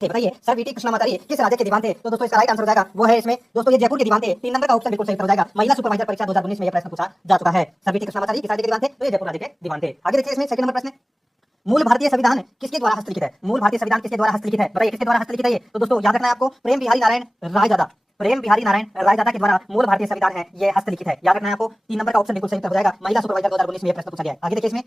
थे। बताइए sir VT Krishnamachari किस राज्य के दीवान थे? तो दोस्तों इसका राइट आंसर हो जाएगा वो है इसमें दोस्तों ये जयपुर के दीवान थे। 3 नंबर का ऑप्शन बिल्कुल सही उत्तर हो जाएगा। महिला सुपरवाइजर परीक्षा 2019 में यह प्रश्न पूछा जा चुका है। सर वीटी कृष्णामाचारी किस राज्य के दीवान थे? तो ये जयपुर राज्य के दीवान थे। आगे देखिए इसमें सेकंड नंबर प्रश्न, मूल भारतीय संविधान किसके द्वारा हस्तलिखित है? मूल भारतीय संविधान किसके द्वारा हस्तलिखित है? बताइए किसके द्वारा हस्तलिखित है ये? तो दोस्तों याद रखना है आपको, प्रेम बिहारी नारायण रायजादा, प्रेम बिहारी नारायण रायजादा के द्वारा मूल भारतीय संविधान है ये हस्तलिखित है। याद रखना है आपको। 3 नंबर का ऑप्शन बिल्कुल सही उत्तर हो जाएगा। महिला सुपरवाइजर 2019 में यह प्रश्न पूछा गया है। आगे देखिए इसमें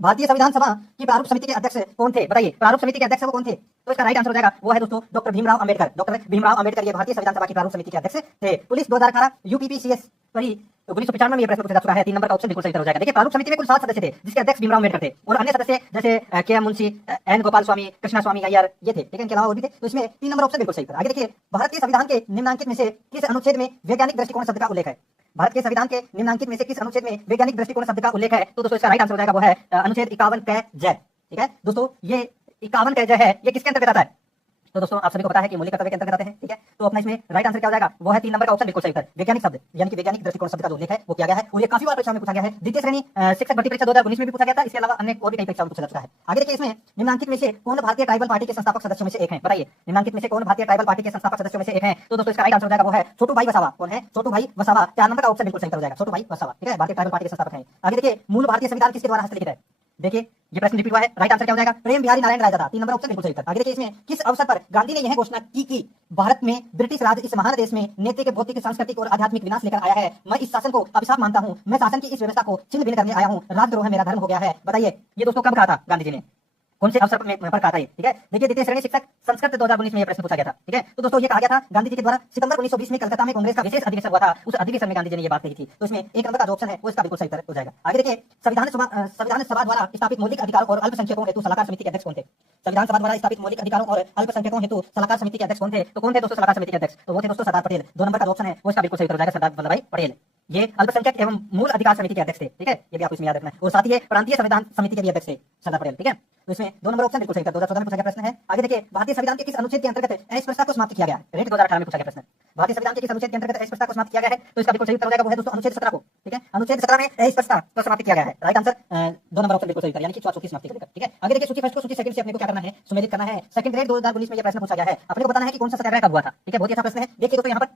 भारतीय संविधान सभा की प्रारूप समिति के अध्यक्ष कौन थे? बताइए प्रारूप समिति के अध्यक्ष वो कौन थे? तो इसका राइट आंसर हो जाएगा वो है दोस्तों डॉक्टर भीमराव अंबेडकर। डॉक्टर भीमराव अंबेडकर ये भारतीय संविधान सभा की प्रारूप समिति के अध्यक्ष थे। पुलिस 2018, यूपीपीसीएस परी 1995 में यह प्रश्न पूछा जा चुका है। 3 नंबर का ऑप्शन बिल्कुल सही उत्तर हो जाएगा। देखिए प्रारूप समिति में कुल 7 सदस्य थे जिसके अध्यक्ष भीमराव अंबेडकर थे और अन्य सदस्य जैसे के मुंशी, एन गोपाल स्वामी, कृष्णा स्वामी अय्यर ये थे। ठीक है, इनके अलावा और भी थे। तो इसमें 3 नंबर ऑप्शन बिल्कुल सही उत्तर। आगे देखिए भारतीय संविधान के निम्नलिखित में से किस अनुच्छेद में वैज्ञानिक दृष्टिकोण शब्द का उल्लेख है? भारत के संविधान के निम्नलिखित में से किस अनुच्छेद में वैज्ञानिक दृष्टिकोण शब्द का उल्लेख है? तो दोस्तों इसका राइट आंसर हो जाएगा वो है अनुच्छेद 51 क ज। ठीक है दोस्तों, ये 51 क ज है ये किसके अंतर्गत आता है? तो दोस्तों आप सभी को पता है कि मौलिक कर्तव्य के अंतर्गत आते हैं। ठीक है, तो अपना इसमें राइट आंसर क्या हो जाएगा वो है 3 नंबर का ऑप्शन बिल्कुल सही उत्तर। वैज्ञानिक शब्द यानी कि वैज्ञानिक दृष्टिकोण शब्द का जो उल्लेख है वो किया गया है और ये काफी बार परीक्षा में पूछा गया है। द्वितीय श्रेणी शिक्षक भर्ती परीक्षा 2019 में भी पूछा गया था। इसके अलावा अन्य और भी कई परीक्षाओं में पूछा जा चुका है। आगे देखिए इसमें निम्नलिखित में से कौन भारतीय ट्राइबल पार्टी के संस्थापक सदस्यों में से एक है? बताइए निम्नलिखित में से कौन भारतीय ट्राइबल पार्टी के संस्थापक सदस्यों में से एक है? तो दोस्तों इसका राइट आंसर हो जाएगा वो है छोटू भाई वसावा। कौन है? छोटू भाई वसावा। 4 नंबर का ऑप्शन बिल्कुल सही हो जाएगा। छोटू भाई वसावा ठीक है, भारतीय ट्राइबल पार्टी के संस्थापक है। आगे देखिए मूल भारतीय संविधान किसके द्वारा हस्तलिखित है? देखिए ये प्रश्न रिपीट हुआ है। राइट आंसर क्या हो जाएगा? प्रेम बिहारी नारायण रायजादा। 3 नंबर ऑप्शन बिल्कुल सही उत्तर। आगे देखिए इसमें किस अवसर पर गांधी ने यह घोषणा की कि भारत में ब्रिटिश राज इस महान देश में नैतिक, भौतिक, सांस्कृतिक और आध्यात्मिक विनाश लेकर आया है। मैं इस शासन को अभिशाप मानता हूं। मैं शासन की इस व्यवस्था को छिन्न भिन्न करने आया हूं। राजद्रोह मेरा धर्म हो गया है। बताइए ये दोस्तों कब कहा था गांधी जी ने? कौन से अवसर पर कहा था ये? ठीक है, देखिए द्वितीय श्रेणी शिक्षक संस्कृत 2019 में यह प्रश्न पूछा गया था। ठीक है, तो दोस्तों ये कहा गया था गांधी जी के द्वारा सितंबर 1920 में कलकत्ता में कांग्रेस का विशेष अधिवेशन हुआ था। उस अधिवेशन में गांधी जी ने ये बात कही थी। तो इसमें 1 नंबर का जो ऑप्शन है वो इसका बिल्कुल सही उत्तर हो जाएगा। आगे देखिए संविधान सभा द्वारा स्थापित मौलिक अधिकारों और अल्पसंख्यकों हेतु सलाहकार समिति के अध्यक्ष कौन थे? संविधान सभा द्वारा स्थापित मौलिक अधिकारों और अल्पसंख्यकों हेतु सलाहकार समिति के अध्यक्ष कौन थे? तो कौन थे दोस्तों सलाहकार समिति के अध्यक्ष? तो वो थे दोस्तों सरदार पटेल। 2 नंबर का जो ऑप्शन है वो इसका बिल्कुल सही उत्तर हो जाएगा, सरदार वल्लभ भाई पटेल। ये अल्पसंख्यक एवं मूल अधिकार समिति के अध्यक्ष थे। ठीक है, ये भी आपको इसमें याद रखना है। और साथ ही प्रांतीय संविधान समिति के भी अध्यक्ष थे सरदार पटेल। ठीक है, तो इसमें 2 नंबर ऑप्शन बिल्कुल सही था। 2014 में पूछा गया प्रश्न है। आगे देखिए भारतीय संविधान के किस अनुच्छेद के अंतर्गत अस्पृश्यता को समाप्त किया गया? रेट 2018 में पूछा गया प्रश्न। भारतीय संविधान के किस अनुच्छेद के अंतर्गत अस्पृश्यता को समाप्त किया गया है? तो इसका बिल्कुल सही उत्तर हो जाएगा वो है दोस्तों अनुच्छेद 17 को। ठीक है, अनुच्छेद 17 में अस्पृश्यता को समाप्त किया गया है। राइट आंसर 2 नंबर ऑप्शन बिल्कुल सही उत्तर यानी कि छुआछूत की समाप्ति करेगा। ठीक है, आगे देखिए सूची फर्स्ट को सूची सेकंड से अपने को क्या करना है? सुमेलित करना है। सेकंड ग्रेड 2019 में यह प्रश्न पूछा गया है। अपने को बताना है कि कौन सा सत्याग्रह कब हुआ था। ठीक है, बहुत ही अच्छा प्रश्न है। देखिए दोस्तों यहाँ पर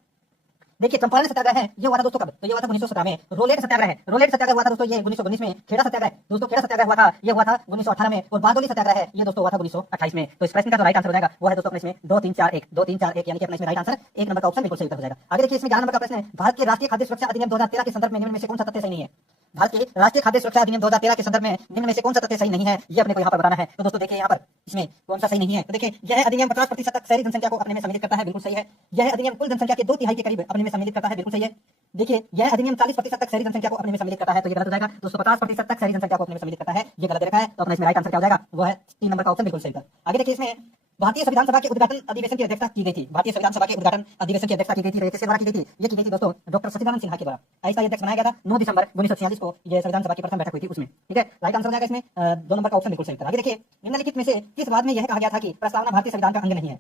देखिए चंपारण सत्याग्रह है ये हुआ था दोस्तों कब? तो ये हुआ था 1917 में। रोलेट सत्याग्रह है, रोलेट सत्याग्रह हुआ था दोस्तों ये 1919 में। खेड़ा सत्याग्रह दोस्तों खेड़ा सत्याग्रह हुआ था ये हुआ था 1918 में। और बारडोली सत्याग्रह है ये दोस्तों हुआ था 1928 में। तो इस प्रश्न का जो राइट आंसर हो जाएगा वो है दोस्तों अपने इसमें 2 3 4 1 2 3 4 1 यानी कि अपने इसमें राइट आंसर 1 नंबर का ऑप्शन बिल्कुल सही उत्तर हो जाएगा। आगे देखिए इसमें 11 नंबर का प्रश्न है भारत के राष्ट्रीय खाद्य सुरक्षा अधिनियम 2013 के संदर्भ में निम्न में से कौन सा तथ्य सही नहीं है? भारत के राष्ट्रीय खाद्य सुरक्षा अधिनियम 2013 के संदर्भ में निम्न में से कौन सा तथ्य सही नहीं है ये अपने को यहाँ पर बताना है। तो दोस्तों देखिए यहाँ पर इसमें कौन सा सही नहीं है? तो देखिए यह अधिनियम 50% तक शहरी जनसंख्या को अपने में सम्मिलित करता है। बिल्कुल सही है। यह अधिनियम कुल जनसंख्या के 2/3 के करीब अपने में सम्मिलित करता है। बिल्कुल सही है। देखिए यह अधिनियम 40% तक शहरी जनसंख्या को अपने में सम्मिलित करता है। तो ये गलत हो जाएगा दोस्तों। 50% तक शहरी जनसंख्या को अपने में सम्मिलित करता है ये गलत देखा है। तो अपने इसमें राइट आंसर क्या हो जाएगा वो है 3 नंबर का ऑप्शन बिल्कुल सही था। आगे देखिए इसमें भारतीय संविधान सभा के उद्घाटन अधिवेशन की अध्यक्षता की गई थी। भारतीय संविधान सभा के उद्घाटन अधिवेशन की अध्यक्षता की गई थी। किसके द्वारा की गई थी? ये की गई थी दोस्तों डॉक्टर सचिदानंद सिन्हा के द्वारा। इसका अध्यक्ष बनाया गया था 9 दिसंबर 1946 को। ये संविधान सभा की प्रथम बैठक हुई थी उसमें। ठीक है, राइट आंसर हो जाएगा इसमें 2 नंबर का ऑप्शन बिल्कुल सही था। आगे देखिए निम्नलिखित में से किस वाद में यह कहा गया था कि प्रस्तावना भारतीय संविधान का अंग नहीं है?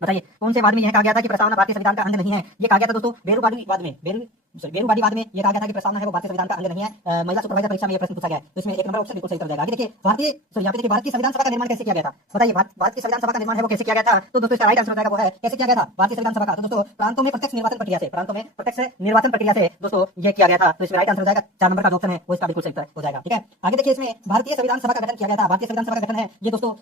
बताइए कौन से वाद में यह कहा गया था कि प्रस्तावना भारतीय संविधान का अंग नहीं है? ये कहा गया था दोस्तों बेरूवादी वाद में। बेरूवादी वाद में यह कहा गया था कि प्रस्तावना है वो भारतीय संविधान का अंग नहीं है। महिला सुपरवाइजर परीक्षा में यह प्रश्न पूछा गया है। तो इसमें 1 नंबर ऑप्शन बिल्कुल सही हो जाएगा। आगे देखिए यहाँ पे देखिए भारतीय संविधान सभा का निर्माण कैसे किया गया था? बताइए भारत की संविधान सभा का निर्माण है वो कैसे किया गया था? तो दोस्तों इसका राइट आंसर हो जाएगा वो है कैसे किया गया था भारतीय संविधान सभा का? तो दोस्तों प्रांतों में प्रत्यक्ष निर्वाचन प्रक्रिया से दोस्तों ये किया गया था। तो इसमें राइट आंसर हो जाएगा 4 नंबर का जो ऑप्शन है वो इसका बिल्कुल सही हो जाएगा। ठीक है, आगे देखिए इसमें भारतीय संविधान सभा का गठन किया गया था। भारतीय संविधान सभा का गठन है ये दोस्तों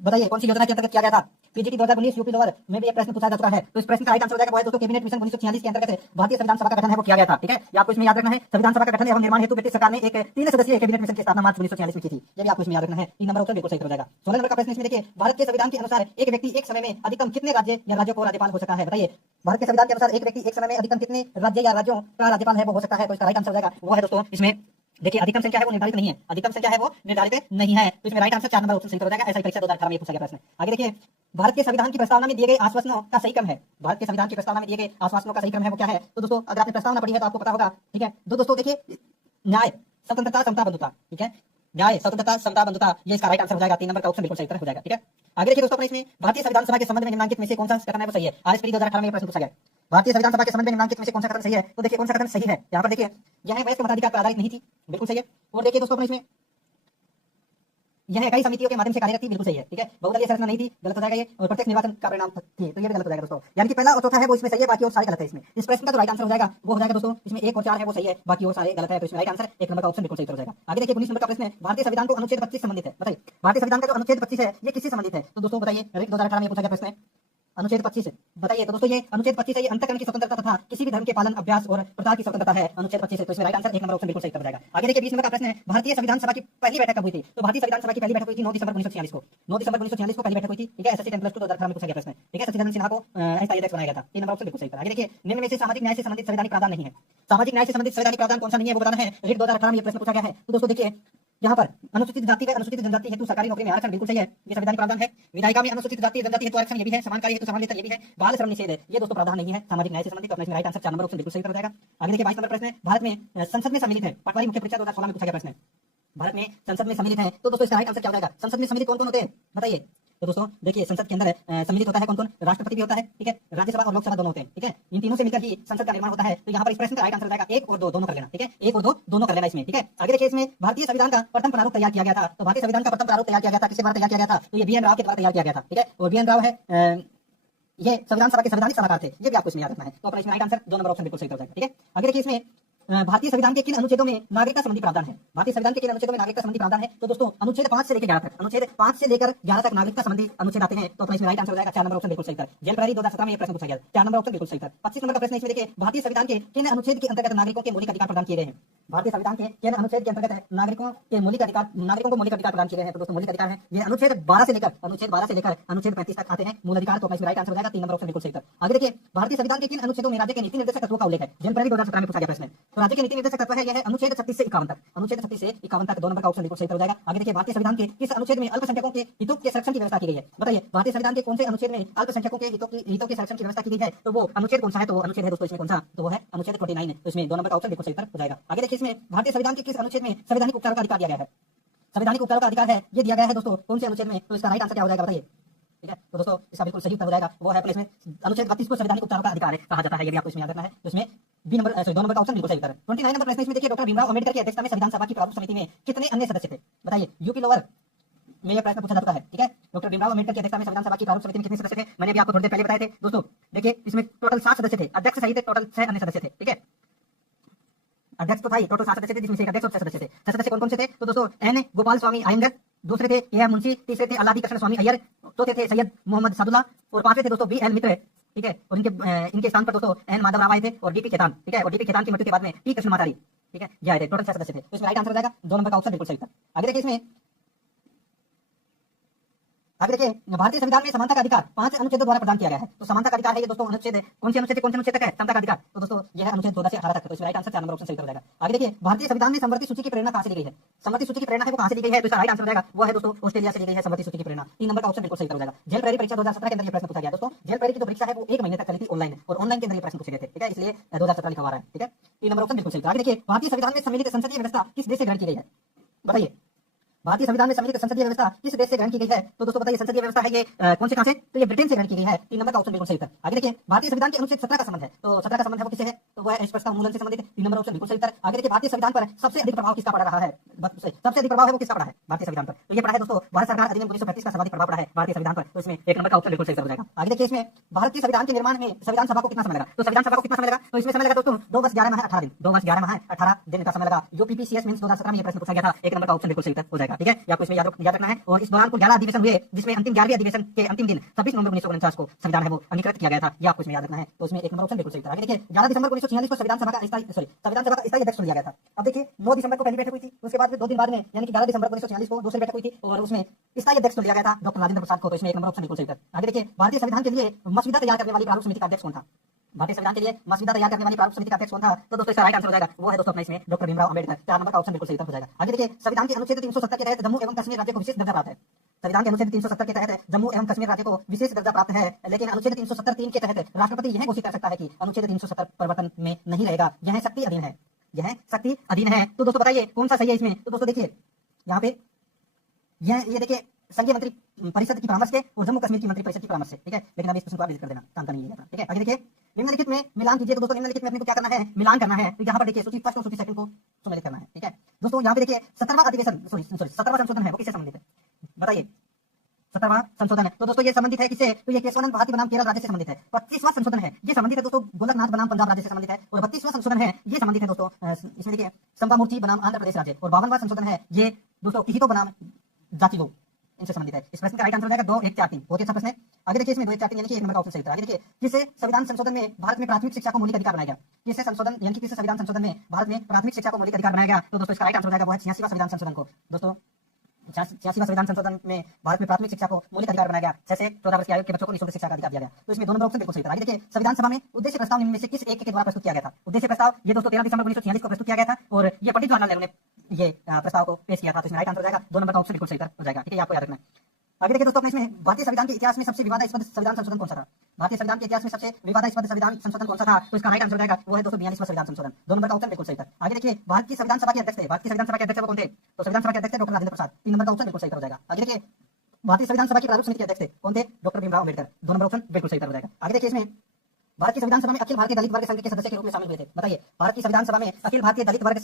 बताइए कौन सी योजना के अंतर्गत किया गया था? पीजीटी 2019 यूपी लोअर में भी एक प्रश्न पूछा जा चुका है। तो इस प्रश्न का राइट आंसर हो जाएगा वो है दोस्तों कैबिनेट मिशन 1946 के अंतर्गत भारतीय संविधान सभा का गठन है वो किया गया था। ठीक है, ये आपको इसमें याद रखना है। संविधान सभा का गठन एवं निर्माण हेतु ब्रिटिश सरकार ने एक 3 सदस्यीय कैबिनेट मिशन की स्थापना मार्च 1946 में की थी। ये भी आपको इसमें याद रखना है। 3 नंबर ऑप्शन बिल्कुल सही हो जाएगा। 16 नंबर का प्रश्न इसमें देखिए भारत के संविधान के अनुसार एक व्यक्ति एक समय में अधिकतम कितने राज्य या राज्यों को राज्यपाल हो सकता है? बताइए भारत के संविधान के अनुसार एक व्यक्ति एक समय में अधिकतम कितने राज्य या राज्यों का राज्यपाल है वो हो सकता है? तो इसका राइट आंसर हो जाएगा वो है दोस्तों इसमें देखिए अधिकतम संख्या है वो निर्धारित नहीं है। अधिकतम संख्या है वो निर्धारित नहीं है। तो इसमें राइट आंसर 4 नंबर ऑप्शन सही हो जाएगा। ऐसा परीक्षा 2018 में पूछा गया प्रश्न। आगे देखिए भारत के संविधान की प्रस्तावना में दिए गए आश्वासनों का सही क्रम है। भारत के संविधान की प्रस्तावना में दिए गए आश्वासनों का सही क्रम है वो क्या है? तो दोस्तों अगर आपने प्रस्तावना पढ़ी है तो आपको पता होगा। ठीक है, दोस्तों देखिए न्याय, स्वतंत्रता, समता, बंधुता। ठीक है, न्याय, स्वतंत्रता, समता, बंधुता ये इसका राइट आंसर हो जाएगा। 3 नंबर का ऑप्शन बिल्कुल सही हो जाएगा। ठीक है, आगे देखिए दोस्तों अपने इसमें भारतीय संविधान सभा के संबंध में निम्नलिखित में से कौन सा कथन है वो सही है? आरएसपी 2018 में प्रश्न पूछा गया। भारतीय संविधान सभा के संबंध में निम्नलिखित में से कौन सा कथन सही है? तो देखिए कौन सा कथन सही है यहाँ पर देखिए यह वयस्क मताधिकार पर आधारित नहीं थी। बिल्कुल सही है। और देखिए दोस्तों अपने इसमें यह कई समितियों के माध्यम से कार्यरत थी, बिल्कुल सही है, ठीक है। बहुदलीय संरचना नहीं थी, गलत हो जाएगा ये। और प्रत्यक्ष निर्वाचन का परिणाम थी, तो ये भी गलत हो जाएगा दोस्तों। यानी कि पहला और चौथा है वो इसमें सही है, बाकी और सारे गलत है इसमें। इस प्रश्न का जो राइट आंसर हो जाएगा वो हो जाएगा दोस्तों, इसमें 1 और 4 है वो सही है, बाकी और सारे गलत है। तो इसमें राइट आंसर 1 नंबर का ऑप्शन बिल्कुल सही हो जाएगा। आगे देखिए 19 नंबर का प्रश्न है, भारतीय संविधान को अनुच्छेद 25 संबंधित है, बताइए भारतीय संविधान का जो अनुच्छेद 25 है ये किससे संबंधित है? तो दोस्तों बताइए, रिट 2018 में पूछा गया प्रश्न है, अनुच्छेद 25 बताइए। तो दोस्तों ये अनुच्छेद 25 है, ये अंतःकरण की स्वतंत्रता तथा किसी भी धर्म के पालन, अभ्यास और प्रचार की स्वतंत्रता है, अनुच्छेद 25 है। तो इसमें राइट आंसर 1 नंबर ऑप्शन बिल्कुल सही हो जाएगा। आगे देखिए 20 नंबर का प्रश्न है, भारतीय संविधान सभा की पहली बैठक कब हुई थी? तो भारतीय संविधान सभा की पहली बैठक हुई थी 9 दिसंबर 1946 को। 9 दिसंबर 1946 को पहली बैठक हुई थी, ठीक है। एसएससी 10+2 2018 में पूछा गया प्रश्न है, ठीक है। सचिदानंद सिन्हा को स्थायी अध्यक्ष बनाया गया था, 3 नंबर ऑप्शन बिल्कुल सही है। आगे देखिए निम्न में से सामाजिक न्याय से संबंधित संवैधानिक प्रावधान नहीं है। सामाजिक न्याय से संबंधित संवैधानिक प्रावधान कौन सा नहीं है वो बताना है। रिट 2018 में ये प्रश्न पूछा गया है। तो दोस्तों देखिए यहाँ पर अनुसूचित जाति व अनुसूचित जनजाति हेतु सरकारी नौकरी में आरक्षण बिल्कुल सही है, ये संवैधानिक प्रावधान है। विधायिका में अनुसूचित जाति जनजाति हेतु आरक्षण ये भी है, समान कार्य हेतु समान वेतन ये भी है। बाल श्रम निषेध है, ये दोस्तों प्रावधान नहीं है सामाजिक न्याय से संबंधित। अपने राइट आंसर 4 नंबर ऑप्शन बिल्कुल सही हो जाएगा। आगे देखिए 22 नंबर प्रश्न है, भारत में संसद में सम्मिलित है, पटवारी मुख्य परीक्षा 2016 में पूछा गया प्रश्न है, भारत में संसद में सम्मिलित है। तो दोस्तों इसका राइट आंसर क्या हो जाएगा? संसद में सम्मिलित कौन कौन होते हैं बताइए। तो दोस्तों देखिए संसद के अंदर सम्मिलित होता है कौन कौन? राष्ट्रपति भी होता है, ठीक है, राज्यसभा और लोकसभा दोनों होते हैं, ठीक है। इन तीनों से मिलकर ही संसद का निर्माण होता है। तो यहाँ पर इस प्रश्न का राइट आंसर हो जाएगा 1 और 2 दोनों कर लेना, ठीक है। 1 और 2 दोनों कर लेना इसमें, ठीक है। आगे देखिए इसमें भारतीय संविधान का प्रथम प्रारूप तैयार किया गया था। तो भारतीय संविधान का प्रथम प्रारूप तैयार किया गया था, किसके द्वारा तैयार किया गया था? तो ये बीएन राव के द्वारा तैयार किया गया था, ठीक है। और बीएन राव है ये संविधान सभा के संवैधानिक सलाहकार थे, ये भी आपको इसमें याद रखना है। तो अपना इसमें राइट आंसर 2 नंबर ऑप्शन बिल्कुल सही हो जाएगा, ठीक है। आगे देखिए इसमें भारतीय संविधान के किन अनुच्छेदों में नागरिकता संबंधी प्रावधान है? भारतीय संविधान के किन अनुच्छेदों में नागरिकता संबंधी प्रावधान है? तो दोस्तों अनुच्छेद 5 से लेकर 11 तक, अनुच्छेद 5 से लेकर 11 तक नागरिकता संबंधी अनुच्छेद आते हैं। तो अपना इसमें राइट आंसर हो जाएगा 4 नंबर ऑप्शन बिल्कुल सही है। जेल प्रहरी 2017 में ये प्रश्न पूछा गया, 4 नंबर ऑप्शन बिल्कुल सही है। 25 नंबर का प्रश्न इसमें देखिए, भारतीय संविधान के किन अनुच्छेद के अंतर्गत नागरिकों के मौलिक अधिकार प्रदान किए गए हैं? भारतीय संविधान के किन अनुच्छेद के अंतर्गत नागरिकों के मौलिक अधिकार, नागरिकों को मौलिक अधिकार प्रदान किए गए हैं? तो दोस्तों मौलिक अधिकार है ये अनुच्छेद 12 से लेकर अनुच्छेद 35 तक आते हैं मूल अधिकार। तो अपना इसमें राइट आंसर हो जाएगा 3 नंबर ऑप्शन बिल्कुल सही है। आगे देखिए भारतीय संविधान के किन अनुच्छेदों में राज्य के नीति निर्देशक तत्वों का उल्लेख है? जेल प्रहरी 2017 में पूछा गया प्रश्न है। तो राज्य के नीति निर्देशक तत्व है यह है अनुच्छेद 36 से 51 तक, अनुच्छेद 36 से 51 तक 2 नंबर का ऑप्शन बिल्कुल सही हो जाएगा। आगे देखिए भारतीय संविधान के किस अनुच्छेद में अल्पसंख्यकों के हितों के संरक्षण की व्यवस्था की गई है? बताइए भारतीय संविधान के कौन से अनुच्छेद में अल्पसंख्यकों के हितों के संरक्षण की व्यवस्था की गई है? तो वो अनुच्छेद कौन सा है? तो अनुच्छेद है दोस्तों इसमें कौन सा? तो वो है अनुच्छेद 49 है। तो इसमें 2 नंबर का ऑप्शन बिल्कुल सही हो जाएगा। आगे देखिए इसमें भारतीय संविधान के किस अनुच्छेद में संवैधानिक उपचारों का अधिकार दिया गया है? संवैधानिक उपचारों का अधिकार है ये दिया गया है दोस्तों कौन से अनुच्छेद में? तो इसका राइट आंसर क्या हो जाएगा बताइए, ठीक है। तो दोस्तों इसका बिल्कुल सही उत्तर हो जाएगा वो है अपने इसमें अनुच्छेद 32 को संवैधानिक उपचारों का अधिकार कहा जाता है, ये भी आपको इसमें याद रखना है। तो इसमें 2 नंबर का ऑप्शन बिल्कुल सही उत्तर है। 29 नंबर प्रश्न इसमें देखिए, डॉक्टर भीमराव अंबेडकर की अध्यक्षता में संविधान सभा की प्रारूप समिति में कितने अन्य सदस्य थे? बताइए यूपी लोअर में यह प्रश्न पूछा जा चुका है, ठीक है। डॉक्टर भीमराव अंबेडकर की अध्यक्षता में संविधान सभा की प्रारूप समिति में कितने सदस्य थे? मैंने भी आपको थोड़ी देर पहले बताए थे दोस्तों। देखिए इसमें टोटल 7 सदस्य थे, अध्यक्ष सहित टोटल 6 अन्य सदस्य थे, ठीक है। अध्यक्ष तो था ही, टोटल 7 सदस्य थे जिसमें से एक अध्यक्ष और 6 सदस्य थे। 6 सदस्य कौन कौन से थे? तो दोस्तों एन गोपाल स्वामी अयंगर, दूसरे थे ए मुंशी, तीसरे थे अल्लादी कृष्ण स्वामी अय्यर, चौथे थे सैयद मोहम्मद सादुल्ला और पांचवे थे दोस्तों बी एल मित्र, ठीक है। और इनके स्थान पर दोस्तों एन माधव राव आए थे और डीपी खेतान, ठीक है। और डीपी खेतान की मृत्यु के बाद में टी कृष्ण माचारी, ठीक है, ये आए थे। टोटल 6 सदस्य थे। तो इसमें राइट आंसर हो जाएगा 2 नंबर का ऑप्शन बिल्कुल सही था। आगे देखिए इसमें भारतीय संविधान में समानता का अधिकार 5 अनुच्छेदों द्वारा प्रदान किया गया है। तो समानता का अधिकार है ये दोस्तों अनुच्छेद कौन से अनुच्छेद तक है समता का अधिकार? तो दोस्तों यह अनुच्छेद 14 से 18 तक है। तो इसमें राइट आंसर 4 नंबर ऑप्शन सही हो जाएगा। आगे देखिए भारतीय संविधान में समवर्ती सूची की प्रेरणा कहां से ली गई है? समवर्ती सूची की प्रेरणा है वो कहां से ली गई है? तो इसका राइट आंसर हो जाएगा वो है दोस्तों ऑस्ट्रेलिया से ली गई है समवर्ती सूची की प्रेरणा। 3 नंबर का ऑप्शन बिल्कुल सही हो जाएगा। जेल प्रहरी परीक्षा 2017 के अंदर ये प्रश्न पूछा गया दोस्तों। जेल प्रहरी की जो परीक्षा है वो 1 महीने तक चली थी ऑनलाइन, और ऑनलाइन के अंदर ये प्रश्न पूछे गए थे, ठीक है। इसलिए 2017 लिखा हुआ है, ठीक है। 3 नंबर ऑप्शन बिल्कुल सही। आगे देखिए भारतीय संविधान में सम्मिलित संसदीय व्यवस्था किस देश से ग्रहण की गई है? बताइए भारतीय संविधान में सम्मिलित संसदीय व्यवस्था किस देश से ग्रहण की गई है? तो दोस्तों बताइए संसदीय व्यवस्था है ये कौन से कहां से? तो ये ब्रिटेन से ग्रहण की गई है। 3 नंबर का ऑप्शन बिल्कुल सही है। आगे देखिए भारतीय संविधान के अनुच्छेद 17 का संबंध है। तो 17 का संबंध है वो किससे है? तो वो है स्पष्टता उन्मूलन से संबंधित। 3 नंबर ऑप्शन बिल्कुल सही है। आगे देखिए भारतीय संविधान पर सबसे अधिक प्रभाव किसका पड़ रहा है? सबसे अधिक प्रभाव है वो किसका पड़ा है भारतीय संविधान पर? तो ये पड़ा है दोस्तों भारत सरकार अधिनियम 1935 का सर्वाधिक प्रभाव पड़ा है भारतीय संविधान पर। तो इसमें 1 नंबर का ऑप्शन बिल्कुल सही हो जाएगा। आगे देखिए इसमें भारतीय संविधान के निर्माण में संविधान सभा को कितना समय लगा? तो संविधान सभा को कितना समय लगा? तो इसमें समय लगा दोस्तों 2 वर्ष 11 माह 18 दिन, 2 वर्ष 11 माह 18 दिन का समय लगा। जो पीपीसीएस मींस 2017 में ये प्रश्न पूछा गया था। 1 नंबर का ऑप्शन बिल्कुल सही हो जाएगा, ठीक है। आपको इसमें याद रखना है। और इस दौरान कुल 11 अधिवेशन हुए जिसमें अंतिम 11वें अधिवेशन के अंतिम दिन 26 नवंबर 1949 को संविधान है वो अंगीकृत किया गया था। ये आपको इसमें याद रखना है। तो इसमें 1 नंबर ऑप्शन बिल्कुल सही था। आगे देखिए 11 दिसंबर 1946 को संविधान सभा का स्थायी अध्यक्ष लिया गया था। अब देखिए 9 दिसंबर को पहली बैठक हुई थी, उसके बाद 2 दिन बाद में यानी कि 11 दिसंबर 1946 को दूसरी बैठक हुई थी और उसमें स्थायी अध्यक्ष लिया गया था डॉक्टर राजेंद्र प्रसाद को। तो इसमें 1 नंबर ऑप्शन बिल्कुल सही था। आगे देखिए भारतीय संविधान के लिए मसौदा तैयार करने वाली प्रारूप समिति का अध्यक्ष कौन था? भारतीय संविधान के लिए मसौदा तैयार करने वाली प्रारूप समिति का अध्यक्ष कौन था? तो दोस्तों इसका राइट आंसर हो जाएगा वो है दोस्तों अपने इसमें डॉक्टर भीमराव अंबेडकर। 4 नंबर का ऑप्शन बिल्कुल सही हो जाएगा। आगे देखिए संविधान के अनुच्छेद 370 के तहत जम्मू एवं कश्मीर राज्य को विशेष दर्जा प्राप्त है। संविधान के अनुच्छेद 370 के तहत जम्मू एवं कश्मीर राज्य को विशेष दर्जा प्राप्त है, लेकिन अनुच्छेद 370(3) के तहत राष्ट्रपति यह घोषित कर सकता है कि अनुच्छेद 370 परिवर्तन में नहीं रहेगा, यह शक्ति अधीन है, यह शक्ति अधीन है। तो दोस्तों बताइए कौन सा सही है इसमें? तो दोस्तों देखिए यहाँ पे ये देखिए संघीय मंत्री परिषद की परामर्श से और जम्मू कश्मीर की मंत्री परिषद की परामर्श से, ठीक है। लेकिन अब इस प्रश्न को आप विजिट कर देना, काम का नहीं है, ठीक है। आगे देखिए निम्नलिखित में मिलान कीजिए। तो दोस्तों निम्नलिखित में अपने को क्या करना है? मिलान करना है। तो यहाँ पर देखिए सूची फर्स्ट और सूची सेकंड को सम्मिलित करना है, ठीक है। दोस्तों यहाँ पे देखिए 17वां अधिवेशन 17वां संशोधन है वो किससे संबंधित है? बताइए 17वां संशोधन है। तो दोस्तों ये संबंधित है किससे? तो ये केशवानंद भारती बनाम केरल राज्य से संबंधित है। 25वां संशोधन है, ये संबंधित है दोस्तों गोलकनाथ बनाम पंजाब राज्य से संबंधित है। और 32वां संशोधन है, ये संबंधित है दोस्तों इसमें देखिए संपामूर्ति बनाम आंध्र प्रदेश राज्य। और 52वां संशोधन है, ये दोस्तों किहितो बनाम जाति लोग, इनसे संबंधित है। इस प्रश्न का राइट आंसर हो जाएगा 2 1 4 3। बहुत ही अच्छा प्रश्न है। आगे देखिए इसमें 2 1 4 3 यानी कि 1 नंबर का ऑप्शन सही था। आगे देखिए किससे संविधान संशोधन में भारत में प्राथमिक शिक्षा को मौलिक अधिकार बनाया गया? किससे संशोधन यानी कि किससे संविधान संशोधन में भारत में प्राथमिक शिक्षा को मौलिक अधिकार बनाया गया? तो दोस्तों इसका राइट आंसर हो जाएगा वो है 86वां संविधान संशोधन को। दोस्तों 86वां संविधान संशोधन में भारत में प्राथमिक शिक्षा को मौलिक अधिकार बनाया गया। 6 से 14 वर्ष की आयु के बच्चों को निःशुल्क शिक्षा का अधिकार दिया गया। तो इसमें 2 नंबर ऑप्शन बिल्कुल सही था। आगे देखिए संविधान सभा में उद्देश्य प्रस्ताव निम्न में से किस एक के द्वारा प्रस्तुत किया गया था? उद्देश्य प्रस्ताव ये दोस्तों 13 दिसंबर 1946 को प्रस्तुत किया गया था और ये पंडित जवाहरलाल नेहरू ने ये प्रस्ताव को पेश किया था। तो इसमें राइट आंसर हो जाएगा 2 नंबर का ऑप्शन बिल्कुल सही हो जाएगा। ठीक है, आपको याद रखना है। आगे देखिए दोस्तों अपने इसमें भारतीय संविधान के इतिहास में सबसे विवादास्पद संविधान संशोधन कौन सा था? भारतीय संविधान के इतिहास में सबसे विवादास्पद संविधान संशोधन कौन सा था? तो इसका राइट आंसर हो जाएगा वो है 242वां संविधान संशोधन। 2 नंबर का ऑप्शन बिल्कुल सही था। आगे देखिए भारत की संविधान सभा के अध्यक्ष थे, भारत की संविधान सभा के अध्यक्ष वो कौन थे? तो संविधान सभा के अध्यक्ष डॉक्टर राजेंद्र प्रसाद। 3 नंबर का ऑप्शन बिल्कुल सही हो जाएगा। आगे देखिए भारतीय संविधान सभा के प्रारूप समिति के अध्यक्ष थे कौन थे? Doctor Bhimrao Ambedkar. 2 number option बिल्कुल सही हो जाएगा। आगे देखिए इसमें भारत की संविधान सभा में अखिल भारतीय दलित वर्ग संघ के सदस्य के रूप में शामिल हुए थे। बताइए भारत की संविधान सभा में अखिल भारतीय दलित वर्ग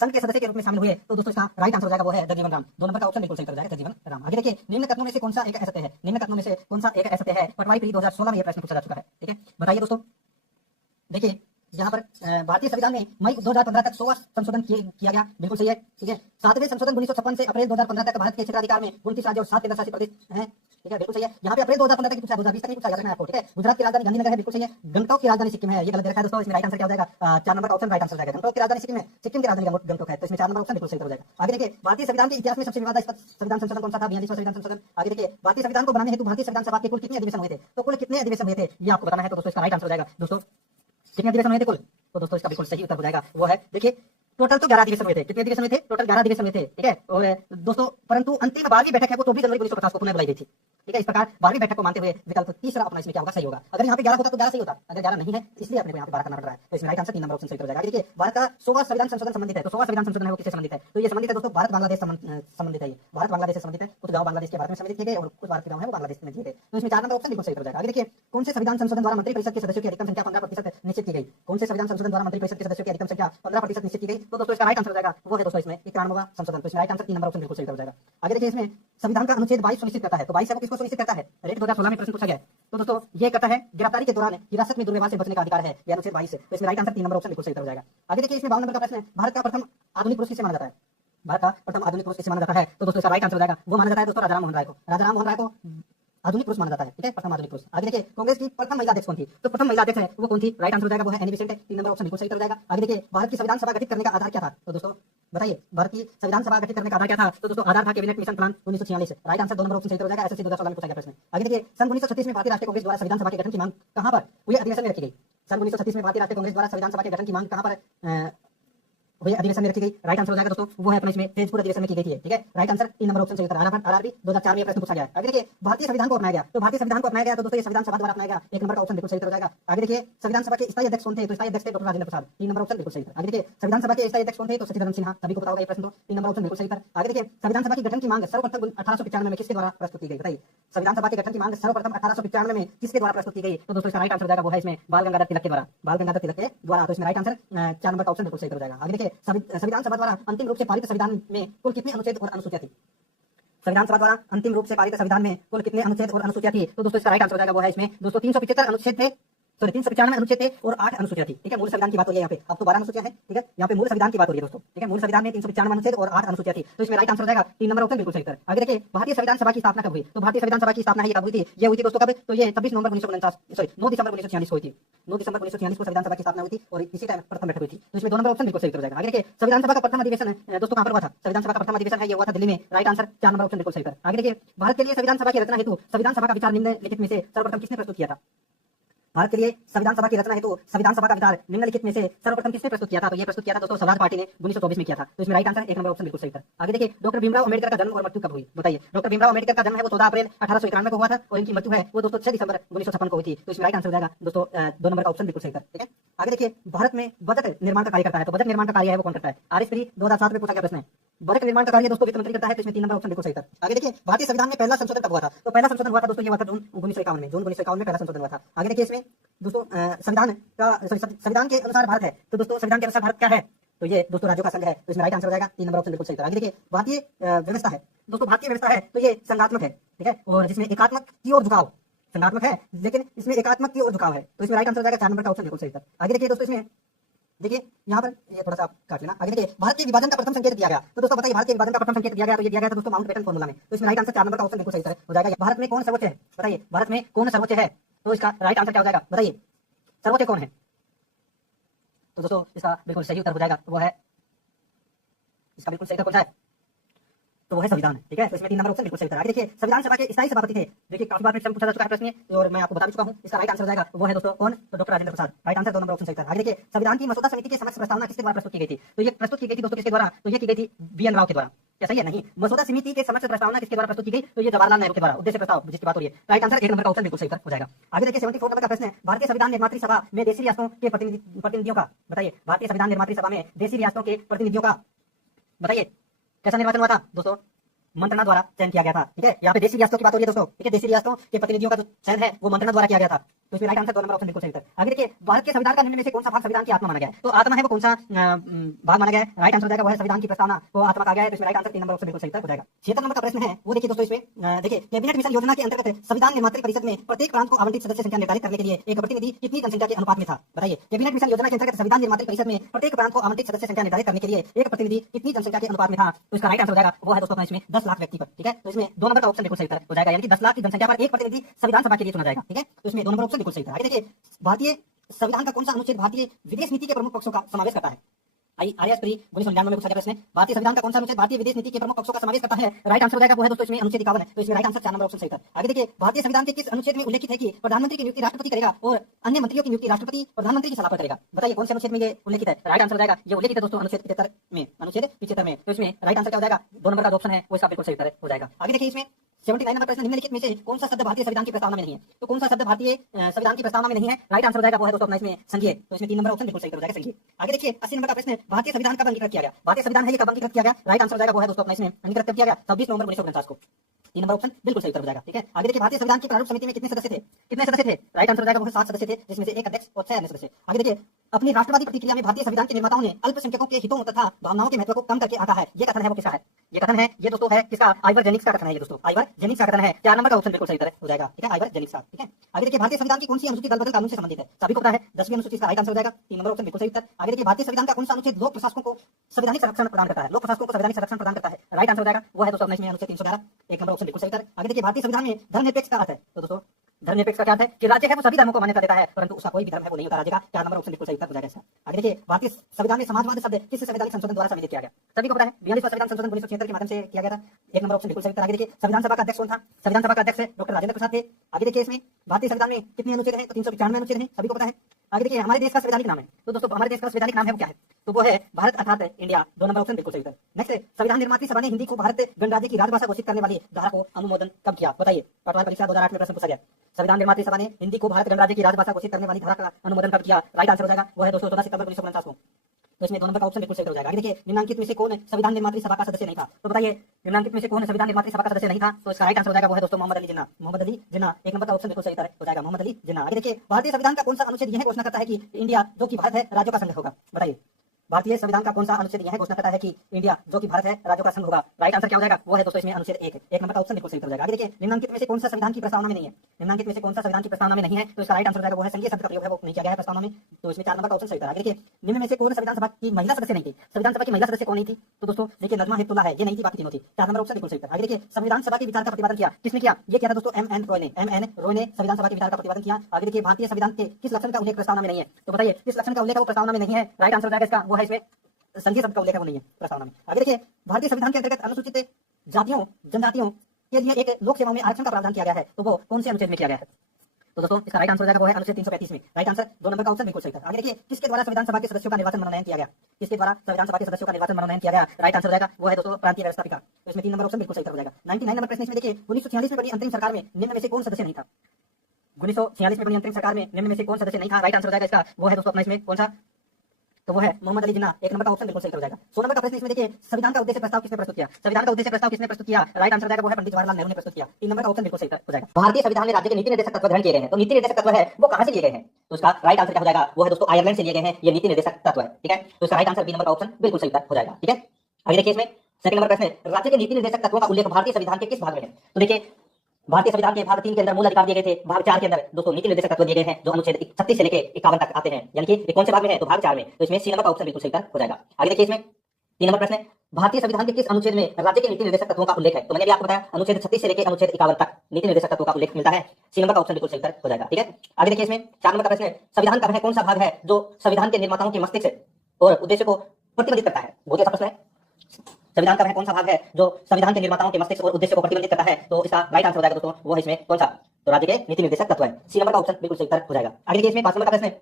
संघ के सदस्य के रूप में शामिल हुए। तो दोस्तों इसका राइट आंसर हो जाएगा वो है जगजीवन राम। 2 नंबर का ऑप्शन बिल्कुल सही हो जाएगा जगजीवन राम। आगे देखिए निम्न कथनों में से कौन सा एक असत्य है? निम्न कथनों में से कौन सा एक असत्य है? पटवाई पीढ़ी 2016 में यह प्रश्न पूछा जा चुका है। ठीक है, बताइए दोस्तों। देखिए यहाँ पर भारतीय संविधान में मई 2015 तक 100वां संशोधन किया गया, बिल्कुल सही है। ठीक है, 7वें संशोधन 1956 से अप्रैल 2015 तक भारत के क्षेत्राधिकार में 29 राज्य और 7 केंद्र शासित प्रदेश हैं। ठीक है, बिल्कुल सही है। यहाँ पे अप्रैल 2015 तक पूछा, 2020 तक नहीं पूछा, याद रखना है आपको। ठीक है, गुजरात की राजधानी गांधीनगर है, बिल्कुल सही है। गंगटोक की राजधानी सिक्किम है, ये गलत दे रखा है दोस्तों। इसमें राइट आंसर क्या हो जाएगा? 4 नंबर का ऑप्शन राइट आंसर हो जाएगा। गंगटोक की राजधानी सिक्किम है, सिक्किम की राजधानी गंगटोक है। तो इसमें 4 नंबर ऑप्शन बिल्कुल सही हो जाएगा। आगे देखिए भारतीय संविधान के इतिहास में सबसे विवादास्पद संविधान संशोधन कौन सा था? 42वां संविधान संशोधन। आगे देखिए भारतीय संविधान को बनाने हेतु भारतीय संविधान सभा के कुल कितने अधिवेशन हुए थे? तो कुल कितने अधिवेशन हुए थे ये आपको बताना है। तो दोस्तों इसका राइट आंसर हो जाएगा दोस्तों कितने अधिवेशन हुए थे कुल? तो दोस्तों इसका बिल्कुल सही उत्तर हो जाएगा वो है देखिए टोटल तो 11 अधिवेशन हुए थे। कितने अधिवेशन हुए थे? टोटल 11 अधिवेशन हुए थे। ठीक है, और दोस्तों परंतु अंतिम 12वीं बैठक है वो 24 जनवरी 1950 को पुनः बुलाई गई थी। ठीक है, इस प्रकार 12वीं बैठक को मानते हुए विकल्प तीसरा अपना इसमें क्या होगा? सही होगा। अगर यहाँ पे 11 होता तो 11 सही होता, अगर 11 नहीं है इसलिए अपने को यहाँ पे 12 करना पड़ रहा है। तो इसमें राइट आंसर 3 नंबर ऑप्शन सही हो जाएगा। देखिए भारत का 100वां संविधान संशोधन संबंधित है। तो 100वां संविधान संशोधन है वो किससे संबंधित है? तो ये संबंधित है दोस्तों भारत बांग्लादेश संबंधित है। ये भारत बांग्लादेश से संबंधित है। कुछ गाँव बांग्लादेश के भारत में सम्मिलित किए गए और कुछ भारत के गाँव है वो बांग्लादेश में किए गए। तो इसमें 4 नंबर ऑप्शन बिल्कुल सही हो जाएगा। आगे देखिए कौन से संविधान संशोधन द्वारा मंत्रिपरिषद के सदस्यों की अधिकतम संख्या 15% निश्चित की गई? कौन से संविधान संशोधन द्वारा मंत्रिपरिषद के सदस्यों की अधिकतम संख्या 15% निश्चित की गई? तो दोस्तों इसका राइट आंसर हो जाएगा वो है दोस्तों इसमें 91वां संशोधन। तो इसमें राइट आंसर 3 नंबर ऑप्शन बिल्कुल सही हो जाएगा। आगे देखिए इसमें संविधान का अनुच्छेद 22 सुनिश्चित करता है। तो 22 है वो किसको सुनिश्चित करता है? रेट 2016 में प्रश्न पूछा गया है। तो दोस्तों ये करता है गिरफ्तारी के दौरान हिरासत में दुर्व्यवहार से बचने का अधिकार है, ये अनुच्छेद 22 है। तो इसमें राइट आंसर 3 नंबर ऑप्शन बिल्कुल सही हो जाएगा। आगे देखिए इसमें 52 नंबर का प्रश्न है भारत का प्रथम आधुनिक पुरुष किसे माना जाता है? भारत का प्रथम आधुनिक पुरुष किसे माना जाता है? तो दोस्तों इसका राइट आंसर हो जाएगा वो माना जाता है दोस्तों राजाराम मोहन राय को। राजाराम मोहन राय को आधुनिक पुरुष माना जाता है। ठीक है, प्रथम आधुनिक पुरुष। आगे देखिए कांग्रेस की प्रथम महिला अध्यक्ष कौन थी? तो प्रथम महिला अध्यक्ष है वो कौन थी? राइट आंसर हो जाएगा वो है एनी बेसेंट है। 3 नंबर ऑप्शन बिल्कुल सही हो जाएगा। आगे देखिए भारत की संविधान सभा गठित करने का आधार क्या था? तो दोस्तों बताइए भारत की संविधान सभा गठित करने का आधार क्या था? तो दोस्तों आधार था cabinet mission plan 1946। Right answer 2 number option सही हो जाएगा। एसएससी 2016 में पूछा गया प्रश्न। आगे देखिए सन 1936 में भारतीय राष्ट्रीय कांग्रेस द्वारा संविधान सभा के गठन की मांग कहां पर हुए अधिवेशन में रखी गई? सन 1936 में भारतीय राष्ट्रीय कांग्रेस द्वारा संविधान सभा के गठन की मांग कहां पर हुए अधिवेशन में रखी गई? राइट आंसर हो जाएगा दोस्तों वो है अपने इसमें तेजपुर अधिवेशन में की गई थी। ठीक है, राइट आंसर 3 नंबर ऑप्शन सही होता है। आरआरबी 2004 में प्रश्न पूछा गया है। आगे देखिए भारतीय संविधान को अपनाया गया। तो भारतीय संविधान को अपनाया गया तो दोस्तों ये संविधान सभा द्वारा अपनाया गया। 1 नंबर का ऑप्शन बिल्कुल सही हो जाएगा। आगे देखिए संविधान सभा के स्थायी अध्यक्ष कौन थे? तो स्थायी अध्यक्ष थे doctor Rajendra Prasad. 3 number option बिल्कुल सही था। आगे देखिए संविधान सभा के स्थायी अध्यक्ष कौन थे? तो सचिदानंद सिन्हा। सभी को पता होगा ये प्रश्न। तो 3 नंबर ऑप्शन बिल्कुल सही था। आगे देखिए संविधान सभा की गठन की मांग सर्वप्रथम 1895 में किसके द्वारा प्रस्तुत की गई? बताइए संविधान सभा के गठन की मांग सर्वप्रथम 1895 में किसके द्वारा प्रस्तुत की गई? तो दोस्तों इसका राइट आंसर हो जाएगा वो है इसमें बाल गंगाधर तिलक के द्वारा। बाल गंगाधर तिलक के द्वारा। तो इसमें राइट आंसर 4 नंबर का ऑप्शन बिल्कुल सही हो जाएगा। आगे देखिए संविधान सभा द्वारा अंतिम रूप से पारित संविधान में कुल कितने अनुच्छेद और अनुसूचियां थी? संविधान सभा द्वारा अंतिम रूप से पारित संविधान में कुल कितने अनुच्छेद और अनुसूचियां थी? तो दोस्तों इसका राइट आंसर हो जाएगा वो है इसमें दोस्तों 375 अनुच्छेद थे, सॉरी 395 अनुच्छेद थे और 8 अनुसूचियां थी। ठीक है, मूल संविधान की बात हो रही है यहाँ पे। अब तो 12 अनुसूचियां हैं। ठीक है, यहाँ पे मूल संविधान की बात हो रही है दोस्तों। ठीक है, मूल संविधान में 395 अनुच्छेद और 8 अनुसूचियां थी। तो इसमें राइट आंसर हो जाएगा 3 नंबर ऑप्शन बिल्कुल सही है। आगे देखिए भारतीय संविधान सभा की स्थापना कब हुई? तो भारतीय संविधान सभा की स्थापना ये कब हुई थी? ये हुई थी दोस्तों कब? तो ये 26 नवंबर 1949 सॉरी 9 दिसंबर 1946 हुई थी। 9 दिसंबर 1946 को संविधान सभा की स्थापना हुई थी और इसी टाइम प्रथम बैठक हुई थी। तो इसमें 2 नंबर ऑप्शन बिल्कुल सही हो जाएगा। आगे देखिए संविधान सभा का प्रथम अधिवेशन दोस्तों कहां पर हुआ था? संविधान सभा का प्रथम अधिवेशन है ये हुआ था दिल्ली में। राइट आंसर 4 नंबर ऑप्शन बिल्कुल सही है। आगे देखिए भारत के लिए संविधान सभा की रचना हेतु संविधान सभा का विचार निम्नलिखित में से सर्वप्रथम किसने प्रस्तुत किया था? भारत के लिए संविधान सभा की रचना हेतु संविधान सभा का विचार निम्नलिखित में से सर्वप्रथम किसने प्रस्तुत किया था? तो ये प्रस्तुत किया था दोस्तों स्वराज पार्टी ने 1924 में किया था। तो इसमें राइट आंसर 1 नंबर ऑप्शन बिल्कुल सही था। आगे देखिए डॉक्टर भीमराव अम्बेडकर का जन्म और मृत्यु कब हुई? बताइए डॉक्टर भीमराव अम्बेडकर का जन्म है वो 14 अप्रैल 1891 को हुआ था और इनकी मृत्यु है वो दोस्तों 6 दिसंबर 1956 को हुई थी। तो इसमें राइट आंसर हो जाएगा दोस्तों 2 नंबर का ऑप्शन बिल्कुल सही था। ठीक है, आगे देखिए भारत में बजट निर्माण का कार्य करता है। तो बजट निर्माण का कार्य है वो कौन करता है? आरएस 2007 में पूछा गया प्रश्न है। बजट निर्माण का कार्य दोस्तों वित्त मंत्री करता है। तो इसमें 3 नंबर ऑप्शन बिल्कुल सही था। आगे देखिए भारतीय संविधान में पहला संशोधन कब हुआ था? तो पहला संशोधन हुआ था दोस्तों ये हुआ था जून 1951 में। जून 1951 में पहला संशोधन हुआ था। आगे देखिए इसमें दोस्तों संविधान के अनुसार भारत है। तो दोस्तों संविधान के अनुसार भारत क्या है? तो ये दोस्तों राज्यों का संघ है। तो इसमें राइट आंसर हो जाएगा 3 नंबर ऑप्शन बिल्कुल सही था। आगे देखिए भारतीय व्यवस्था है दोस्तों भारतीय व्यवस्था है तो ये संघात्मक है, ठीक है, और जिसमें एकात्मक की ओर झुकाव, संघात्मक है लेकिन इसमें एकात्मक की ओर झुकाव है, तो इसमें राइट आंसर हो जाएगा 4 नंबर का ऑप्शन बिल्कुल सही था। आगे देखिए दोस्तों, इसमें देखिए यहाँ पर ये थोड़ा सा आप काट लेना। आगे देखिए भारत के विभाजन का प्रथम संकेत दिया गया, तो दोस्तों बताइए भारत के विभाजन का प्रथम संकेत दिया गया, तो ये दिया गया था दोस्तों माउंटबेटन फॉर्मूला में, तो इसमें राइट आंसर 4 नंबर का ऑप्शन बिल्कुल सही हो जाएगा। भारत में कौन सर्वोच्च है, बताइए भारत में कौन सर्वोच्च है, तो इसका राइट आंसर क्या हो जाएगा, बताइए सर्वोच्च कौन है, तो दोस्तों इसका बिल्कुल सही उत्तर हो जाएगा, वो है इसका बिल्कुल सही उत्तर कौन सा है, तो वो है संविधान, ठीक है, तो इसमें 3 नंबर ऑप्शन बिल्कुल सही उत्तर। आगे देखिए संविधान सभा के स्थायी सभापति थे, देखिए काफी बार में पूछा जा चुका है प्रश्न और मैं आपको बता भी चुका हूं, इसका राइट आंसर हो जाएगा वो है दोस्तों कौन, तो doctor Rajendra Prasad, right answer 2 number option सही उत्तर। आगे देखिए संविधान की मसौदा समिति के समक्ष प्रस्तावना किसके द्वारा प्रस्तुत की गई थी, तो ये प्रस्तुत की गई थी दोस्तों किसके द्वारा, तो ये की गई थी बी एन राव के द्वारा, क्या सही है, नहीं, मसौदा समिति के समक्ष प्रस्तावना किसके द्वारा प्रस्तुत की गई, तो ये जवाहरलाल नेहरू के द्वारा, उद्देश्य प्रस्ताव जिसकी बात हो रही है, राइट आंसर 1 नंबर का ऑप्शन बिल्कुल सही उत्तर हो जाएगा। आगे देखिए 74 नंबर का प्रश्न है, भारतीय संविधान निर्मात्री सभा में देशी रियासतों के प्रतिनिधियों का, बताइए भारतीय संविधान निर्मात्री सभा में देशी रियासतों के प्रतिनिधियों का, बताइए कैसा निर्वाचन हुआ था, दोस्तों मंत्रणा द्वारा चयन किया गया था, ठीक है, यहाँ पे देशी रियासतों की बात हो रही है दोस्तों, ठीक है, देशी रियासतों के प्रतिनिधियों का जो चयन है वो मंत्रणा द्वारा किया गया था, तो इसमें राइट आंसर 2 नंबर ऑप्शन बिल्कुल सही उत्तर। आगे देखिए भारत के संविधान का निम्न में से कौन सा भाग संविधान की आत्मा माना गया है, तो आत्मा है वो कौन सा भाग माना गया है, राइट आंसर हो जाएगा वो है संविधान की प्रस्तावना को आत्मा कहा गया है, तो इसमें राइट आंसर 3 नंबर ऑप्शन बिल्कुल सही उत्तर हो जाएगा। 76 नंबर का प्रश्न है वो देखिए दोस्तों, इसमें देखिए कैबिनेट मिशन योजना के अंतर्गत संविधान निर्मात्री परिषद में प्रत्येक प्रांत को आवंटित सदस्य संख्या निर्धारित करने के लिए एक प्रतिनिधि कितनी जनसंख्या के अनुपात में था, बताइए कैबिनेट मिशन योजना के अंतर्गत संविधान निर्मात्री परिषद में प्रत्येक प्रांत को आवंटित सदस्य संख्या निर्धारित करने के लिए एक प्रतिनिधि कितनी जनसंख्या के अनुपात में था, तो इसका राइट आंसर हो जाएगा वो है दोस्तों इसमें 10 लाख व्यक्ति पर, ठीक है, तो इसमें 2 नंबर का ऑप्शन बिल्कुल सही उत्तर हो जाएगा, यानी कि 10 लाख की जनसंख्या पर एक प्रतिनिधि संविधान सभा के लिए चुना जाएगा, ठीक है, तो इसमें 2 नंबर ऑप्शन बिल्कुल सही था। आगे देखिए भारतीय संविधान का कौन सा अनुच्छेद भारतीय विदेश नीति के प्रमुख पक्षों का समावेश करता है, आईआरएस प्री 1999 में पूछा गया प्रश्न है, भारतीय संविधान का कौन सा अनुच्छेद भारतीय विदेश नीति के प्रमुख पक्षों का समावेश करता है, राइट आंसर हो जाएगा वो है दोस्तों इसमें अनुच्छेद 51 है, तो इसमें राइट आंसर 4 नंबर ऑप्शन सही था। आगे देखिए भारतीय संविधान के किस अनुच्छेद में उल्लेखित है कि प्रधानमंत्री की नियुक्ति राष्ट्रपति करेगा और अन्य मंत्रियों की नियुक्ति राष्ट्रपति प्रधानमंत्री की सलाह पर करेगा, बताइए कौन से अनुच्छेद में ये उल्लेखित है, राइट आंसर हो जाएगा ये उल्लेखित है दोस्तों अनुच्छेद 75 में, अनुच्छेद 75 में, तो इसमें राइट आंसर क्या हो जाएगा 2 नंबर का ऑप्शन है वो इसका बिल्कुल सही उत्तर हो जाएगा। आगे देखिए इसमें 79 नंबर प्रश्न, निम्नलिखित में से कौन सा शब्द भारतीय संविधान की प्रस्तावना में नहीं है, तो कौन सा शब्द भारतीय संविधान की प्रस्तावना में नहीं है, राइट आंसर हो जाएगा वो है दोस्तों अपना इसमें संघीय, तो इसमें 3 नंबर ऑप्शन बिल्कुल सही हो जाएगा संघीय। आगे देखिए 80 नंबर का प्रश्न, भारतीय संविधान कब अंगीकृत किया गया, भारतीय संविधान है ये कब अंगीकृत किया गया, राइट आंसर हो जाएगा वो है दोस्तों अपना इसमें अंगीकृत किया गया 26 नवंबर 1949 को, 3 नंबर ऑप्शन बिल्कुल सही उत्तर हो जाएगा, ठीक है। आगे देखिए भारतीय संविधान की प्रारूप समिति में कितने सदस्य थे, राइट आंसर हो जाएगा वो 7 सदस्य थे, जिसमें से एक अध्यक्ष और 6 अन्य सदस्य। आगे देखिए अपनी राष्ट्रवादी प्रतिक्रिया में भारतीय संविधान के निर्माताओं ने अल्पसंख्यकों के हितों तथा भावनाओं के महत्व को कम करके आता है, ये कथन है वो किसका है, ये कथन है ये दोस्तों है किसका, आइवर जेनिक्स का कथन है, ये दोस्तों आइवर जेनिक्स का कथन है, 4 नंबर का ऑप्शन बिल्कुल सही उत्तर हो जाएगा, ठीक है, आइवर जेनिक्स का, ठीक है। आगे देखिए भारतीय संविधान की कौन सी अनुसूची दल बदल कानून से संबंधित है, सभी को पता है 10वीं अनुसूची, इसका राइट आंसर हो जाएगा 3 नंबर ऑप्शन बिल्कुल सही उत्तर। आगे देखिए भारतीय संविधान का कौन सा अनुच्छेद लोक प्रशासकों को संवैधानिक संरक्षण प्रदान करता है, लोक प्रशासकों को संवैधानिक संरक्षण प्रदान करता है, राइट आंसर हो जाएगा वो है दोस्तों अपना इसमें अनुच्छेद 311, 1 नंबर ऑप्शन बिल्कुल सही उत्तर। आगे देखिए भारतीय संविधान में धर्मनिरपेक्ष का अर्थ है, तो दोस्तों धर्मनिरपेक्ष का क्या अर्थ है कि राज्य है वो सभी धर्मों को मान्यता देता है परंतु उसका कोई भी धर्म है वो नहीं होता राज्य का, 4 नंबर ऑप्शन बिल्कुल सही उत्तर हो जाएगा इसका। आगे देखिए भारतीय संविधान में समाजवाद शब्द किस संवैधानिक संशोधन द्वारा सम्मिलित किया गया, सभी को पता है 42वां संविधान संशोधन 1976 के माध्यम से किया गया था, 1 नंबर ऑप्शन बिल्कुल सही उत्तर। आगे देखिए संविधान सभा का अध्यक्ष कौन था, संविधान सभा का अध्यक्ष डॉक्टर राजेंद्र प्रसाद थे। आगे देखिए इसमें भारतीय संविधान में कितने अनुच्छेद हैं, तो 395 अनुच्छेद हैं, सभी को पता है। आगे देखिए हमारे देश का संवैधानिक नाम है, तो दोस्तों हमारे देश का संवैधानिक नाम है वो क्या है, तो वो है भारत अर्थात इंडिया, 2 नंबर ऑप्शन बिल्कुल सही उत्तर। नेक्स्ट संविधान निर्मात्री सभा ने हिंदी को भारत गणराज्य की राजभाषा घोषित करने वाली धारा को अनुमोदन कब किया, बताइए पटवार परीक्षा 2008 में प्रश्न पूछा गया, संविधान निर्मात्री सभा ने हिंदी को भारत गणराज्य की राजभाषा घोषित करने वाली धारा का अनुमोदन कब किया, राइट आंसर हो जाएगा वो है दोस्तों 14 सितंबर 1949 को, तो इसमें 2 नंबर का ऑप्शन बिल्कुल सही हो जाएगा। आगे देखिए निम्नांकित में से कौन संविधान निर्मात्री सभा का सदस्य नहीं था, तो बताइए निम्नांकित में से कौन संविधान निर्मात्री सभा का सदस्य नहीं था, तो इसका राइट आंसर हो जाएगा वो है दोस्तों मोहम्मद अली जिन्ना, मोहम्मद अली जिन्ना, 1 नंबर का ऑप्शन बिल्कुल सही हो जाएगा मोहम्मद अली जिन्ना। आगे देखिए भारतीय संविधान का कौन सा अनुच्छेद यह घोषणा करता है कि इंडिया जो कि भारत है राज्यों का संघ होगा, बताइए भारतीय संविधान का कौन सा अनुच्छेद यह घोषणा करता है कि इंडिया जो कि भारत है राज्यों का संघ होगा, राइट आंसर क्या हो जाएगा वो है दोस्तों इसमें अनुच्छेद 1 नंबर का ऑप्शन बिल्कुल सही हो जाएगा। आगे देखिए निम्नांकित में से कौन सा संविधान की प्रस्तावना में नहीं है, निम्नांकित में से कौन सा संविधान की प्रस्तावना में नहीं है, तो इसका राइट आंसर हो जाएगा वो है संघीय शब्द का प्रयोग है वो नहीं किया गया है प्रस्तावना में, तो इसमें 4 नंबर का ऑप्शन सही था। आगे देखिए निम्न में से कौन संविधान सभा की महिला सदस्य नहीं थी, संविधान सभा की महिला सदस्य कौन नहीं थी, तो दोस्तों देखिए नजमा हेपतुल्ला है, ये नहीं थी, बाकी तीनों थी, 4 नंबर ऑप्शन बिल्कुल सही था। आगे देखिए संविधान सभा के विचार का प्रतिपादन किया किसने किया, ये किया था दोस्तों एम एन रॉय ने संविधान सभा के विचार का प्रतिपादन किया। आगे देखिए भारतीय संविधान के किस लक्षण का उल्लेख प्रस्तावना में नहीं है, तो बताइए किस लक्षण का उल्लेख वो प्रस्तावना में नहीं है, राइट आंसर हो जाएगा इसका वो है इसमें संघीय शब्द का उल्लेख है वो नहीं है प्रस्तावना में। आगे देखिए भारतीय संविधान के अंतर्गत अनुसूचित जातियों जनजातियों के लिए एक लोक सेवाओं में आरक्षण का प्रावधान किया गया है, तो वो कौन से अनुच्छेद में किया गया है, तो दोस्तों इसका राइट आंसर हो जाएगा वो है अनुच्छेद 335 में, राइट आंसर 2 नंबर का ऑप्शन बिल्कुल सही था। आगे देखिए किसके द्वारा संविधान सभा के सदस्यों का निर्वाचन मनोनयन किया गया, किसके द्वारा संविधान सभा के सदस्यों का निर्वाचन मनोनयन किया गया, राइट आंसर हो जाएगा वो है दोस्तों प्रांतीय व्यवस्थापिका, तो इसमें 3 नंबर ऑप्शन बिल्कुल सही हो जाएगा। 99 नंबर प्रश्न इसमें देखिए 1946 में बनी अंतरिम सरकार में निम्न में से कौन सदस्य नहीं था, 1946 में बनी अंतरिम सरकार में निम्न में से कौन सदस्य नहीं था, राइट आंसर हो जाएगा इसका वो है दोस्तों अपना इसमें कौन सा, तो वो है मोहम्मद अली जिन्ना, 1 नंबर का ऑप्शन बिल्कुल सही हो जाएगा। 100 नंबर का प्रश्न इसमें देखिए संविधान का उद्देश्य प्रस्ताव किसने प्रस्तुत किया, संविधान का उद्देश्य प्रस्ताव किसने प्रस्तुत किया, राइट आंसर हो जाएगा वो है पंडित जवाहरलाल नेहरू ने प्रस्तुत किया, 3 नंबर का ऑप्शन बिल्कुल सही हो जाएगा। भारतीय संविधान में राज्य के नीति निर्देशक तत्व ग्रहण किए गए हैं, तो नीति निर्देशक तत्व है वो कहां से लिए गए हैं, तो उसका राइट आंसर क्या हो जाएगा वो है दोस्तों आयरलैंड से लिए गए हैं, ये नीति निर्देशक तत्व है, ठीक है, तो इसका राइट आंसर बी नंबर का ऑप्शन बिल्कुल सही हो जाएगा, ठीक है। आगे देखिए इसमें सेकंड नंबर प्रश्न है, राज्य के नीति निर्देशक तत्वों का उल्लेख भारतीय संविधान के किस भाग में है? तो देखिए, भारतीय संविधान के भाग 3 के अंदर मूल अधिकार दिए गए थे, भाग 4 के अंदर दोस्तों नीति निर्देशक तत्व दिए गए हैं जो अनुच्छेद 36 से लेके 51 तक आते हैं, यानी कि ये कौन से भाग में है? तो भाग 4 में। तो इसमें सी नंबर का ऑप्शन बिल्कुल सही उत्तर हो जाएगा। आगे देखिए, इसमें 3 नंबर प्रश्न है, भारतीय संविधान के किस अनुच्छेद में राज्य के नीति निर्देशक तत्वों का उल्लेख है? तो मैंने भी आपको बताया अनुच्छेद 36 से लेकर अनुच्छेद 51 तक नीति निर्देशक तत्वों का उल्लेख मिलता है। सी नंबर का ऑप्शन बिल्कुल सही उत्तर हो जाएगा। ठीक है, आगे देखिए, इसमें 4 नंबर का प्रश्न है, संविधान का वह कौन सा भाग है जो संविधान के निर्माताओं के मस्तिष्क और उद्देश्य को प्रतिबंधित करता है? बहुत अच्छा प्रश्न है। संविधान का वह कौन सा भाग है जो संविधान के निर्माताओं के मस्तिष्क और उद्देश्य को प्रतिबंधित करता है? तो इसका राइट आंसर हो जाएगा दोस्तों, वो है इसमें कौन सा? तो राज्य के नीति निर्देशक तत्व है। सी नंबर का ऑप्शन बिल्कुल सही उत्तर हो जाएगा। आगे देखिए, इसमें 5 नंबर का प्रश्न है,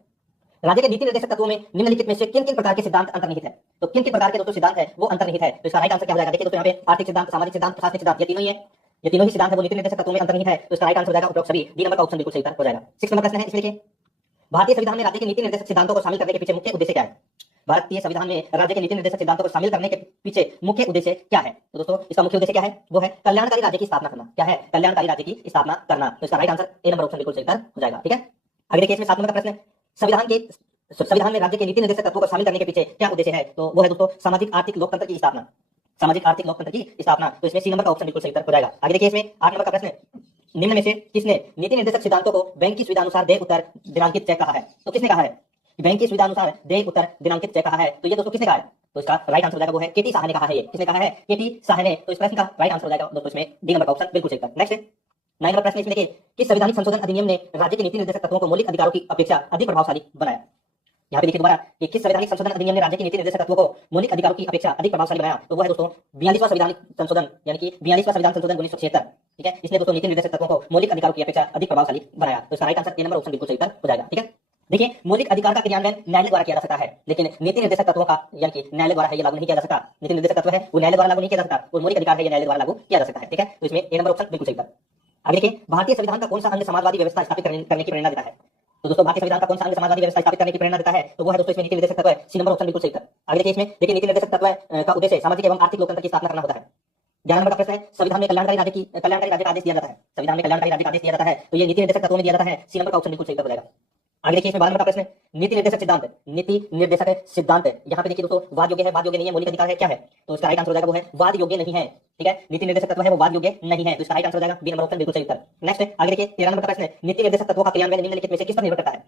राज्य के नीति निर्देशक तत्वों में निम्नलिखित में से किन किन प्रकार के सिद्धांत अंतर्निहित है? तो किन किन प्रकार के दोस्तों सिद्धांत है वो अंतर्निहित है? तो इसका राइट आंसर क्या हो जाएगा? देखिए दोस्तों, यहाँ पे आर्थिक सिद्धांत, सामाजिक सिद्धांत, प्रशासनिक सिद्धांत, ये तीनों ही है, ये तीनों ही सिद्धांत है वो नीति निर्देशक तत्वों में अंतर्निहित है। तो इसका राइट आंसर हो जाएगा उपरोक्त सभी। डी नंबर का ऑप्शन बिल्कुल सही उत्तर हो जाएगा। 6 नंबर प्रश्न है, इसमें देखिए, भारतीय संविधान में राज्य के नीति निर्देशक सिद्धांतों को शामिल करने के पीछे मुख्य उद्देश्य क्या है? भारतीय संविधान में राज्य के नीति निर्देशक सिद्धांतों को शामिल करने के पीछे मुख्य उद्देश्य क्या है? तो दोस्तों, इसका मुख्य उद्देश्य क्या है? वो है कल्याणकारी राज्य की स्थापना करना। क्या है? कल्याणकारी राज्य की स्थापना करना। तो इसका right answer A number option बिल्कुल सही उत्तर हो जाएगा। ठीक है, आगे देखिए, इसमें 7 नंबर का प्रश्न है, संविधान में राज्य के नीति निर्देशक तत्वों को शामिल करने के पीछे क्या उद्देश्य है? तो वो है दोस्तों सामाजिक आर्थिक लोकतंत्र की स्थापना। सामाजिक आर्थिक लोकतंत्र की स्थापना। तो इसमें सी नंबर का ऑप्शन बिल्कुल सही उत्तर हो जाएगा। आगे देखिए, इसमें 8 नंबर का प्रश्न है, निम्न में से किसने नीति निर्देशक सिद्धांतों को बैंक की सुविधा अनुसार दे उत्तर दिनांकित चेक कहा है? तो किसने कहा है बैंक की सुविधा अनुसार दे उत्तर दिनांकित चेक कहा है? तो ये दोस्तों किसने कहा है? तो इसका राइट आंसर हो जाएगा वो है केटी साहा ने कहा है। ये किसने कहा है? केटी साहा ने। तो इस प्रश्न का राइट आंसर हो जाएगा दोस्तों इसमें डी नंबर का ऑप्शन बिल्कुल सही उत्तर। नेक्स्ट 9 नंबर प्रश्न इसमें देखिए, किस संवैधानिक संशोधन अधिनियम ने राज्य के नीति निर्देशक तत्वों को मौलिक अधिकारों की अपेक्षा अधिक प्रभावशाली बनाया? यहाँ पे देखिए दोबारा कि किस संवैधानिक संशोधन अधिनियम ने राज्य के नीति निर्देशक तत्वों को मौलिक अधिकारों की अपेक्षा अधिक प्रभावशाली बनाया? तो वो है दोस्तों 42वां संविधानिक संशोधन, यानी कि 42वां संविधान संशोधन 1976। ठीक है, इसने दोस्तों नीति निर्देशक तत्वों को मौलिक अधिकारों की अपेक्षा अधिक प्रभावशाली बनाया। तो इसका right answer A number option बिल्कुल सही उत्तर हो जाएगा। ठीक है, देखिए, मौलिक अधिकार का क्रियान्वयन न्यायालय द्वारा किया जा सकता है, लेकिन नीति निर्देशक तत्वों का यानी कि न्यायालय द्वारा है ये लागू नहीं किया जा सकता। नीति निर्देशक तत्व है वो न्यायालय द्वारा लागू नहीं किया जा सकता, और मौलिक अधिकार है ये न्यायालय द्वारा लागू किया जा सकता है। ठीक है, तो इसमें ए नंबर ऑप्शन बिल्कुल सही उत्तर। आगे देखिए, भारतीय संविधान का कौन सा अंग समाजवादी व्यवस्था स्थापित करने की प्रेरणा देता है? तो दोस्तों, भारतीय संविधान का कौन सा अंग समाजवादी व्यवस्था स्थापित करने की प्रेरणा देता है? तो वो है दोस्तों इसमें नीति निर्देशक तत्व है। सी नंबर ऑप्शन बिल्कुल सही उत्तर। आगे देखिए, इसमें देखिए नीति निर्देशक तत्व का उद्देश्य सामाजिक एवं आर्थिक लोकतंत्र की स्थापना करना होता है। 11 नंबर का प्रश्न है, संविधान में कल्याणकारी राज्य का आदेश दिया जाता है। संविधान में कल्याणकारी राज्य का आदेश दिया जाता है, तो ये नीति निर्देशक तत्वों में दिया जाता है। सी नंबर का ऑप्शन बिल्कुल सही उत्तर हो जाएगा। आगे देखिए, इसमें 12 नंबर का प्रश्न है, नीति निर्देशक सिद्धांत। नीति निर्देशक सिद्धांत यहाँ पे देखिए दोस्तों, वाद योग्य है, वाद योग्य नहीं है, मौलिक अधिकार है, क्या है? तो इसका राइट आंसर हो जाएगा वो है वाद योग्य नहीं है। ठीक है, नीति निर्देशक तत्व है वो वाद योग्य नहीं है। तो इसका राइट आंसर हो जाएगा बी नंबर ऑप्शन बिल्कुल सही उत्तर। नेक्स्ट आगे देखिए, 13 नंबर का प्रश्न है, नीति निर्देशक तत्वों का क्रियान्वयन निम्नलिखित में से किस पर निर्भर करता है?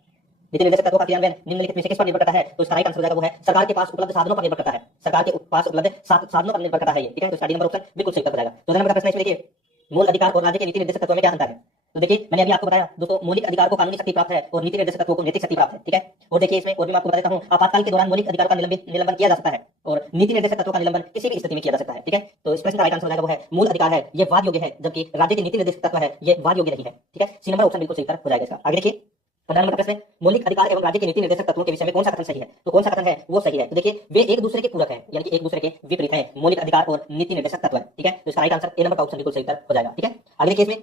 नीति निर्देशक तत्वों का क्रियान्वयन निम्नलिखित में से किस पर निर्भर करता है? तो इसका राइट आंसर हो जाएगा वो है सरकार के पास उपलब्ध साधनों पर निर्भर करता है। सरकार के पास उपलब्ध साधनों पर निर्भर करता है ये। ठीक है, तो इसका डी नंबर ऑप्शन बिल्कुल सही उत्तर हो जाएगा। 14 नंबर का प्रश्न है, इसमें देखिए, मूल अधिकार और राज्य के नीति निर्देशक तत्व में क्या अंतर है? तो देखिए, मैंने अभी आपको बताया दोस्तों, मौलिक अधिकार को कानूनी शक्ति प्राप्त है और नीति निर्देशक तत्वों को नैतिक शक्ति प्राप्त है। ठीक है, और देखिए इसमें और भी मैं आपको बता देता हूं, आपातकाल के दौरान मौलिक अधिकारों का निलंबन किया जा सकता है और नीति निर्देशक तत्वों का निलंबन किसी भी स्थिति में किया जा सकता है। ठीक है, तो इस प्रश्न का राइट आंसर हो जाएगा वो है मूल अधिकार है ये वाद योग्य है, जबकि राज्य के नीति निर्देशक तत्व है ये वाद योग्य नहीं है। ठीक है, सी नंबर ऑप्शन बिल्कुल सही उत्तर हो जाएगा इसका। आगे देखिए, 15 नंबर का प्रश्न है, मौलिक अधिकार एवं राज्य के नीति निर्देशक तत्वों के विषय में कौन सा कथन सही है? तो कौन सा कथन है वो सही है? तो देखिए, वे एक दूसरे के पूरक हैं, यानी कि एक दूसरे के विपरीत हैं, मौलिक अधिकार और नीति निर्देशक तत्व। ठीक है, तो इसका राइट आंसर ए नंबर का ऑप्शन बिल्कुल सही उत्तर हो जाएगा। ठीक है, आगे देखिए, इसमें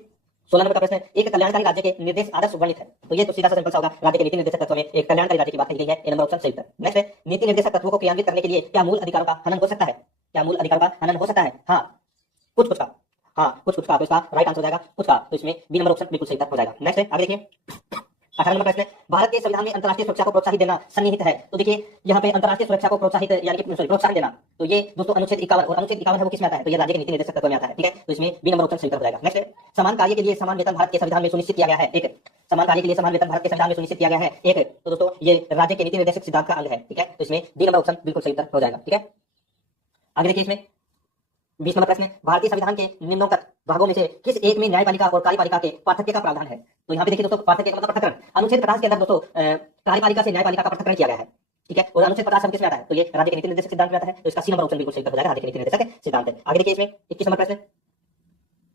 16 नंबर का प्रश्न है, एक कल्याणकारी राज्य के निर्देश आदर्श वर्णित है। तो ये तो सीधा सा सिंपल सा होगा, राज्य के नीति निर्देशक तत्व में एक कल्याणकारी राज्य की बात कही गई है। ए नंबर ऑप्शन सही उत्तर। नेक्स्ट है, नीति निर्देशक तत्वों को क्रियान्वित करने के लिए क्या मूल अधिकारों का हनन हो सकता है? क्या मूल अधिकारों का हनन हो सकता है? हाँ, कुछ कुछ का। हाँ, कुछ कुछ का। तो इसका राइट आंसर हो जाएगा कुछ का। तो इसमें बी नंबर ऑप्शन बिल्कुल सही उत्तर हो जाएगा। नेक्स्ट है, आगे देखिए, 18 नंबर प्रश्न है, भारत के संविधान में अंतर्राष्ट्रीय सुरक्षा को प्रोत्साहित देना सन्निहित है। तो देखिए, यहाँ पे अंतर्राष्ट्रीय सुरक्षा को प्रोत्साहित यानी कि प्रोत्साहन देना, तो ये दोस्तों अनुच्छेद 51 और अनुच्छेद 51 है वो किस में आता है? तो ये राज्य के नीति निर्देशक तत्व में आता है। ठीक है, तो इसमें बी नंबर ऑप्शन सही उत्तर हो जाएगा। नेक्स्ट, समान कार्य के लिए समान वेतन भारत के संविधान में सुनिश्चित किया गया है। एक, समान कार्य के लिए समान वेतन भारत के संविधान में सुनिश्चित किया गया है। एक, तो दोस्तों ये राज्य के नीति निर्देशक सिद्धांत का अंग है। ठीक है, तो इसमें डी नंबर ऑप्शन बिल्कुल सही उत्तर हो जाएगा। ठीक है, आगे देखिए, इसमें 20 नंबर प्रश्न है, भारतीय संविधान के निम्नोंक्त भागों में से किस एक में न्यायपालिका और कार्यपालिका के पार्थक्य का प्रावधान है? तो यहाँ पे देखिए दोस्तों, पार्थक्य का मतलब पृथक्करण। अनुच्छेद 50 के अंदर दोस्तों कार्यपालिका से न्यायपालिका का पृथक्करण किया गया है। ठीक है, और अनुच्छेद 50 किस में आता है? तो ये राज्य के नीति निर्देशक सिद्धांत में आता है। तो इसका सी नंबर ऑप्शन बिल्कुल सही हो जाएगा, राज्य के नीति निर्देशक सिद्धांत है। आगे देखिए, इसमें 21 नंबर प्रश्न,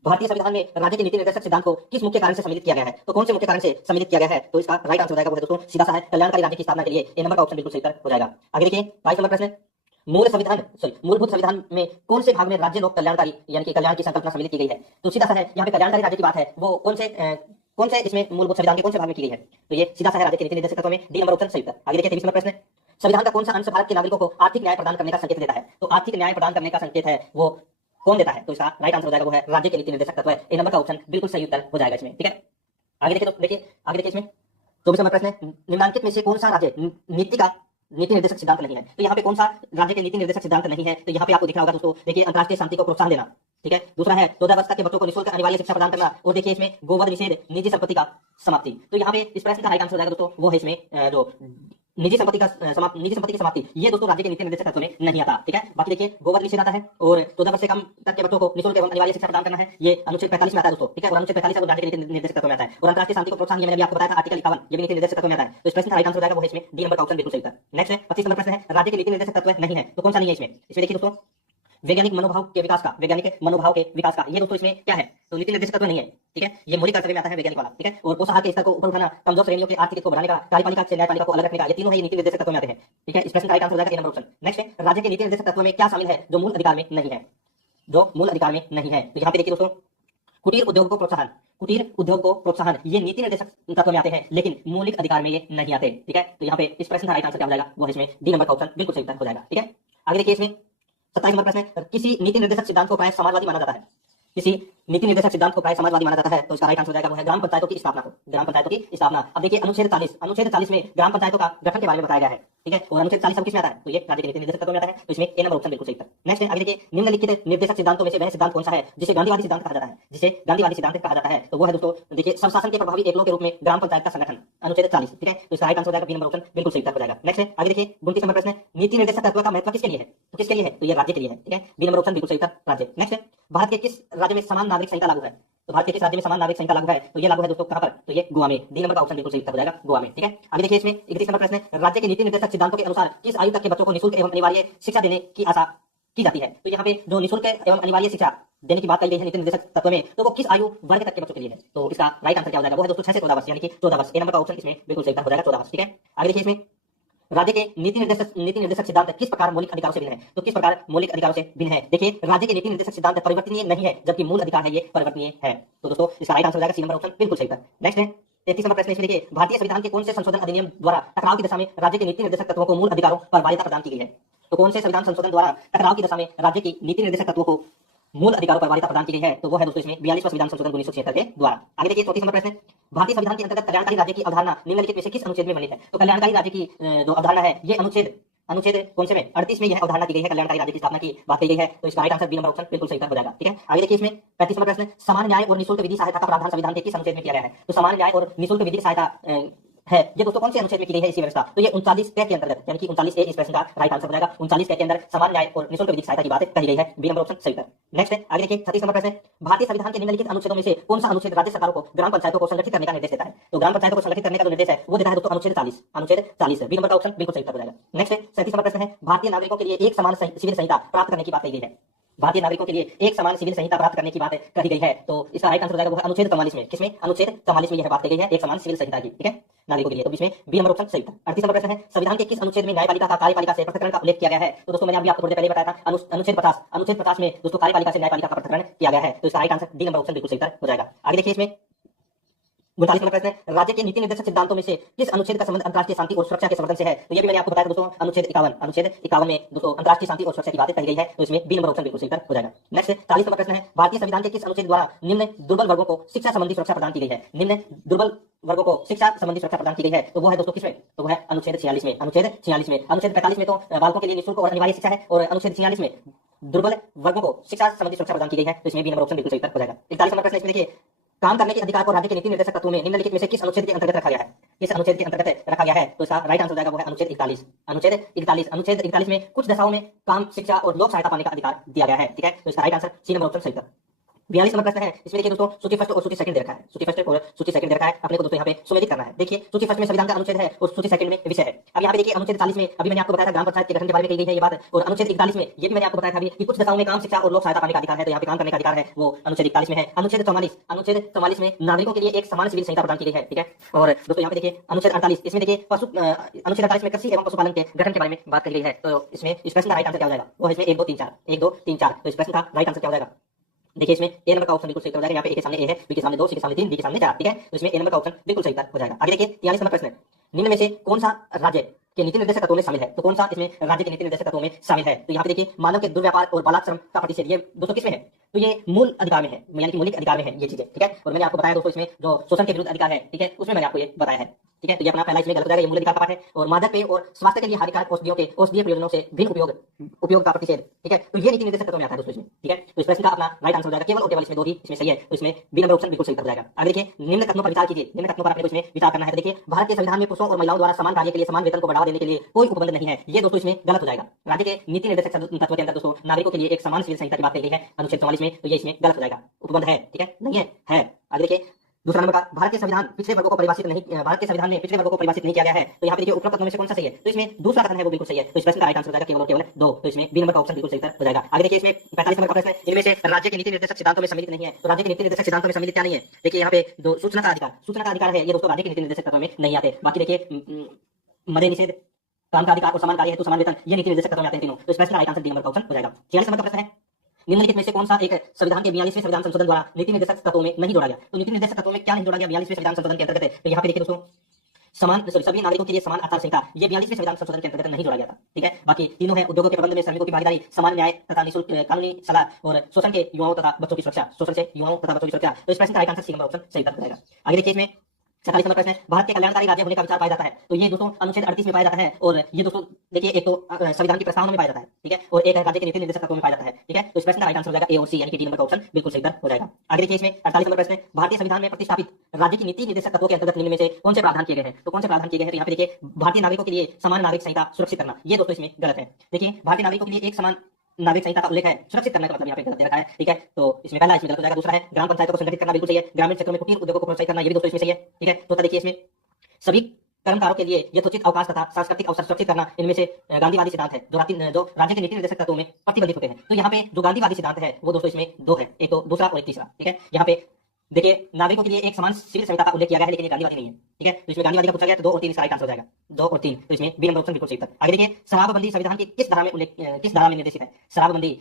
भारतीय संविधान में राज्य के नीति निर्देशक सिद्धांत को किस मुख्य कारण से सम्मिलित किया गया है? तो कौन से मुख्य कारण से सम्मिलित किया गया है? तो इसका राइट आंसर हो जाएगा वो है दोस्तों सीधा सा है कल्याणकारी राज्य की स्थापना के लिए। ए नंबर का ऑप्शन बिल्कुल सही हो जाएगा। आगे देखिए, 22 नंबर प्रश्न, मूलभूत संविधान में कौन से भाग में राज्य लोक कल्याणकारी यानी कि कल्याण की संकल्पना सम्मिलित की गई है? तो सीधा सा है, यहाँ पे कल्याणकारी राज्य की बात है वो कौन से इसमें मूलभूत संविधान के कौन से भाग में की गई है? तो ये सीधा सा है राज्य के नीति निर्देशक तत्व में, डी नंबर ऑप्शन सही उत्तर। आगे देखिए, 23 नंबर प्रश्न, संविधान का कौन सा अंश भारत के नागरिकों को आर्थिक न्याय प्रदान करने का संकेत देता है? तो आर्थिक न्याय प्रदान करने का संकेत है वो कौन देता है? तो इसका राइट आंसर हो जाएगा वो है राज्य के नीति निर्देशक तत्व है। ए नंबर का ऑप्शन बिल्कुल सही उत्तर हो जाएगा इसमें। ठीक है, आगे देखिए, तो देखिए आगे देखिए, इसमें 24 नंबर प्रश्न है, निम्नलिखित में से कौन सा राज्य नीति का नीति निर्देशक सिद्धांत नहीं है। तो यहाँ पे कौन सा राज्य के नीति निर्देशक सिद्धांत नहीं है? तो यहाँ पे आपको दिख रहा होगा दोस्तों, देखिए अंतर्राष्ट्रीय शांति को प्रोत्साहन देना, ठीक है। दूसरा है 14 वर्ष तक के बच्चों को निःशुल्क अनिवार्य शिक्षा प्रदान करना, और देखिए इसमें गोवध निषेध, निजी संपत्ति का समाप्ति। तो यहाँ पे इस प्रश्न का राइट आंसर हो जाएगा दोस्तों, वो है इसमें जो निजी संपत्ति की समाप्ति, ये दोस्तों राज्य के नीति निर्देशक तत्व में नहीं आता, ठीक है। बाकी देखिए गोवध निषेध आता है, और 14 वर्ष से कम तक के बच्चों को निःशुल्क एवं अनिवार्य शिक्षा प्रदान करना है, ये अनुच्छेद 45 में आता है दोस्तों, ठीक है। और अनुच्छेद 45 राज्य के नीति निर्देशक तत्व में आता है। और अंतर्राष्ट्रीय शांति को प्रोत्साहन, ये मैंने आपको बताया था, आर्टिकल 51 ये भी नीति निर्देशक तत्व में आता है। तो इस प्रश्न का राइट आंसर हो जाएगा वो है इसमें डी नंबर का ऑप्शन बिल्कुल सही था। नेक्स्ट है 25 नंबर प्रश्न है, राज्य के नीति निर्देशक तत्व नहीं है तो कौन सा नहीं है इसमें? इसमें देखिए दोस्तों, वैज्ञानिक मनोभाव के विकास का, वैज्ञानिक मनोभाव के विकास का, ये दोस्तों इसमें क्या है? तो नीति निर्देशक तत्व नहीं है, ठीक है। ये मौलिक कर्तव्य में आता है वैज्ञानिक वाला, ठीक है। और पोषाहार के स्तर को ऊपर उठाना, कमजोर श्रेणियों के आर्थिक को बढ़ाने का, कार्यपालिका से न्यायपालिका को अलग रखने का, ये तीनों है नीति निर्देशक तत्व में आते हैं, ठीक है। इस प्रश्न का राइट आंसर हो जाएगा ए नंबर ऑप्शन। नेक्स्ट है राज्य के नीति निर्देशक तत्व में क्या शामिल है जो मूल अधिकार में नहीं है? जो मूल अधिकार में नहीं है, तो यहाँ पे देखिए दोस्तों, कुटीर उद्योग को प्रोत्साहन, कुटीर उद्योग को प्रोत्साहन, ये नीति निर्देशक तत्व में आते हैं, लेकिन मौलिक अधिकार में ये नहीं आते, ठीक है। तो यहाँ पे इस प्रश्न का राइट आंसर क्या हो जाएगा? वो है इसमें डी नंबर का ऑप्शन बिल्कुल सही हो जाएगा, ठीक है। आगे देखिए इसमें 27 नंबर प्रश्न है, किसी नीति निर्देशक सिद्धांत को प्राय समाजवादी माना जाता है, किसी नीति निर्देशक सिद्धांत को प्राय समाजवादी माना जाता है, तो इसका राइट आंसर हो जाएगा वो है ग्राम पंचायतों की स्थापना को, ग्राम पंचायतों की स्थापना। अब देखिए अनुच्छेद 40 में ग्राम पंचायतों का गठन के बारे में बताया गया है, ठीक है। और अनुच्छेद 40 सब किस में आता है? तो ये राज्य के नीति निर्देशक तत्व में आता है, तो इसमें ए नंबर ऑप्शन बिल्कुल सही है। नेक्स्ट है आगे देखिए, निम्नलिखित निर्देशक सिद्धांतों में से वह सिद्धांत कौन सा है जिसे गांधीवादी सिद्धांत कहा जाता है? जिसे गांधीवादी सिद्धांत कहा जाता है, तो वो है दोस्तों देखिए स्वशासन के प्रभावी एकलों के रूप में ग्राम पंचायत का संगठन, अनुच्छेद 40, ठीक है। तो इसका राइट आंसर हो जाएगा बी नंबर ऑप्शन बिल्कुल सही हो जाएगा। नेक्स्ट है आगे देखिए 29 नंबर प्रश्न है, नीति निर्देशक तत्व का महत्व किसके लिए है? तो किसके लिए है? तो ये राज्य के लिए है, ठीक है। बी नंबर ऑप्शन बिल्कुल सही था, राज्य। नेक्स्ट है भारत के किस राज्य में समान नागरिक संहिता लागू है? तो भारत के किस राज्य में समान नागरिक संहिता लागू है? तो ये लागू है दोस्तों कहां पर? तो ये गोवा में, डी नंबर का ऑप्शन बिल्कुल सही हो जाएगा, गोवा में, ठीक है। आगे देखिए इसमें 31 नंबर प्रश्न है, राज्य के नीति निर्देशक सिद्धांतों के अनुसार किस आयु तक के बच्चों को निःशुल्क एवं अनिवार्य शिक्षा देने की आशा की जाती है? तो यहाँ पे जो निःशुल्क एवं अनिवार्य शिक्षा देने की बात कही गई है नीति निर्देशक तत्व में, तो वो किस आयु वर्ग तक के बच्चों के लिए है? तो इसका राइट आंसर क्या हो जाएगा? वो है दोस्तों 6 से 14 वर्ष, यानी कि 14 वर्ष, ए नंबर का ऑप्शन इसमें बिल्कुल सही हो जाएगा, 14 वर्ष, ठीक है। आगे देखिए इसमें राज्य के नीति निर्देशक सिद्धांत किस प्रकार मौलिक अधिकारों से भिन्न है? तो किस प्रकार मौलिक अधिकारों से भिन्न है? देखिए राज्य के नीति निर्देशक सिद्धांत परिवर्तनीय नहीं है, जबकि मूल अधिकार है ये परिवर्तनीय है। तो दोस्तों इसका राइट आंसर हो जाएगा सी नंबर ऑप्शन बिल्कुल सही है। नेक्स्ट है 33 नंबर प्रश्न, इसमें देखिए भारतीय संविधान के कौन से संशोधन अधिनियम द्वारा टकराव की दशा में राज्य के नीति निर्देशक तत्वों को मूल अधिकारों पर वरीयता प्रदान की गई है? तो कौन से संविधान संशोधन द्वारा टकराव की दशा में राज्य की नीति निर्देशक तत्वों को मूल अधिकारों पर वरीयता प्रदान की गई है? तो वो है दोस्तों इसमें 42वां संविधान संशोधन 1976 के द्वारा। आगे देखिए 34 नंबर प्रश्न, भारतीय संविधान के अंतर्गत कल्याणकारी राज्य की अवधारणा निम्नलिखित में से किस अनुच्छेद में वर्णित है? तो कल्याणकारी राज्य की जो अवधारणा है ये अनुच्छेद कौन से में? 38 में यह अवधारणा की गई है, कल्याणकारी राज्य की स्थापना की बात की गई है। तो इसका right answer B number option बिल्कुल सही हो जाएगा, ठीक है। आगे देखिए इसमें 35 नंबर प्रश्न, समान न्याय और निःशुल्क विधि सहायता का प्रावधान संविधान के किस अनुच्छेद में किया गया है? तो समान न्याय और निःशुल्क विधि सहायता है ये दोस्तों कौन से अनुच्छेद में की गई है इसी व्यवस्था? तो ये 39 के अंतर्गत, यानी कि 39 इस प्रश्न का राइट आंसर हो जाएगा। 39 के अंदर समान न्याय और निःशुल्क विधिक सहायता की बात कही गई है, बी नंबर ऑप्शन सही है। नेक्स्ट है आगे देखिए 36 नंबर प्रश्न, भारतीय संविधान के निम्नलिखित अनुच्छेदों में से कौन सा अनुच्छेद राज्य सरकारों को ग्राम पंचायतों को संगठित करने का निर्देश देता है? तो ग्राम पंचायतों को संगठित करने का जो निर्देश है वो देता है दोस्तों अनुच्छेद 40, बी नंबर का ऑप्शन बिल्कुल सही हो जाएगा। नेक्स्ट है 37 नंबर प्रश्न है, भारतीय नागरिकों के लिए एक समान सिविल संहिता प्राप्त करने की बात कही गई है। भारतीय नागरिकों के लिए एक समान सिविल संहिता प्राप्त करने की बात कही गई है, तो इसका राइट आंसर हो जाएगा वो है अनुच्छेद 44 में। किसमें? अनुच्छेद 44 में यह बात कही गई है एक समान सिविल संहिता की, ठीक है, नागरिकों के लिए। तो इसमें बी नंबर ऑप्शन सही था। 38 नंबर प्रश्न है, संविधान के किस अनुच्छेद में न्यायपालिका का कार्यपालिका से पृथक्करण का उल्लेख किया गया है? तो दोस्तों मैंने अभी आपको थोड़ी देर पहले बताया था अनुच्छेद 50 में दोस्तों कार्यपालिका से न्यायपालिका का पृथक्करण किया गया है। तो इसका right answer D number option बिल्कुल सही हो जाएगा। आगे देखिए इसमें 49 नंबर प्रश्न है, राज्य के नीति निर्देशक सिद्धांतों में से किस अनुच्छेद का संबंध अंतर्राष्ट्रीय शांति और सुरक्षा के संवर्धन से है? तो ये भी मैंने आपको बताया दोस्तों अनुच्छेद 51 में दोस्तों अंतर्राष्ट्रीय शांति और सुरक्षा की बातें कही गई है, तो इसमें बी नंबर ऑप्शन बिल्कुल सही हो जाएगा। नेक्स्ट 40 नंबर प्रश्न है, भारतीय संविधान के किस अनुच्छेद द्वारा निम्न दुर्बल वर्गों को शिक्षा संबंधी सुरक्षा प्रदान की गई है? निम्न दुर्बल वर्गों को शिक्षा संबंधी सुरक्षा प्रदान की गई है, तो वो है दोस्तों किसमें? तो वो है अनुच्छेद 46 में। अनुच्छेद 45 में तो बालकों के लिए निःशुल्क और अनिवार्य शिक्षा है, और अनुच्छेद 46 में दुर्बल वर्गों को शिक्षा संबंधी सुरक्षा प्रदान की गई है, तो इसमें बी नंबर ऑप्शन बिल्कुल सही हो जाएगा। 41 नंबर प्रश्न इसमें देखिए, काम करने के अधिकार को राज्य के नीति निर्देशक तत्वों में निम्नलिखित में से किस अनुच्छेद के अंतर्गत रखा गया है? किस अनुच्छेद के अंतर्गत रखा गया है? तो इसका राइट आंसर हो जाएगा वो है अनुच्छेद 41। अनुच्छेद 41 में कुछ दशाओं में काम, शिक्षा और लोक सहायता पाने का अधिकार दिया गया है, ठीक है। तो इसका right answer C number option सही है। 42 नंबर प्रश्न है, इसमें देखिए दोस्तों सूची फर्स्ट और सूची सेकंड दे रखा है, सूची फर्स्ट और सूची सेकंड दे रखा है, अपने को दोस्तों यहाँ पे सुमेलित करना है। देखिए सूची फर्स्ट में संविधान का अनुच्छेद है और सूची सेकंड में विषय है। अब यहाँ पे देखिए अनुच्छेद 40 में अभी मैंने आपको बताया था ग्राम पंचायत के गठन के बारे में कही गई है ये बात, और अनुच्छेद 41 में ये भी मैंने आपको बताया था अभी कि कुछ दशाओं में काम, शिक्षा और लोक सहायता पाने का अधिकार है, तो यहाँ पे काम करने का अधिकार है वो अनुच्छेद 41 में है। अनुच्छेद 44 में नागरिकों के लिए एक समान सिविल संहिता प्रदान की गई है, ठीक है। और दोस्तों यहाँ पे देखिए अनुच्छेद 48, इसमें देखिए अनुच्छेद 48 में कृषि एवं पशुपालन के गठन के बारे में बात कही गई है, तो इसमें इस प्रश्न का राइट आंसर क्या हो जाएगा? वो है इसमें 1 2 3 4, तो इस प्रश्न का राइट आंसर क्या हो जाएगा? देखिए इसमें ए नंबर का ऑप्शन बिल्कुल सही हो जाएगा। यहाँ पे ए के सामने ए है, बी के सामने 2, सी के सामने 3, डी के सामने 4, ठीक है। तो इसमें ए नंबर का ऑप्शन बिल्कुल सही हो जाएगा। आगे देखिए 43 नंबर प्रश्न, निम्न में से कौन सा राज्य के नीति निर्देशक तत्वों में शामिल है? तो कौन सा इसमें राज्य के नीति निर्देशक तत्वों में शामिल है? तो यहाँ पे देखिए मानव के दुर्व्यापार और बालाश्रम का प्रतिषेध, ये दोस्तों किसमें है? तो ये मूल अधिकार में है, यानी कि मौलिक अधिकार में है ये चीजें, ठीक है। और मैंने आपको बताया दोस्तों इसमें जो शोषण के विरुद्ध अधिकार है, ठीक है, उसमें मैंने आपको ये बताया है, ठीक है। तो ये अपना पहला इसमें गलत हो जाएगा, ये मूल अधिकार का पाठ है। और मादक पेय और स्वास्थ्य के लिए हानिकारक औषधियों के औषधीय प्रयोजनों से भिन्न उपयोग का प्रतिषेध, ठीक है। तो ये नीति निर्देशक तत्व में आता है दोस्तों इसमें, ठीक है। तो इस प्रश्न का अपना राइट आंसर हो जाएगा केवल और केवल इसमें दो ही इसमें सही है, तो इसमें बी नंबर ऑप्शन बिल्कुल सही हो जाएगा। आगे देखिए, निम्न कथनों पर विचार कीजिए, निम्न कथनों पर आपने इसमें विचार करना है। तो देखिए, भारत के संविधान में पुरुषों और महिलाओं द्वारा समान कार्य के लिए समान वेतन को बढ़ावा देने के लिए कोई उपबंध नहीं है, ये दोस्तों इसमें गलत हो जाएगा। राज्य के नीति निर्देशक तत्व के अंदर दोस्तों नागरिकों के लिए एक समान सिविल संहिता की बात कही गई है अनुच्छेद 44 में, तो ये इसमें गलत हो जाएगा। उपबंध है, ठीक है, नहीं है। आगे देखिए, दूसरा नंबर का, भारत के संविधान पिछड़े वर्गों को परिभाषित नहीं, भारत के संविधान में पिछड़े वर्गों को परिभाषित नहीं किया गया है। तो यहाँ पे देखिए उपरोक्त कथनों में से कौन सा सही है, तो इसमें दूसरा कथन है वो बिल्कुल सही है। तो इस प्रश्न का राइट आंसर हो जाएगा केवल और केवल दो, तो इसमें बी नंबर का ऑप्शन बिल्कुल सही हो जाएगा। आगे देखिए, इसमें 45 नंबर का प्रश्न है, इनमें से राज्य के नीति निर्देशक सिद्धांतों में सम्मिलित नहीं है। तो राज्य के नीति निर्देशक सिद्धांतों में सम्मिलित क्या नहीं है, देखिए यहाँ पे दो सूचना का अधिकार है, ये दोस्तों राज्य के नीति निर्देशक तत्व में नहीं आते। बाकी देखिए, मद्य निषेध, काम का अधिकार और समान कार्य हेतु समान वेतन, ये नीति निर्देशक तत्व में आते हैं तीनों। तो इस प्रश्न का राइट आंसर डी नंबर का ऑप्शन हो जाएगा। 46 नंबर का प्रश्न है, निम्नलिखित में से कौन सा एक संविधान के 42वें संविधान संशोधन द्वारा नीति निर्देशक तत्वों में नहीं जोड़ा गया। तो नीति निर्देशक तत्वों में क्या नहीं जोड़ा गया 42वें संविधान संशोधन के अंतर्गत है। तो यहाँ पे देखिए दोस्तों, सभी नागरिकों के लिए समान आचार संहिता, ये 42वें संविधान संशोधन के अंतर्गत नहीं जोड़ा गया था, ठीक है। बाकी तीनों है, उद्योगों के प्रबंध में श्रमिकों की भागीदारी, समान न्याय तथा निःशुल्क कानूनी सलाह और शोषण से युवाओं तथा बच्चों की सुरक्षा। तो इस प्रश्न का right answer C number option सही हो जाएगा। आगे देखिए, इसमें 47 नंबर प्रश्न है, भारत के कल्याणकारी राज्य होने का विचार पाया जाता है। तो ये दोस्तों अनुच्छेद 38 में पाया जाता है, और ये दोस्तों देखिए एक तो संविधान की प्रस्तावना में पाया जाता है, ठीक है, और एक है राज्य के नीति निर्देशक तत्वों में पाया जाता है, ठीक है। तो इस प्रश्न का राइट आंसर हो जाएगा ए और सी, यानी कि डी नंबर का ऑप्शन बिल्कुल सही हो जाएगा। आगे देखिए, इसमें 48 नंबर प्रश्न है, भारतीय संविधान में प्रतिष्ठापित राज्य की नीति निर्देशक तत्वों के अंतर्गत निम्न में से कौन से प्रावधान किए गए हैं। तो कौन से प्रावधान किए गए हैं, तो यहाँ पे देखिए, भारतीय नागरिकों के लिए समान नागरिक संहिता सुरक्षित करना, ये दोस्तों इसमें गलत है। देखिए, भारतीय नागरिकों के लिए एक समान नागरिक संहिता का उल्लेख है, सुरक्षित करने का मतलब यहाँ पे गलत दे रखा है, ठीक है। तो इसमें पहला इसमें गलत हो जाएगा। दूसरा है, ग्राम पंचायतों को संगठित करना, बिल्कुल सही है। ग्रामीण क्षेत्रों में कुटीर उद्योगों को प्रोत्साहित करना, ये भी दोस्तों इसमें सही है, ठीक है। तो देखिए, इसमें सभी कर्मकारों के लिए यथोचित अवकाश तथा सांस्कृतिक अवसर सुरक्षित करना, इनमें से गांधीवादी सिद्धांत है जो राज्य के नीति निर्देशक तत्वों में प्रतिबंधित होते हैं। तो यहाँ पे जो गांधीवादी सिद्धांत है वो दोस्तों इसमें दो है, एक तो दूसरा और एक तीसरा, ठीक है। यहाँ पे देखिए, नागरिकों के लिए एक समान सिविल संहिता का उल्लेख किया गया है, लेकिन ये गांधीवादी नहीं है, ठीक है। तो इसमें गांधीवादी का पूछा गया, तो 2 और 3 इसका राइट आंसर हो जाएगा, 2 और 3, तो इसमें बी नंबर ऑप्शन बिल्कुल सही है। आगे देखिए, शराबबंदी संविधान की किस धारा में निर्देशित है। शराबबंदी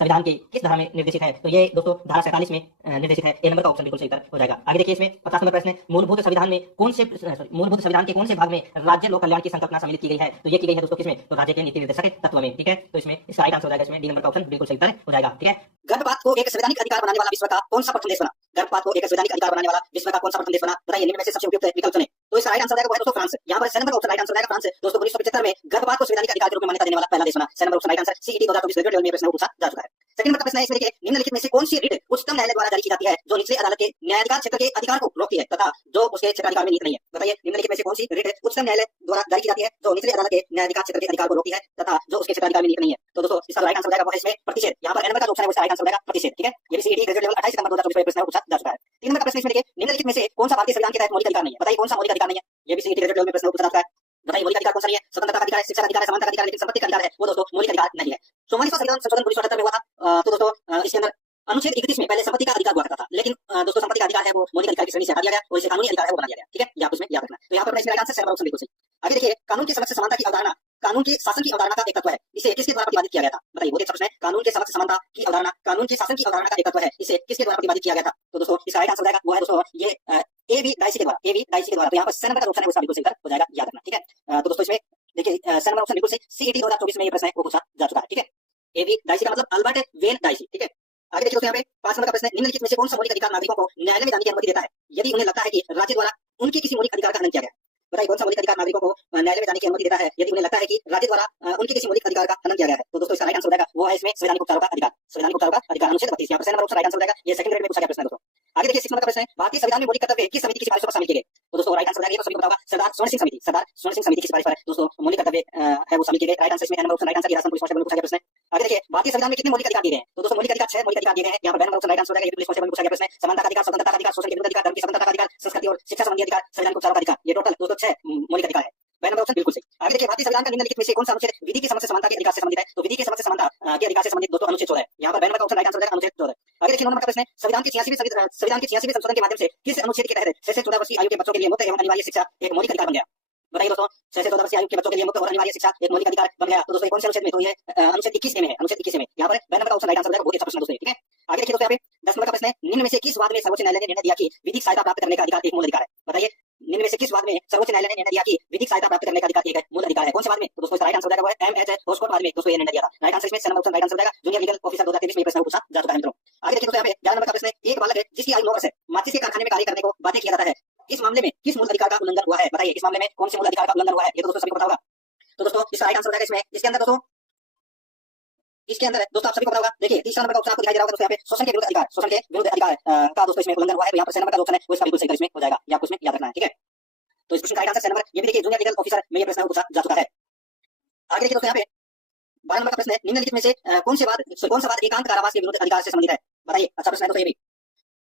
संविधान के किस धारा में निर्देशित है, तो ये दोस्तों धारा 47 में निर्देशित है, ए नंबर का ऑप्शन बिल्कुल सही हो जाएगा। आगे देखिए, इसमें 50 नंबर प्रश्न है, मूलभूत संविधान के कौन से भाग में राज्य लोक कल्याण की संकल्पना सम्मिलित की गई है। तो ये की गई है दोस्तों किसमें, तो राज्य के नीति निर्देशक तत्व में, ठीक है। तो इसमें इसका राइट आंसर हो जाएगा, इसमें डी नंबर का ऑप्शन बिल्कुल सही हो जाएगा, ठीक है। गर्भपात को एक संवैधानिक अधिकार बनाने वाला विश्व का कौन सा प्रथम देश बना। गर्भपात को एक संवैधानिक अधिकार बनाने वाला विश्व का कौन सा प्रथम देश बना, बताइए, निम्न में से सबसे उपयुक्त विकल्प चुनें। तो इसका राइट आंसर जाएगा वो है दोस्तों फ्रांस। यहाँ पर नंबर ऑप्शन राइट आंसर जाएगा फ्रांस। दोस्तों 1975 में गर्भपात को संवैधानिक अधिकार के रूप में मान्यता देने वाला पहला देश बना। Number option right answer CET 2024 graduate level में प्रश्न पूछा जा चुका है। सेकंड नंबर का प्रश्न है, इसमें देखिए, निम्नलिखित में से कौन सी रिट उच्चतम न्यायालय द्वारा जारी की जाती है जो निचली अदालत के न्यायाधिकार क्षेत्र के अधिकार को रोकती है तथा जो उसके क्षेत्राधिकार में निहित नहीं है। बताइए, निम्नलिखित में से कौन सी रिट उच्चतम न्यायालय द्वारा जारी की जाती है जो निचली अदालत के न्यायाधिकार क्षेत्र के अधिकार को रोकती है तथा जो उसके क्षेत्राधिकार में निहित नहीं है। तो दोस्तों इसका राइट आंसर हो जाएगा वो है इसमें प्रतिषेध। यहाँ पर नंबर का ऑप्शन है, उसका राइट आंसर हो जाएगा प्रतिषेध, ठीक है। ये भी सीईटी ग्रेजुएट लेवल 28 सितंबर 2024 में प्रश्न पूछा जा चुका है। 3 नंबर का प्रश्न इसमें देखिए, निम्नलिखित में से कौन सा भारतीय संविधान के तहत मौलिक अधिकार नहीं है। बताइए, कौन सा मौलिक अधिकार नहीं है, ये भी सीईटी ग्रेजुएट लेवल में प्रश्न पूछा जा चुका है। बताइए, मौलिक अधिकार कौन सा नहीं है। स्वतंत्रता का अधिकार है, शिक्षा का अधिकार है, समानता का अधिकार है, लेकिन संपत्ति का अधिकार है वो दोस्तों मौलिक अधिकार नहीं है। 44वां संविधान संशोधन 1978 में हुआ था, तो दोस्तों इसके अंदर अनुच्छेद 31 में पहले संपत्ति का अधिकार हुआ करता था, लेकिन दोस्तों संपत्ति का अधिकार है वो मौलिक अधिकार की श्रेणी से हटा दिया गया और इसे कानूनी अधिकार है वो बना दिया गया, ठीक है। ये आप उसमें याद रखना। तो यहाँ पर इसमें राइट आंसर नंबर ऑप्शन बिल्कुल सही। आगे देखिए, कानून के समक्ष समानता की अवधारणा कानून के शासन की अवधारणा का एक तत्व है, इसे किसके द्वारा प्रतिपादित किया गया था। बताइए, बहुत अच्छा प्रश्न है। कानून के समक्ष समानता की अवधारणा कानून के शासन की अवधारणा का एक तत्व है, इसे किसके द्वारा प्रतिपादित किया गया था। तो दोस्तों इसका राइट आंसर जाएगा वो है दोस्तों ये एवी डाइसी के द्वारा। तो यहाँ पर नंबर का ऑप्शन है उसका बिल्कुल सही हो जाएगा, याद रखना, ठीक है। तो दोस्तों इसमें देखिए, नंबर ऑप्शन बिल्कुल सही। सीईटी 2024 में ये प्रश्न है वो पूछा जा चुका है, ठीक है। एवी डाइसी का मतलब अल्बर्ट वेन डाइसी, ठीक है। आगे देखिए दोस्तों, यहाँ पे 5 नंबर का प्रश्न है, निम्नलिखित में से कौन सा मौलिक अधिकार नागरिकों को न्यायालय में जाने की अनुमति देता है यदि उन्हें लगता है कि राज्य द्वारा उनके किसी मौलिक अधिकार का हनन किया गया। बताइए, कौन सा मौलिक अधिकार नागरिकों को न्यायालय में जाने की अनुमति देता है यदि उन्हें लगता है कि राज्य द्वारा उनके किसी मौलिक अधिकार का हनन किया गया है। तो दोस्तों इसका राइट आंसर हो जाएगा वो है इसमें संवैधानिक उपचारों का अधिकार, संवैधानिक उपचारों का अधिकार अनुच्छेद 32। यहाँ पर नंबर ऑप्शन राइट आंसर हो जाएगा, ये सेकंड ग्रेड में पूछा गया प्रश्न है दोस्तों। आगे देखिए, 6 नंबर का प्रश्न है, भारतीय संविधान में मौलिक कर्तव्य किस समिति की सिफारिशों पर शामिल किए गए। तो दोस्तों राइट आंसर हो जाएगा, तो सभी को पता होगा, सरदार स्वर्ण सिंह समिति की सिफारिश पर दोस्तों मौलिक कर्तव्य है वो शामिल किए गए। राइट आंसर इसमें number option right answer Rajasthan police constable में पूछा गया प्रश्न है। आगे देखिए, भारतीय संविधान में कितने मौलिक अधिकार दिए गए हैं। तो दोस्तों मौलिक अधिकार 6 मौलिक अधिकार दिए गए हैं। यहाँ पर नंबर ऑप्शन राइट आंसर हो जाएगा, ये पुलिस कांस्टेबल में पूछा गया प्रश्न है। समानता का अधिकार, स्वतंत्रता का अधिकार, शोषण के विरुद्ध अधिकार, धर्म की स्वतंत्रता का अधिकार, संस्कृति और शिक्षा संबंधी अधिकार, संविधानिक उपचारों का अधिकार, ये टोटल दोस्तों 6 मौलिक अधिकार है। नंबर ऑप्शन बिल्कुल सही। आगे देखिए, भारतीय संविधान का निम्नलिखित में से कौन सा अनुच्छेद विधि के समक्ष समानता के अधिकार से संबंधित है। तो विधि के समक्ष समानता के अधिकार से संबंधित दोस्तों अनुच्छेद 14 है। यहाँ पर नंबर का ऑप्शन राइट आंसर हो जाएगा अनुच्छेद 14। आगे देखिए, 9 नंबर का प्रश्न है, संविधान के 86वें संशोधन के माध्यम से किस अनुच्छेद के तहत 6 से 14 वर्षीय आयु के बच्चों के लिए मुक्त एवं अनिवार्य शिक्षा एक मौलिक अधिकार बन गया। बताइए दोस्तों, 6 से 14 वर्षीय आयु के बच्चों के लिए मुक्त और अनिवार्य शिक्षा एक मौलिक अधिकार बन गया। तो दोस्तों कौन से अनुच्छेद में, तो ये अनुच्छेद 21 में है, अनुच्छेद 21 में। यहाँ पर नंबर का ऑप्शन राइट आंसर हो जाएगा, बहुत अच्छा प्रश्न दोस्तों, ठीक है। आगे देखिए दोस्तों, यहाँ पे 10 नंबर का प्रश्न है, निम्न में से किस वाद में सर्वोच्च न्यायालय ने निर्णय दिया कि विधिक सहायता प्राप्त करने का अधिकार एक मूल अधिकार है। बताइए, निम्न में से किस वाद में सर्वोच्च न्यायालय ने निर्णय दिया कि विधिक सहायता प्राप्त करने का अधिकार एक मूल अधिकार है। कौन से वाद में, तो दोस्तों इसका राइट आंसर हो जाएगा वो है एमएच होस्कोट वाद में दोस्तों ये निर्णय दिया था। राइट आंसर इसमें नंबर ऑप्शन राइट आंसर हो जाएगा, जूनियर लीगल ऑफिसर 2023 में प्रश्न पूछा जा चुका है मित्रों। आगे जिसकी आयु 9 वर्ष है, माचिस के कारखाने में कार्य करने को बाध्य किया जाता है। इस मामले में किस मूल अधिकार का उल्लंघन हुआ है? बताइए, इस मामले में कौन से मूल अधिकार का उल्लंघन हुआ है? ये तो दोस्तों सभी को पता होगा। तो दोस्तों इसका राइट आंसर हो जाएगा इसमें, इसके अंदर दोस्तों, इसके अंदर दोस्तों आप सभी को पता होगा। देखिए तीसरा नंबर का ऑप्शन आपको दिखाई दे रहा होगा दोस्तों, यहाँ पे शोषण के विरुद्ध अधिकार, शोषण के विरुद्ध अधिकार का दोस्तों इसमें उल्लंघन हुआ है। तो यहाँ पर 6 नंबर का ऑप्शन है वो इसका बिल्कुल सही इसमें हो जाएगा, ये आपको इसमें याद रखना है, ठीक है। तो इस प्रश्न का राइट आंसर 6 नंबर। ये भी देखिए जूनियर लीगल ऑफिसर में ये प्रश्न पूछा जा चुका है। आगे देखिए दोस्तों यहाँ पे 12 नंबर का प्रश्न है, निम्नलिखित में से कौन सा वाद एकांत कारावास के विरुद्ध अधिकार से संबंधित है? बताइए, अच्छा प्रश्न है दोस्तों ये भी,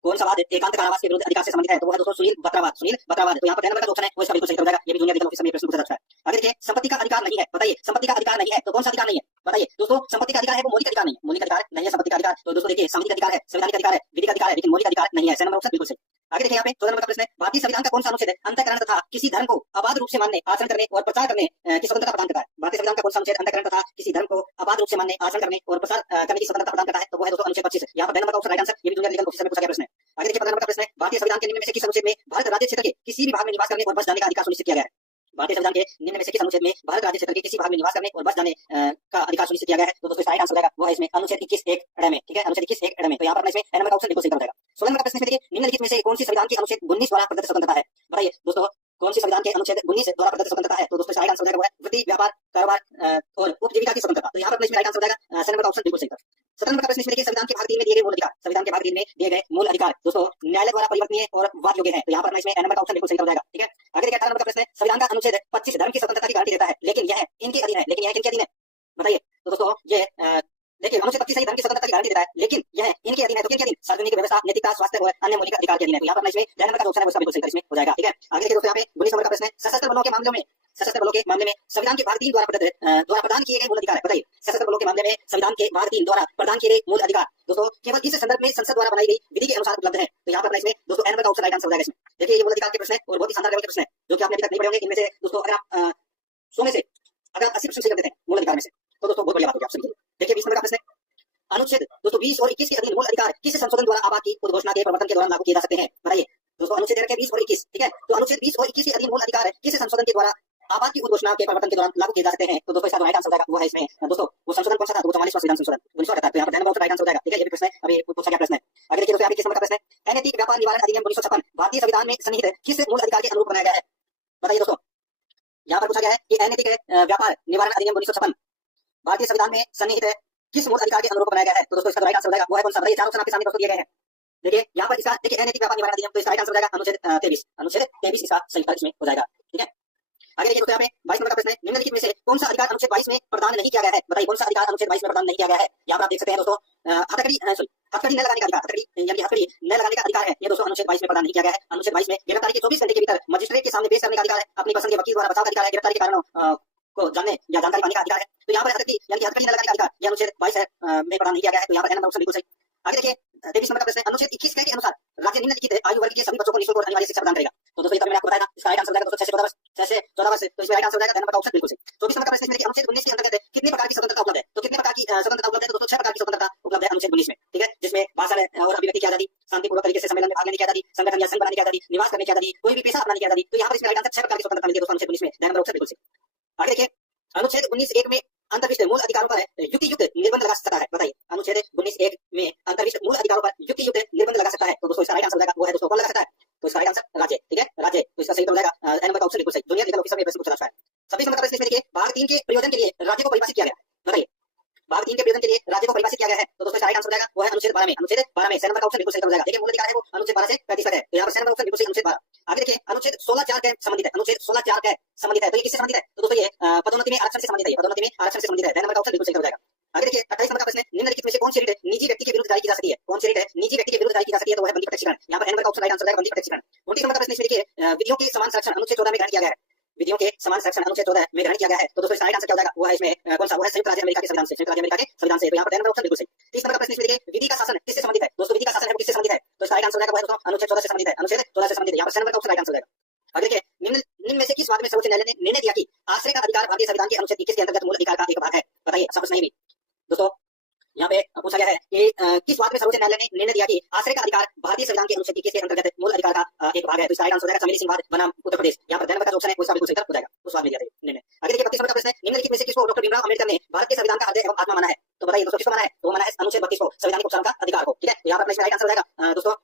कौन सा वाद एकांत कारावास के विरुद्ध अधिकार से संबंधित है? तो वो है दोस्तों सुनील बत्रावाद, सुनील बत्रावाद। तो यहाँ पर 10 नंबर का ऑप्शन है वो इसका बिल्कुल सही हो जाएगा, ये भी जूनियर लीगल ऑफिसर में प्रश्न पूछा जाता है। आगे देखिए संपत्ति का अधिकार नहीं है, बताइए संपत्ति का अधिकार नहीं है तो कौन सा अधिकार नहीं है? बताइए दोस्तों, संपत्ति का अधिकार है वो मौलिक अधिकार नहीं है, मौलिक अधिकार नहीं है संपत्ति का अधिकार। तो दोस्तों देखिए संविधानिक अधिकार है, संवैधानिक अधिकार है, विधिक अधिकार है, लेकिन मौलिक अधिकार नहीं है। 6 नंबर ऑप्शन बिल्कुल सही। आगे देखिए यहाँ पे 14 नंबर का प्रश्न है, भारतीय संविधान का कौन सा अनुच्छेद अंतःकरण तथा किसी धर्म को अबाध रूप से मानने, आचरण करने और प्रचार करने की स्वतंत्रता प्रदान करता है? भारतीय संविधान का कौन सा अनुच्छेद अंतःकरण तथा किसी धर्म को अबाध रूप से मानने, आचरण करने और प्रचार करने की स्वतंत्रता प्रदान करता है? तो वो है दोस्तों अनुच्छेद 25। यहाँ पर 2 नंबर का ऑप्शन राइट आंसर, ये भी जूनियर लीगल ऑफिसर में पूछा गया प्रश्न है। आगे देखिए 15 नंबर का प्रश्न है, भारतीय संविधान के निम्न में से किस अनुच्छेद में भारत राज्य क्षेत्र के किसी भी भाग में निवास करने और बस जाने का अधिकार सुनिश्चित किया गया है? भारतीय संविधान के निम्न में से किस अनुच्छेद में भारत राज्य क्षेत्र के किसी भाग में निवास करने और बस जाने का अधिकार सुनिश्चित किया गया है? तो दोस्तों इसका राइट आंसर हो जाएगा वो है इसमें अनुच्छेद 21(1) अ में, ठीक है, अनुच्छेद 21(1) अ में। तो यहाँ पर इसमें 2 नंबर का ऑप्शन बिल्कुल सही हो जाएगा। 16 नंबर का प्रश्न में देखिए, निम्नलिखित में से कौन सी संविधान के अनुच्छेद 19 द्वारा प्रदत्त स्वतंत्रता है? बताइए दोस्तों, कौन सी संविधान के अनुच्छेद 19 द्वारा प्रदत्त स्वतंत्रता है? तो दोस्तों इसका राइट आंसर हो जाएगा वो है वृत्ति, व्यापार, कारोबार और उपजीविका की स्वतंत्रता। तो यहाँ पर इसमें राइट आंसर हो जाएगा 6 नंबर का ऑप्शन बिल्कुल सही था। 17 नंबर का प्रश्न इसमें देखिए, संविधान के भाग 3 में दिए गए मूल अधिकार, संविधान के भाग 3 में दिए गए मूल अधिकार दोस्तों न्यायालय द्वारा परिवर्तनीय और वाद योग्य है। तो यहाँ पर इसमें नंबर का ऑप्शन बिल्कुल सही हो जाएगा, ठीक है। आगे देखिए 18 नंबर का प्रश्न है, संविधान का अनुच्छेद 25 धर्म की स्वतंत्रता की गारंटी देता है, लेकिन यह इनके अधीन है, लेकिन यह किनके अधीन है? बताइए। तो दोस्तों ये देखिए अनुच्छेद 25 धर्म की स्वतंत्रता की गारंटी देता है, लेकिन यह इनके अधीन है। तो किनके अधीन? सार्वजनिक व्यवस्था, नैतिकता, स्वास्थ्य और अन्य मौलिक अधिकार के अधीन है। तो यहाँ पर इसमें 2 नंबर का ऑप्शन है वो इसका बिल्कुल सही इसमें हो जाएगा, ठीक है। आगे देखिए दोस्तों यहाँ पे 19 नंबर का प्रश्न है, सशस्त्र बलों के मामले में, सशस्त्र बलों के मामले में संविधान के भाग 3 द्वारा प्रदान किए गए मूल अधिकार है। बताइए सशस्त्र बलों के मामले में संविधान के भाग 3 द्वारा प्रदान किए गए मूल अधिकार दोस्तों केवल इस संदर्भ में संसद द्वारा बनाई गई विधि के अनुसार उपलब्ध है। तो यहाँ पर इसमें दोस्तों नंबर का ऑप्शन राइट आंसर हो जाएगा इसमें। देखिए ये मूल अधिकार के प्रश्न है और बहुत ही शानदार लेवल के प्रश्न है जो कि आपने अभी तक नहीं पढ़े होंगे। इनमें से दोस्तों अगर आप 100 में से अगर 80% सही कर देते हैं मूल अधिकार में से तो दोस्तों बहुत बढ़िया बात होगी आप सभी के लिए। देखिए 20 नंबर का प्रश्न है, अनुच्छेद दोस्तों 20 और 21 के अधीन मूल अधिकार किस संशोधन द्वारा आवास की उद्घोषणा के प्रवर्तन के दौरान लागू किए जा सकते हैं? बताइए दोस्तों अनुच्छेद 20 और 21, ठीक है। तो अनुच्छेद 20 और 21 के अधीन मूल अधिकार किस संशोधन के द्वारा आवास की उद्घोषणा के प्रवर्तन के दौरान लागू किए जा सकते हैं? तो दोस्तों इसका राइट आंसर हो जाएगा वो है इसमें दोस्तों वो संशोधन कौन सा था? तो 44वां संविधान संशोधन 1978। तो यहाँ पर 2 राइट आंसर हो जाएगा, ठीक है। ये भी प्रश्न है अभी पूछा गया प्रश्न है। आगे देखिए दोस्तों यहाँ पे किस नंबर का प्रश्न है, अनैतिक व्यापार निवारण अधिनियम 1956 भारतीय संविधान में सन्निहित किस मूल अधिकार के अनुरूप बनाया गया है? बताइए दोस्तों, यहाँ पर पूछा गया है कि अनैतिक व्यापार निवारण अधिनियम 1956 भारतीय संविधान में सन्निहित किस मूल अधिकार के अनुरूप बनाया गया है? तो दोस्तों इसका राइट आंसर हो जाएगा वो है कौन सा? बताइए, चार ऑप्शन आपके सामने दोस्तों दिए गए हैं। देखिए यहाँ पर इसका देखिए अनैतिक व्यापार निवारण अधिनियम, तो इसका राइट आंसर हो जाएगा अनुच्छेद 23, अनुच्छेद 23 इसका सही उत्तर इसमें हो जाएगा, ठीक है। आगे देखिए दोस्तों यहाँ पे 22 नंबर का प्रश्न है, निम्नलिखित में से कौन सा अधिकार अनुच्छेद 22 में प्रदान नहीं किया गया है? बताइए कौन सा अधिकार अनुच्छेद 22 में प्रदान नहीं किया गया है? यहाँ पर आप देख सकते हैं दोस्तों हथकड़ी न लगाने का अधिकार, हथकड़ी यानी हथकड़ी न लगाने का अधिकार है, ये दोस्तों अनुच्छेद 22 में प्रदान नहीं किया गया है। अनुच्छेद 22 में गिरफ्तारी के 24 घंटे के भीतर मजिस्ट्रेट के सामने पेश करने का अधिकार है, अपनी पसंद के वकील द्वारा बचाव का अधिकार है, गिरफ्तारी के कारणों को जानने या जानकारी पाने का अधिकार है। तो यहाँ पर हथकड़ी यानी हथकड़ी न लगाने का अधिकार ये अनुच्छेद 22 में प्रदान नहीं किया गया है। तो यहाँ पर नंबर ऑप्शन बिल्कुल सही। आगे देखिए 23 नंबर का प्रश्न है, अनुच्छेद 21 के अनुसार राज्य निम्नलिखित आयु वर्ग के सभी बच्चों को निःशुल्क और अनिवार्य शिक्षा प्रदान करेगा। तो दोस्तों ये मैंने आपको बताया था, इसका राइट आंसर हो जाएगा दोस्तों 6 से 14 वर्ष, 6 से 14 वर्ष। तो इसमें राइट आंसर हो जाएगा नंबर का ऑप्शन बिल्कुल सही। 24 नंबर का प्रश्न है, अनुच्छेद 19 के अंतर्गत कितने प्रकार की स्वतंत्रता उपलब्ध है? तो कितने प्रकार की स्वतंत्रता उपलब्ध है? तो दोस्तों 6 प्रकार की स्वतंत्रता उपलब्ध है अनुच्छेद 19 में, ठीक है। जिसमें भाषण और अभिव्यक्ति की आजादी, शांतिपूर्वक तरीके से सम्मेलन में भाग लेने की आजादी, संगठन या संघ बनाने की आजादी, निवास करने की आजादी, कोई भी पेशा अपनाने की आजादी। तो यहाँ पर इसमें राइट आंसर 6 प्रकार की स्वतंत्रता मिलती है दोस्तों अनुच्छेद 19 में, नंबर ऑप्शन बिल्कुल सही। आगे देखिए अनुच्छेद 19(1) में अंतर्विष्ट मूल अधिकारों पर युक्ति युक्त निर्बंध लगा सकता है। बताइए अनुच्छेद 19(1) में अंतर्विष्ट मूल अधिकारों पर युक्ति युक्त निर्बंध लगा सकता है। तो दोस्तों इसका राइट आंसर हो जाएगा वो है दोस्तों कौन लगा सकता है? तो इसका राइट आंसर राज्य, ठीक है, राज्य। तो इसका सही हो जाएगा नंबर का ऑप्शन बिल्कुल सही। जूनियर लीगल ऑफिसर में प्रश्न पूछा जाता है। 26 नंबर का प्रश्न देखिए, भाग 3 के प्रयोजन के लिए राज्य को परिभाषित किया गया। बताइए भाग 3 के प्रयोजन के लिए राज्य को परिभाषित किया गया है। तो दोस्तों इसका राइट आंसर हो जाएगा वो है अनुच्छेद 12 में, अनुच्छेद 12 में 6 नंबर का ऑप्शन बिल्कुल सही हो जाएगा। देखिए मूल अधिकार है वो अनुच्छेद 12 से 35 तक है। तो यहाँ पर 6 नंबर ऑप्शन बिल्कुल सही, अनुच्छेद 12। आगे देखिए अनुच्छेद 16(4) के संबंधित है, अनुच्छेद 16(4) के संबंधित है। तो ये किससे संबंधित है? तो दोस्तों ये पदोन्नति में आरक्षण से संबंधित है, पदोन्नति में आरक्षण से संबंधित है। नंबर का ऑप्शन बिल्कुल सही हो जाएगा। आगे देखिए 28 नंबर का प्रश्न है, निम्नलिखित में से कौन सी रिट निजी व्यक्ति के विरुद्ध जारी की जा सकती है? कौन सी रिट निजी व्यक्ति के विरुद्ध जारी की जा सकती है? तो वह बंदी प्रत्यक्षीकरण। यहाँ पर नंबर का ऑप्शन राइट आंसर हो जाएगा बंदी प्रत्यक्षीकरण। 29 नंबर का प्रश्न इसमें देखिए विधियों के समान संरक्षण अनुच्छेद 14 में ग्रहण किया गया है, विधियों के समान संरक्षण अनुच्छेद 14 में ग्रहण किया गया है। तो दोस्तों इसका राइट आंसर क्या हो जाएगा? वो है इसमें कौन सा? वो है संयुक्त राज्य अमेरिका के संविधान से, संयुक्त राज्य अमेरिका के संविधान से। तो यहाँ पर नंबर ऑप्शन बिल्कुल सही। 30 नंबर का प्रश्न इसमें देखिए विधि का शासन किससे संबंधित है? दोस्तों विधि का शासन है वो किससे संबंधित है? तो इसका राइट आंसर हो जाएगा वो है दोस्तों अनुच्छेद 14 से संबंधित है, अनुच्छेद 14 से संबंधित है। यहाँ पर 6 नंबर का ऑप्शन राइट आंसर हो जाएगा। आगे देखिए निम्न में से किस बात में सर्वोच्च न्यायालय ने निर्णय दिया कि आश्रय का अधिकार भारतीय संविधान के अनुच्छेद 21 के अंतर्गत मूल अधिकार का एक भाग है? बताइए, अच्छा प्रश्न है भी दोस्तों। यहाँ पे पूछा गया है कि किस बात में सर्वोच्च न्यायालय ने निर्णय दिया कि आश्रय का अधिकार भारतीय संविधान के अनुच्छेद 21 के अंतर्गत मूल अधिकार का एक भाग है? तो इसका राइट आंसर हो जाएगा चमेली सिंह वाद बनाम उत्तर प्रदेश। यहाँ पर नंबर का ऑप्शन है उसका बिल्कुल सही हो जाएगा, उस बात में दिया था निर्णय। आगे देखिए 32 नंबर का प्रश्न है, निम्नलिखित में से किसको डॉक्टर भीमराव अम्बेडकर ने भारत के संविधान का हृदय एवं आत्मा माना है? तो बताइए दोस्तों किसको माना है? तो माना है अनुच्छेद 32 को, संवैधानिक उपचारों का अधिकार को, ठीक है। तो यहाँ पर इसमें राइट आंसर हो जाएगा दोस्तों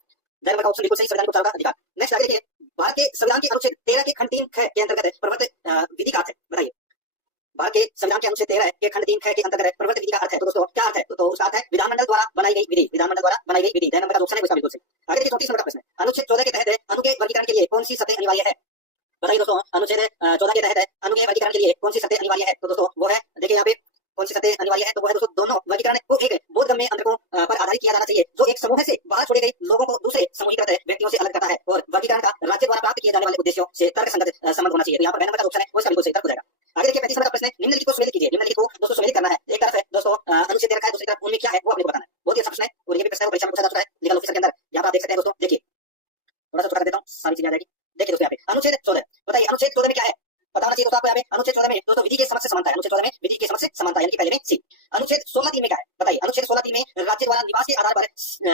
ऑप्शन बिल्कुल सही, संवैधानिक उपचार का अधिकार। नेक्स्ट आगे देखिए, भारत के संविधान के अनुच्छेद 13 के खंड 3 ख के अंतर्गत प्रवर्तित विधि का अर्थ है, बताइए। भारत के संविधान के अनुच्छेद 13 के खंड 3 ख के अंतर्गत प्रवर्तित विधि का अर्थ है, तो दोस्तों क्या अर्थ है? तो उसका अर्थ है विधानमंडल द्वारा बनाई गई विधि, विधानमंडल द्वारा बनाई गई विधि। दैन नंबर का ऑप्शन है उसका बिल्कुल सही। आगे देखिए 34 नंबर का प्रश्न है, अनुच्छेद 14 के तहत अणु के वर्गीकरण के लिए कौन सी शर्तें अनिवार्य है? बताइए दोस्तों, अनुच्छेद 14 के तहत अणु के वर्गीकरण के लिए कौन सी शर्तें अनिवार्य है? तो दोस्तों वो है, देखिए यहाँ पे कौन सी शर्तें अनिवार्य है, तो वो है दोस्तों, दोनों वर्गीकरण को एक बोधगम्य अंतरकों पर आधारित किया जाना चाहिए, जो एक समूह से बाहर छोड़े गए लोगों को दूसरे समूहीकृत व्यक्तियों से अलग करता है, और वर्गीकरण का राज्य द्वारा प्राप्त किए जाने वाले उद्देश्यों से तर्कसंगत संबंध होना चाहिए। तो यहाँ पर नंबर का ऑप्शन है वो इसका बिल्कुल सही उत्तर हो जाएगा। आगे देखिए 35 नंबर का प्रश्न है, निम्नलिखित को सुमेलित कीजिए। निम्नलिखित को दोस्तों सुमेलित करना है। एक तरफ है दोस्तों अनुच्छेद 13 का है, दूसरी तरफ उनमें क्या है वो आपको बताना है। बहुत ही अच्छा प्रश्न है, और ये भी प्रश्न है वो परीक्षा में पूछा जा चुका है लीगल ऑफिसर के अंदर। यहाँ पर आप देख सकते हैं दोस्तों, देखिए थोड़ा सा छोटा कर देता हूँ, सारी चीजें आ जाएगी। देखिए दोस्तों यहाँ पे अनुच्छेद 14, बताइए अनुच्छेद 14 में क्या है, पता होना चाहिए दोस्तों आपको। यहाँ पे अनुच्छेद 14 में दोस्तों विधि के समक्ष समानता है, अनुच्छेद 14 में विधि के समक्ष समानता, यानी कि पहले में सी। अनुच्छेद 16 3 में क्या है, बताइए। अनुच्छेद 16 3 में राज्य द्वारा निवास के आधार पर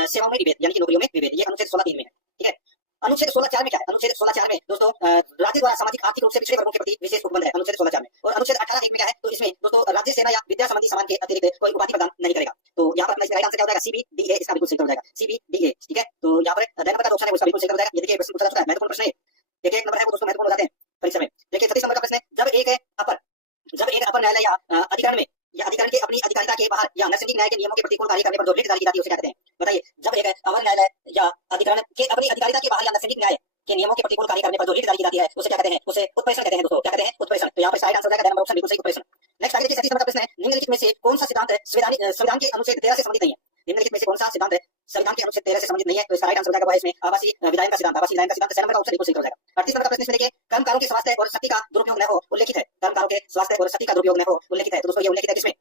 सेवाओं में विभेद, यानी कि नौकरियों में विभेद, ये अनुच्छेद 16 3 में है, ठीक है। अनुच्छेद 16 4 में क्या है, अनुच्छेद 16 4 में दोस्तों राज्य द्वारा सामाजिक आर्थिक रूप से पिछड़े वर्गों के प्रति विशेष उपबंध है, अनुच्छेद 16 4 में। और अनुच्छेद 18 1 में क्या है, तो इसमें दोस्तों राज्य सेना या विद्या संबंधी सामान के अतिरिक्त कोई उपाधि प्रदान नहीं करेगा। तो यहाँ पर अपना इसका राइट आंसर क्या हो जाएगा, CBDA, इसका बिल्कुल सही हो जाएगा, CBDA, ठीक है। तो यहाँ पर दैन नंबर का ऑप्शन है उसका बिल्कुल सही हो जाएगा। ये देखिए प्रश्न पूछा जाता है, महत्वपूर्ण प्रश्न है, एक नंबर है वो दोस्तों महत्वपूर्ण हो जाते हैं परीक्षा में। देखिए 36 नंबर का प्रश्न है, जब एक अपर न्यायालय या अधिकरण में या अधिकरण के अपनी अधिकारिता के बाहर या नैसर्गिक न्याय के नियमों के प्रतिकूल कार्य करने पर जो रिट जारी की जाती है उसे क्या कहते हैं? बताइए। जब एक अवर न्यायालय या अधिकरण के अपनी अधिकारिता के बाहर या नैसर्गिक न्याय के नियमों के प्रतिकूल कार्य करने पर जो रिट जारी की जाती है उसे क्या कहते हैं? उसे उत्प्रेषण कहते हैं दोस्तों। क्या कहते हैं? उत्प्रेषण। तो यहाँ पर राइट आंसर हो जाएगा नंबर ऑप्शन बिल्कुल सही, उत्प्रेषण। नेक्स्ट आगे देखिए 37 नंबर का प्रश्न है, निम्नलिखित में से कौन सा सिद्धांत संविधान के अनुच्छेद 13 से संबंधित नहीं है? निम्नलिखित में से कौन सा सिद्धांत संविधान के अनुच्छेद 13 से संबंधित नहीं है? तो इसका राइट आंसर हो जाएगा वो है इसमें आवासीय विधायन का सिद्धांत, आवासीय विधायन का सिद्धांत। नंबर का ऑप्शन बिल्कुल सही हो जाएगा। 38 नंबर का प्रश्न इसमें देखिए, कर्मकारों के स्वास्थ्य और शक्ति का दुरुपयोग न हो उल्लेखित है, कर्मकारों के स्वास्थ्य और शक्ति का दुरुपयोग न हो उल्लेखित है, तो दोस्तों ये उल्लेखित है किसमें?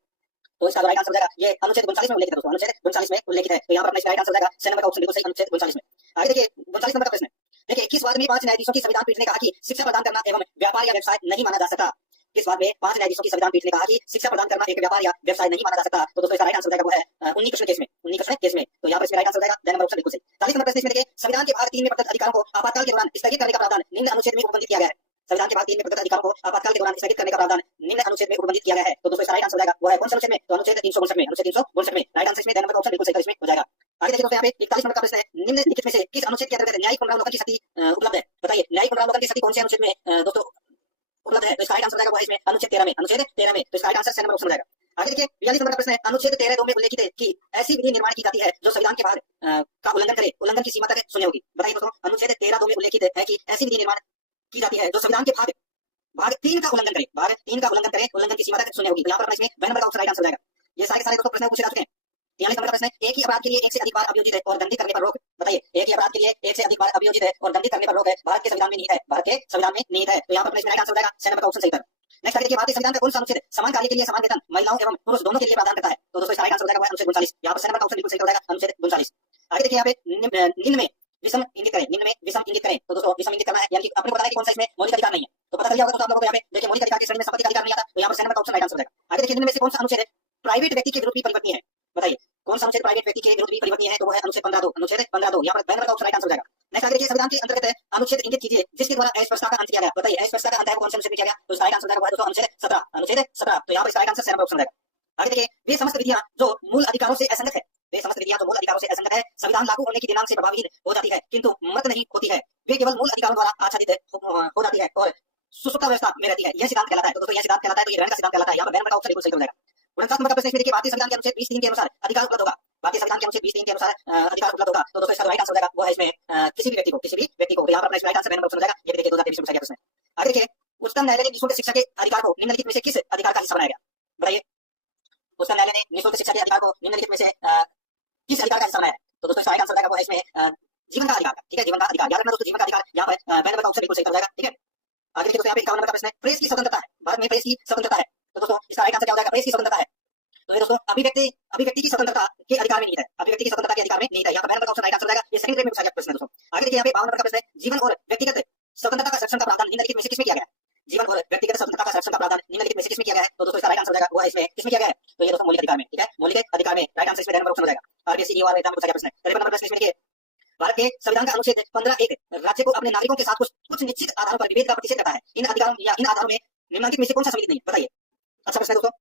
तो इसका राइट आंसर हो जाएगा ये अनुच्छेद 39 में उल्लेखित है दोस्तों, अनुच्छेद 39 में उल्लेखित है। तो यहाँ पर अपना इसका राइट आंसर हो जाएगा सी नंबर का ऑप्शन बिल्कुल सही, अनुच्छेद 39 में। आगे देखिए 39 नंबर का प्रश्न देखिए, किस बात में 5 न्यायाधीशों की संविधान पीठ ने कहा कि शिक्षा प्रदान करना एवं व्यापार या व्यवसाय नहीं माना जा सकता? किस बात में 5 न्यायाधीशों की संविधान पीठ ने कहा कि शिक्षा प्रदान करना एक व्यापार या व्यवसाय नहीं माना जा सकता? तो दोस्तों इसका राइट आंसर हो जाएगा वो है 19 कृष्ण केस में, 19 कृष्ण केस में। तो यहाँ पर इसका राइट आंसर हो जाएगा नंबर ऑप्शन बिल्कुल सही। 40 नंबर प्रश्न इसमें देखिए, संविधान के भाग 3 में प्रदत्त अधिकारों को आपातकाल के दौरान स्थगित करने का प्रावधान निम्न अनुच्छेद में उपबंधित किया गया है। संविधान के भाग 3 में प्रदत्त अधिकारों को आपातकाल के दौरान स्थगित करने का प्रावधान निम्न अनुच्छेद में उपबंधित किया गया है। तो दोस्तों इसका राइट आंसर हो जाएगा वो है कौन सा अनुच्छेद में? तो अनुच्छेद 359 में, अनुच्छेद 359 में। राइट आंसर इसमें नंबर का ऑप्शन बिल्कुल सही इसमें हो जाएगा। आगे देखिए दोस्तों यहाँ पे 41 नंबर का प्रश्न है, निम्नलिखित में से किस अनुच्छेद के अंतर्गत न्यायिक पुनरावलोकन की शक्ति उपलब्ध है? बताइए न्यायिक पुनरावलोकन की शक्ति कौन से अनुच्छेद में दोस्तों उपलब्ध है? तो इसका राइट आंसर हो जाएगा वो है इसमें अनुच्छेद 13 में, अनुच्छेद 13 में। तो इसका right answer C number option हो जाएगा। आगे देखिए 42 नंबर का प्रश्न है, अनुच्छेद 13 2 में उल्लेखित है कि ऐसी विधि निर्माण की जाती है जो संविधान के भाग का उल्लंघन करे, उल्लंघन की सीमा तक शून्य होगी। बताइए दोस्तों, अनुच्छेद 13 2 में उल्लेखित है कि ऐसी विधि निर्माण की जाती है जो संविधान के भाग 3 का उल्लंघन करे, भाग 3 का उल्लंघन करे, उल्लंघन की सीमा तक शून्य होगी। तो यहाँ पर इसमें ब नंबर का ऑप्शन राइट आंसर हो जाएगा। ये सारे दोस्तों प्रश्न पूछे जा चुके हैं। 43 नंबर का प्रश्न है, एक ही अपराध के लिए एक से अधिक बार अभियोजित है और दंडित करने पर रोक। बताइए एक ही अपराध के लिए एक से अधिक बार अभियोजित है और दंडित करने पर रोक है, भारत के संविधान में निहित है, भारत के संविधान में निहित है। तो यहाँ पर इसमें राइट आंसर हो जाएगा सी नंबर का ऑप्शन सही है। नेक्स्ट आगे देखिए, भारतीय संविधान का कौन सा अनुच्छेद समान कार्य के लिए समान वेतन महिलाओं एवं पुरुष दोनों के लिए प्रावधान करता है? तो दोस्तों इसका राइट आंसर हो जाएगा अनुच्छेद 39। यहाँ पर सी नंबर का ऑप्शन बिल्कुल सही हो जाएगा, अनुच्छेद 39। आगे देखिए यहाँ पे निम्न में विषम इंगित करें, निम्न में विषम इंगित करें। तो दोस्तों विषम इंगित करना है, यानी कि आपको पता है कि कौन सा इसमें मौलिक अधिकार नहीं है। तो पता चल गया होगा तो आप लोगों को यहाँ पे देखिए मौलिक अधिकार की श्रेणी में संपत्ति का अधिकार नहीं आता, तो यहाँ पर सी नंबर का ऑप्शन राइट आंसर हो जाएगा। आगे देखिए निम्न में से कौन सा अनुच्छेद प्राइवेट व्यक्ति के विरुद्ध भी परिवर्तनीय है? बताइए कौन सा अनुच्छेद प्राइवेट व्यक्ति के विरुद्ध भी परिवर्तनीय है? तो वो है अनुच्छेद 15 2, अनुच्छेद 15 2। यहाँ पर ब नंबर का ऑप्शन राइट आंसर हो जाएगा। नेक्स्ट आगे देखिए, संविधान के अंतर्गत अनुच्छेद इंगित कीजिए जिसके द्वारा अस्पृश्यता का अंत किया गया। बताइए अस्पृश्यता का अंत है वो कौन से अनुच्छेद में किया गया? तो इसका राइट आंसर हो जाएगा दोस्तों अनुच्छेद 17, अनुच्छेद 17। तो यहाँ पर इसका right answer C number option रहेगा। आगे देखिए, वे समस्त विधियां जो मूल अधिकारों से असंगत है, वे समस्त विधियां जो मूल अधिकारों से असंगत है संविधान लागू होने की दिनांक से प्रभावित हो जाती है किंतु मत नहीं होती है, वे केवल मूल अधिकारों द्वारा आच्छादित हो जाती है और सुसुप्त अवस्था में रहती है, यह सिद्धांत कहलाता है। तो दोस्तों यह सिद्धांत कहलाता है, तो ये ग्रहण का सिद्धांत कहलाता है। यहाँ पर नंबर का ऑप्शन बिल्कुल सही हो जाएगा। 49 नंबर का प्रश्न इसमें देखिए, भारतीय संविधान के अनुच्छेद 20 3 के अनुसार अधिकार उपलब्ध होगा, भारतीय संविधान के अनुच्छेद 20 3 के अनुसार अधिकार उपलब्ध होगा। तो दोस्तों इसका राइट आंसर हो जाएगा वो है इसमें किसी भी व्यक्ति को, किसी भी व्यक्ति को। तो यहाँ पर अपना राइट आंसर नंबर ऑप्शन हो जाएगा। ये देखिए 2023 में पूछा गया प्रश्न। आगे देखिए, उच्चतम न्यायालय ने निःशुल्क शिक्षा के अधिकार को निम्नलिखित में से किस अधिकार का हिस्सा बनाया गया? बताइए उच्चतम न्यायालय ने निःशुल्क शिक्षा के अधिकार को निम्नलिखित में से किस अधिकार का हिस्सा बनाया है? तो दोस्तों इसका राइट आंसर हो जाएगा वो है इसमें जीवन का अधिकार, ठीक है, जीवन का अधिकार। याद रखना दोस्तों, जीवन का अधिकार। यहाँ पर ब नंबर का ऑप्शन बिल्कुल सही हो जाएगा, ठीक है। आगे देखिए दोस्तों, यहाँ पे 51 नंबर का प्रश्न है, प्रेस की स्वतंत्रता है, भारत में प्रेस की स्वतंत्रता है। तो दोस्तों इसका राइट आंसर क्या हो जाएगा? प्रेस की स्वतंत्रता है। तो ये दोस्तों अभिव्यक्ति की स्वतंत्रता के अधिकार में निहित है, अभिव्यक्ति की स्वतंत्रता के अधिकार में निहित है। यहाँ पर नंबर का ऑप्शन राइट आंसर हो जाएगा। ये सेकंड ग्रेड में पूछा गया प्रश्न है दोस्तों। आगे देखिए, यहाँ पे 52 नंबर का प्रश्न है, जीवन और व्यक्तिगत स्वतंत्रता का संरक्षण का प्रावधान निम्नलिखित में से किसमें किया गया है? जीवन और व्यक्तिगत स्वतंत्रता का संरक्षण का प्रावधान निम्नलिखित में से किसमें किया गया है? तो दोस्तों इसका राइट आंसर हो जाएगा वो है इसमें किसमें किया गया है? तो ये दोस्तों मौलिक अधिकार में, ठीक है, मौलिक अधिकार में। राइट आंसर इसमें नंबर ऑप्शन हो जाएगा। आरबीएससी ईओआर एग्जाम में पूछा गया प्रश्न है। 53 नंबर प्रश्न इसमें देखिए, भारत के संविधान का अनुच्छेद 15 1 राज्य को अपने नागरिकों के साथ कुछ निश्चित आधारों पर विभेद का प्रतिषेध करता है। इन अधिकारों या इन आधारों में निम्नलिखित में से कौन सा सम्मिलित नहीं? बताइए। अच्छा प्रश्न है दोस्तों,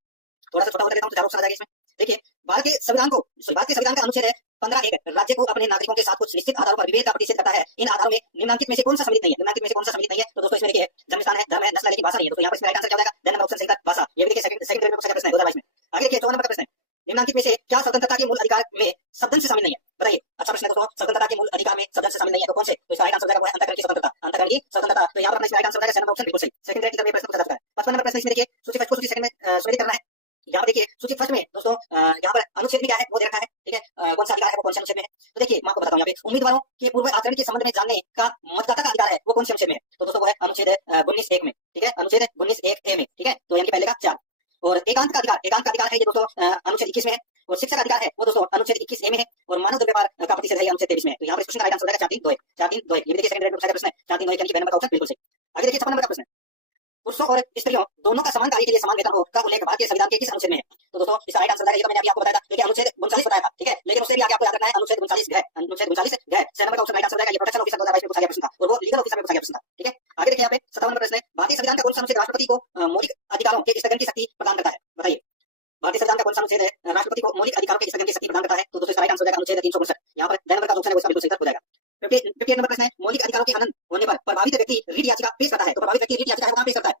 थोड़ा सा छोटा होता देता हूं तो ज्यादा ऑप्शन आ जाएगा इसमें। देखिए, भारत के संविधान का अनुच्छेद है 15(1) राज्य को अपने नागरिकों के साथ कुछ निश्चित आधारों पर विभेद का प्रतिषेध करता है। इन आधारों में निम्नलिखित में से कौन सा सम्मिलित नहीं है? निम्नलिखित में से कौन सा सम्मिलित नहीं है? तो दोस्तों इसमें देखिए, जन्म स्थान है, धर्म है, नस्ल है, लेकिन भाषा नहीं है। दोस्तों यहाँ पर इसमें राइट आंसर क्या हो जाएगा? देन नंबर ऑप्शन सही था, भाषा। ये भी देखिए सेकंड ग्रेड में पूछा गया प्रश्न है 2022 में। आगे देखिए 54 नंबर का प्रश्न है, निम्नलिखित में से क्या स्वतंत्रता के मूल अधिकार में शब्दन से शामिल नहीं है? बताइए। अच्छा प्रश्न है दोस्तों, स्वतंत्रता के मूल अधिकार में शब्दन से शामिल नहीं है तो कौन से? तो इसका राइट आंसर हो जाएगा वो है अंतःकरण की स्वतंत्रता। अंतःकरण की स्वतंत्रता। तो यहाँ पर अपना इसका राइट आंसर हो जाएगा नंबर ऑप्शन बिल्कुल सही। सेकंड ग्रेड की तरफ ये प्रश्न पूछा जाता है। 55 नंबर प्रश्न इसमें देखिए, सूची फर्स्ट को सूची सेकंड में सुमेलित करना है। यहाँ पर देखिए सूची फर्स्ट में दोस्तों यहाँ पर अनुच्छेद भी क्या है वो दे रखा है, ठीक है। कौन सा अधिकार है वो कौन से अनुच्छेद में है? तो देखिए मैं आपको बताता हूँ, यहाँ पे उम्मीदवारों के पूर्व आचरण के संबंध में जानने का मतदाता का अधिकार है वो कौन से अनुच्छेद में है? तो दोस्तों वो है अनुच्छेद 19(1) में, ठीक है। अनुच्छेद 19(1) में, ठीक है। तो यानी कि पहले का 4। और एकांत का अधिकार है ये दोस्तों अनुच्छेद 21 में है। और शिक्षा का अधिकार है वो दोस्तों अनुच्छेद 21(a) में है। और मानव दुर्व्यवहार का प्रतिषेध है ये अनुच्छेद 23 में है। तो यहाँ पर इस प्रश्न का राइट आंसर हो जाएगा 4-3-2-1। 4-3-2-1 ये भी देखिए सेकंड ग्रेड में पूछा गया प्रश्न है। 4-3-2-1 यानी कि नंबर का ऑप्शन बिल्कुल सही। आगे देखिए 56 नंबर का प्रश्न है, पुरुषों और स्त्रियों दोनों का समान कार्य के लिए समान वेतन हो का उल्लेख भारतीय संविधान के किस अनुच्छेद में है? तो दोस्तों इसका राइट आंसर है, ये तो मैंने अभी आपको बताया था, देखिए अनुच्छेद 39 बताया था, ठीक है। लेकिन उससे भी आगे आपको याद रखना है अनुच्छेद 39 घ, अनुच्छेद 39 घ से नंबर का ऑप्शन राइट आंसर है। ये प्रोटेक्शन ऑफिसर 2022 में पूछा गया प्रश्न था और वो लीगल ऑफिसर में पूछा गया प्रश्न था, ठीक है। आगे देखिए यहाँ पे 57 नंबर प्रश्न है, भारतीय संविधान का कौन सा अनुच्छेद राष्ट्रपति को मौलिक अधिकारों के स्थगन की शक्ति प्रदान करता है? बताइए। भारतीय संविधान का कौन सा अनुच्छेद है राष्ट्रपति को मौलिक अधिकारों के स्थगन की शक्ति प्रदान करता है? तो दोस्तों इसका राइट आंसर हो जाएगा अनुच्छेद 359। यहाँ पर नंबर का ऑप्शन है वो इसका बिल्कुल सही हो जाएगा। 58 नंबर प्रश्न है, मौलिक अधिकारों के हनन होने पर प्रभावित व्यक्ति रीट याचिका पेश करता है। तो प्रभावित व्यक्ति रीट याचिका कहाँ पेश करता है?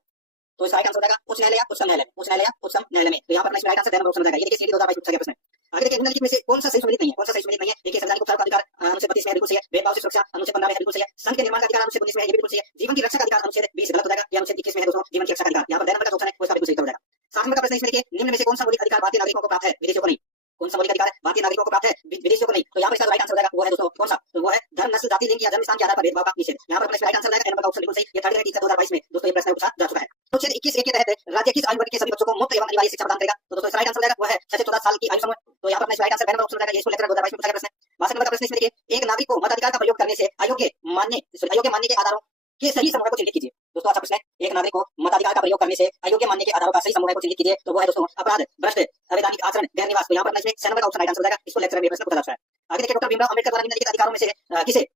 तो इसका राइट आंसर हो जाएगा उच्च न्यायालय या उच्चतम न्यायालय, उच्च न्यायालय या उच्चतम न्यायालय में। तो यहाँ पर अपना इसका राइट आंसर देना ऑप्शन हो जाएगा। ये देखिए सीडी 2022 पूछा गया प्रश्न है। आगे देखिए निम्नलिखित में से कौन सा सही सम्मिलित नहीं है? कौन सा सही सम्मिलित नहीं है? देखिए संवैधानिक उपचार का अधिकार अनुच्छेद 32 में बिल्कुल सही है। भेदभाव से सुरक्षा अनुच्छेद 15 में है, बिल्कुल सही है। संघ के निर्माण का अधिकार अनुच्छेद 19 में है, ये बिल्कुल सही है। जीवन की रक्षा का अधिकार अनुच्छेद 20 गलत हो जाएगा, ये अनुच्छेद 21 में है दोस्तों, जीवन की रक्षा का अधिकार। यहाँ पर देना का ऑप्शन है वो इसका बिल्कुल सही हो जाएगा। 60 नंबर का प्रश्न इसमें देखिए, निम्न में से कौन सा मौलिक अधिकार भारतीय नागरिकों को प्राप्त है विदेशियों को नहीं? कौन सा मौलिक अधिकार भारतीय नागरिकों को प्राप्त है विदेशियों को नहीं? तो यहाँ पर इसका राइट आंसर हो जाएगा वो है दोस्तों कौन सा? तो वो है धर्म, नस्ल, जाति, लिंग या जन्म स्थान के आधार पर भेदभाव का निषेध। यहाँ पर अपना राइट आंसर हो जाएगा नंबर का ऑप्शन बिल्कुल सही। ये थर्ड ग्रेड 2022 में दोस्तों ये प्रश्न पूछा जा चुका है। अनुच्छेद 21(1) के तहत राज्य किस आयु वर्ग के सभी बच्चों को मुफ्त एवं अनिवार्य शिक्षा प्रदान करेगा? तो दोस्तों इसका राइट आंसर हो जाएगा वो है 6 से 14 साल की आयु समूह। तो यहाँ पर अपना राइट आंसर नंबर ऑप्शन हो जाएगा। ये स्कूल लेक्चर 2022 में पूछा गया प्रश्न है। 62 नंबर का प्रश्न इसमें देखिए, एक नागरिक को मताधिकार का प्रयोग करने से अयोग्य मानने के आधारों के सही समूह को चिन्हित कीजिए। दोस्तों अच्छा प्रश्न है, एक नागरिक को मताधिकार का प्रयोग करने से अयोग्य मानने के आधारों का सही समूह को चिन्हित कीजिए। तो वो है दोस्तों अपराध, भ्रष्ट, अवैधानिक आचरण, गैर निवास। तो यहाँ पर इसमें 6 नंबर का ऑप्शन राइट आंसर हो जाएगा। इसको लेक्चर में प्रश्न पूछा जाता है। आगे देखिए डॉक्टर भीमराव अंबेडकर द्वारा निम्नलिखित अधिकारों में से किसे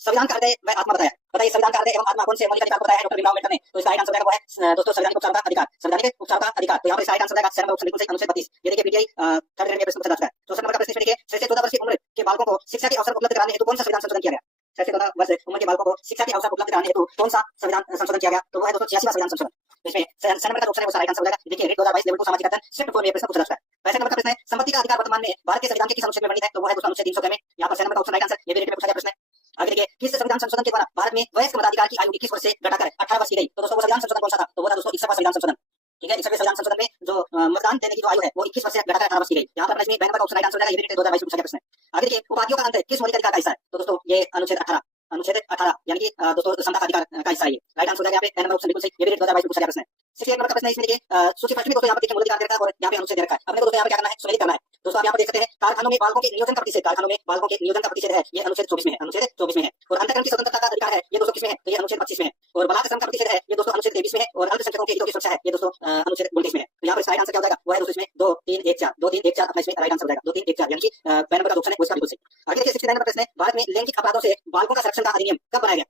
संविधान का हृदय व आत्मा बताया? बताइए संविधान का हृदय एवं आत्मा कौन से मौलिक अधिकार को बताया है डॉक्टर भीमराव अंबेडकर ने? तो इसका राइट आंसर है वो है दोस्तों संवैधानिक उपचार का अधिकार, संवैधानिक उपचार का अधिकार। तो यहाँ पर राइट आंसर है 6 नंबर ऑप्शन बिल्कुल सही, अनुच्छेद 32। ये देखिए पीटीआई थर्ड ग्रेड में प्रश्न पूछा जाता है। 64 नंबर का प्रश्न देखिए, 6 से 14 वर्ष की उम्र के बालकों को शिक्षा के अवसर उपलब्ध कराने हेतु कौन सा संविधान संशोधन किया गया? 6 से 14 वर्ष उम्र के बालकों को शिक्षा के अवसर उपलब्ध कराने हेतु कौन सा संविधान संशोधन किया गया? तो वो है दोस्तों 86वां संविधान संशोधन। इसमें 6 नंबर का ऑप्शन है वो राइट आंसर हो जाएगा। देखिए रेट 2022 लेवल 2 सामाजिक अध्ययन शिफ्ट 4 में प्रश्न पूछा जाता है। 65 नंबर का प्रश्न है, संपत्ति का अधिकार वर्तमान में भारत के संविधान के किस अनुच्छेद में वर्णित है? तो वो है दोस्तों अनुच्छेद 300 में। यहाँ पर 6 नंबर का ऑप्शन राइट आंसर, ये भी रेट में पूछा गया प्रश्न है। आगे देखिए, किस संविधान संशोधन के द्वारा भारत में वयस्क मताधिकार की आयु 21 वर्ष से घटाकर 18 वर्ष की गई? तो दोस्तों वो संविधान संशोधन कौन सा था? तो वो था दोस्तों 61वां संविधान संशोधन, ठीक है। 61वें संविधान संशोधन में जो मतदान देने की जो आयु है वो 21 वर्ष से घटाकर 18 वर्ष की गई। यहाँ पर इसमें 92 का ऑप्शन राइट आंसर हो जाएगा। ये भी 2022 में पूछा गया प्रश्न है। आगे देखिए, उपाधियों का अंत किस मौलिक अधिकार का हिस्सा है? तो दोस्तों ये अनुच्छेद 18, अनुच्छेद 18 यानी कि दोस्तों समता का अधिकार का हिस्सा है। राइट आंसर हो जाएगा यहाँ पे नंबर ऑप्शन बिल्कुल सही। ये भी 2022 में पूछा गया प्रश्न है। 68 नंबर का प्रश्न है इसमें देखिए, सूची फर्स्ट में दोस्तों यहाँ पर देखिए मूल अधिकार दे रखा है और यहाँ पे अनुच्छेद दे रखा है। अपने को दोस्तों यहाँ पे क्या करना है, सुमेलित करना है। दोस्तों आप यहाँ पर देख सकते हैं कारखानों में बालकों के नियोजन का प्रतिषेध, कारखानों में बालकों के नियोजन का प्रतिषेध है, ये अनुच्छेद 24 में है, अनुच्छेद 24 में है। और अंतःकरण की स्वतंत्रता का अधिकार है ये दोस्तों किसमें है? तो ये अनुच्छेद 25 में है। और बलात्कार श्रम का प्रतिषेध है ये दोस्तों अनुच्छेद 23 में है। और अल्पसंख्यकों के हितों की सुरक्षा है ये दोस्तों अनुच्छेद 29 में है। तो यहाँ पर राइट आंसर क्या हो जाएगा? वो है दोस्तों इसमें 2 3 1 4 2 3 1 4 अपना इसमें राइट आंसर हो जाएगा 2 3 1 4 यानी कि पहले नंबर का ऑप्शन है वो इसका बिल्कुल सही। आगे देखिए 69 नंबर प्रश्न है, भारत में लैंगिक अपराधों से बालकों का संरक्षण का अधिनियम कब बनाया गया?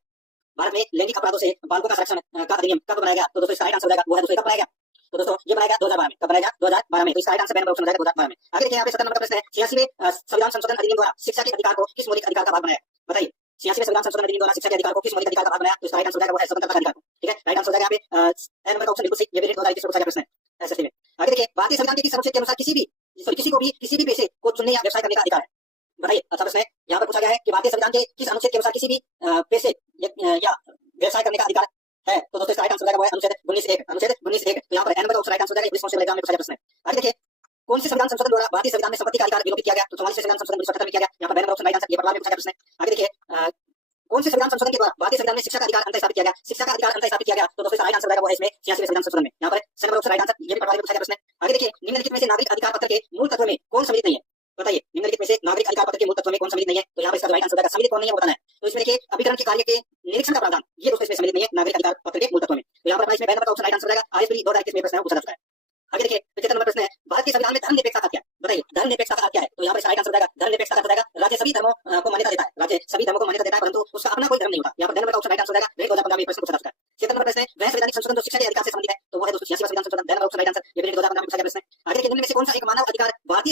भारत में लैंगिक अपराधों से बालकों का संरक्षण का अधिनियम कब बनाया गया? तो दोस्तों इसका राइट आंसर हो जाएगा वो है दोस्तों कब बनाया गया? तो दोस्तों ये बनाया गया 2012 में। कब बनाया गया? 2012 में। तो इसका राइट आंसर नंबर ऑप्शन हो जाएगा 2012 में। आगे देखिए यहाँ पे 70 नंबर का प्रश्न है, 86वें संविधान संशोधन अधिनियम द्वारा शिक्षा के अधिकार को किस मौलिक अधिकार का भाग बनाया? बताइए 86वें संविधान संशोधन अधिनियम द्वारा शिक्षा के अधिकार को किस मौलिक अधिकार का भाग बनाया? तो इसका राइट आंसर हो जाएगा वो है स्वतंत्रता का अधिकार, ठीक है। राइट आंसर हो जाएगा यहाँ पे नंबर का ऑप्शन बिल्कुल सही। ये भी 2021 में पूछा गया प्रश्न है एसएससी में। आगे देखिए, भारतीय संविधान के किस अनुच्छेद के अनुसार किसी भी पेशे को चुनने या व्यवसाय करने का अधिकार है? बताइए। अच्छा प्रश्न है, यहाँ पर पूछा गया है कि भारतीय संविधान के किस अनुच्छेद के अनुसार किसी भी पेशे या व्यवसाय करने का अधिकार है? तो दोस्तों इसका राइट आंसर हो जाएगा वो है अनुच्छेद 19(1), अनुच्छेद 19(1। तो यहाँ पर नंबर का ऑप्शन राइट आंसर हो जाएगा। पुलिस कांस्टेबल एग्जाम में पूछा गया प्रश्न है। आगे देखिए, कौन से संविधान संशोधन द्वारा भारतीय संविधान में संपत्ति का अधिकार विलोपित किया गया? तो 44वें संविधान संशोधन 1978 में किया गया। यहाँ पर नंबर ऑप्शन राइट आंसर, ये पटवार में पूछा गया प्रश्न है। आगे देखिए, कौन से संविधान संशोधन के द्वारा भारतीय संविधान में शिक्षा का अधिकार अंतर स्थापित किया गया? शिक्षा का अधिकार अंतर स्थापित किया गया। तो दोस्तों राइट आंसर हो जाएगा वो है इसमें 86वें संविधान संशोधन में। यहाँ पर नंबर ऑप्शन राइट आंसर, ये भी पटवार में पूछा गया प्रश्न है। आगे देखिए, निम्नलिखित में से नागरिक अधिकार पत्र के मूल तत्व में कौन सम्मिलित नहीं है? बताइए निम्नलिखित में से नागरिक अधिकार पत्र के मूल तत्व में कौन सम्मिलित नहीं है? तो यहाँ पर इसका राइट आंसर हो जाएगा सम्मिलित कौन नहीं है बताना है। तो इसमें देखिए, अभिकरण के कार्य के निरीक्षण का प्रावधान ये दोस्तों इसमें सम्मिलित नहीं है नागरिक अधिकार पत्र के मूल तत्व में। तो यहाँ पर इसमें नंबर का ऑप्शन राइट आंसर हो जाएगा। आईएसपी 2021 में प्रश्न पूछा जाता है। आगे देखिए 75 नंबर प्रश्न है, भारत के संविधान में धर्मनिरपेक्षता का क्या है? बताइए धर्मनिरपेक्षता का क्या है? तो यहाँ पर राइट आंसर हो जाएगा धर्मनिरपेक्षता का हो जाएगा राज्य सभी धर्मों को मान्यता देता है, राज्य सभी धर्मों को मान्यता देता है परंतु उसका अपना कोई धर्म नहीं होता। यहाँ पर नंबर का ऑप्शन राइट आंसर हो जाएगा। 2015 में प्रश्न पूछा जाता है। 76 नंबर प्रश्न है, वह संवैधानिक संशोधन जो शिक्षा के अधिकार से संबंधित है? तो वो है दोस्तों 86वां संविधान संशोधन। नंबर ऑप्शन राइट आंसर, ये भी 2015 में पूछा गया प्रश्न है। आगे देखिए, निम्न में से कौन सा एक मानव अधिकार भारतीय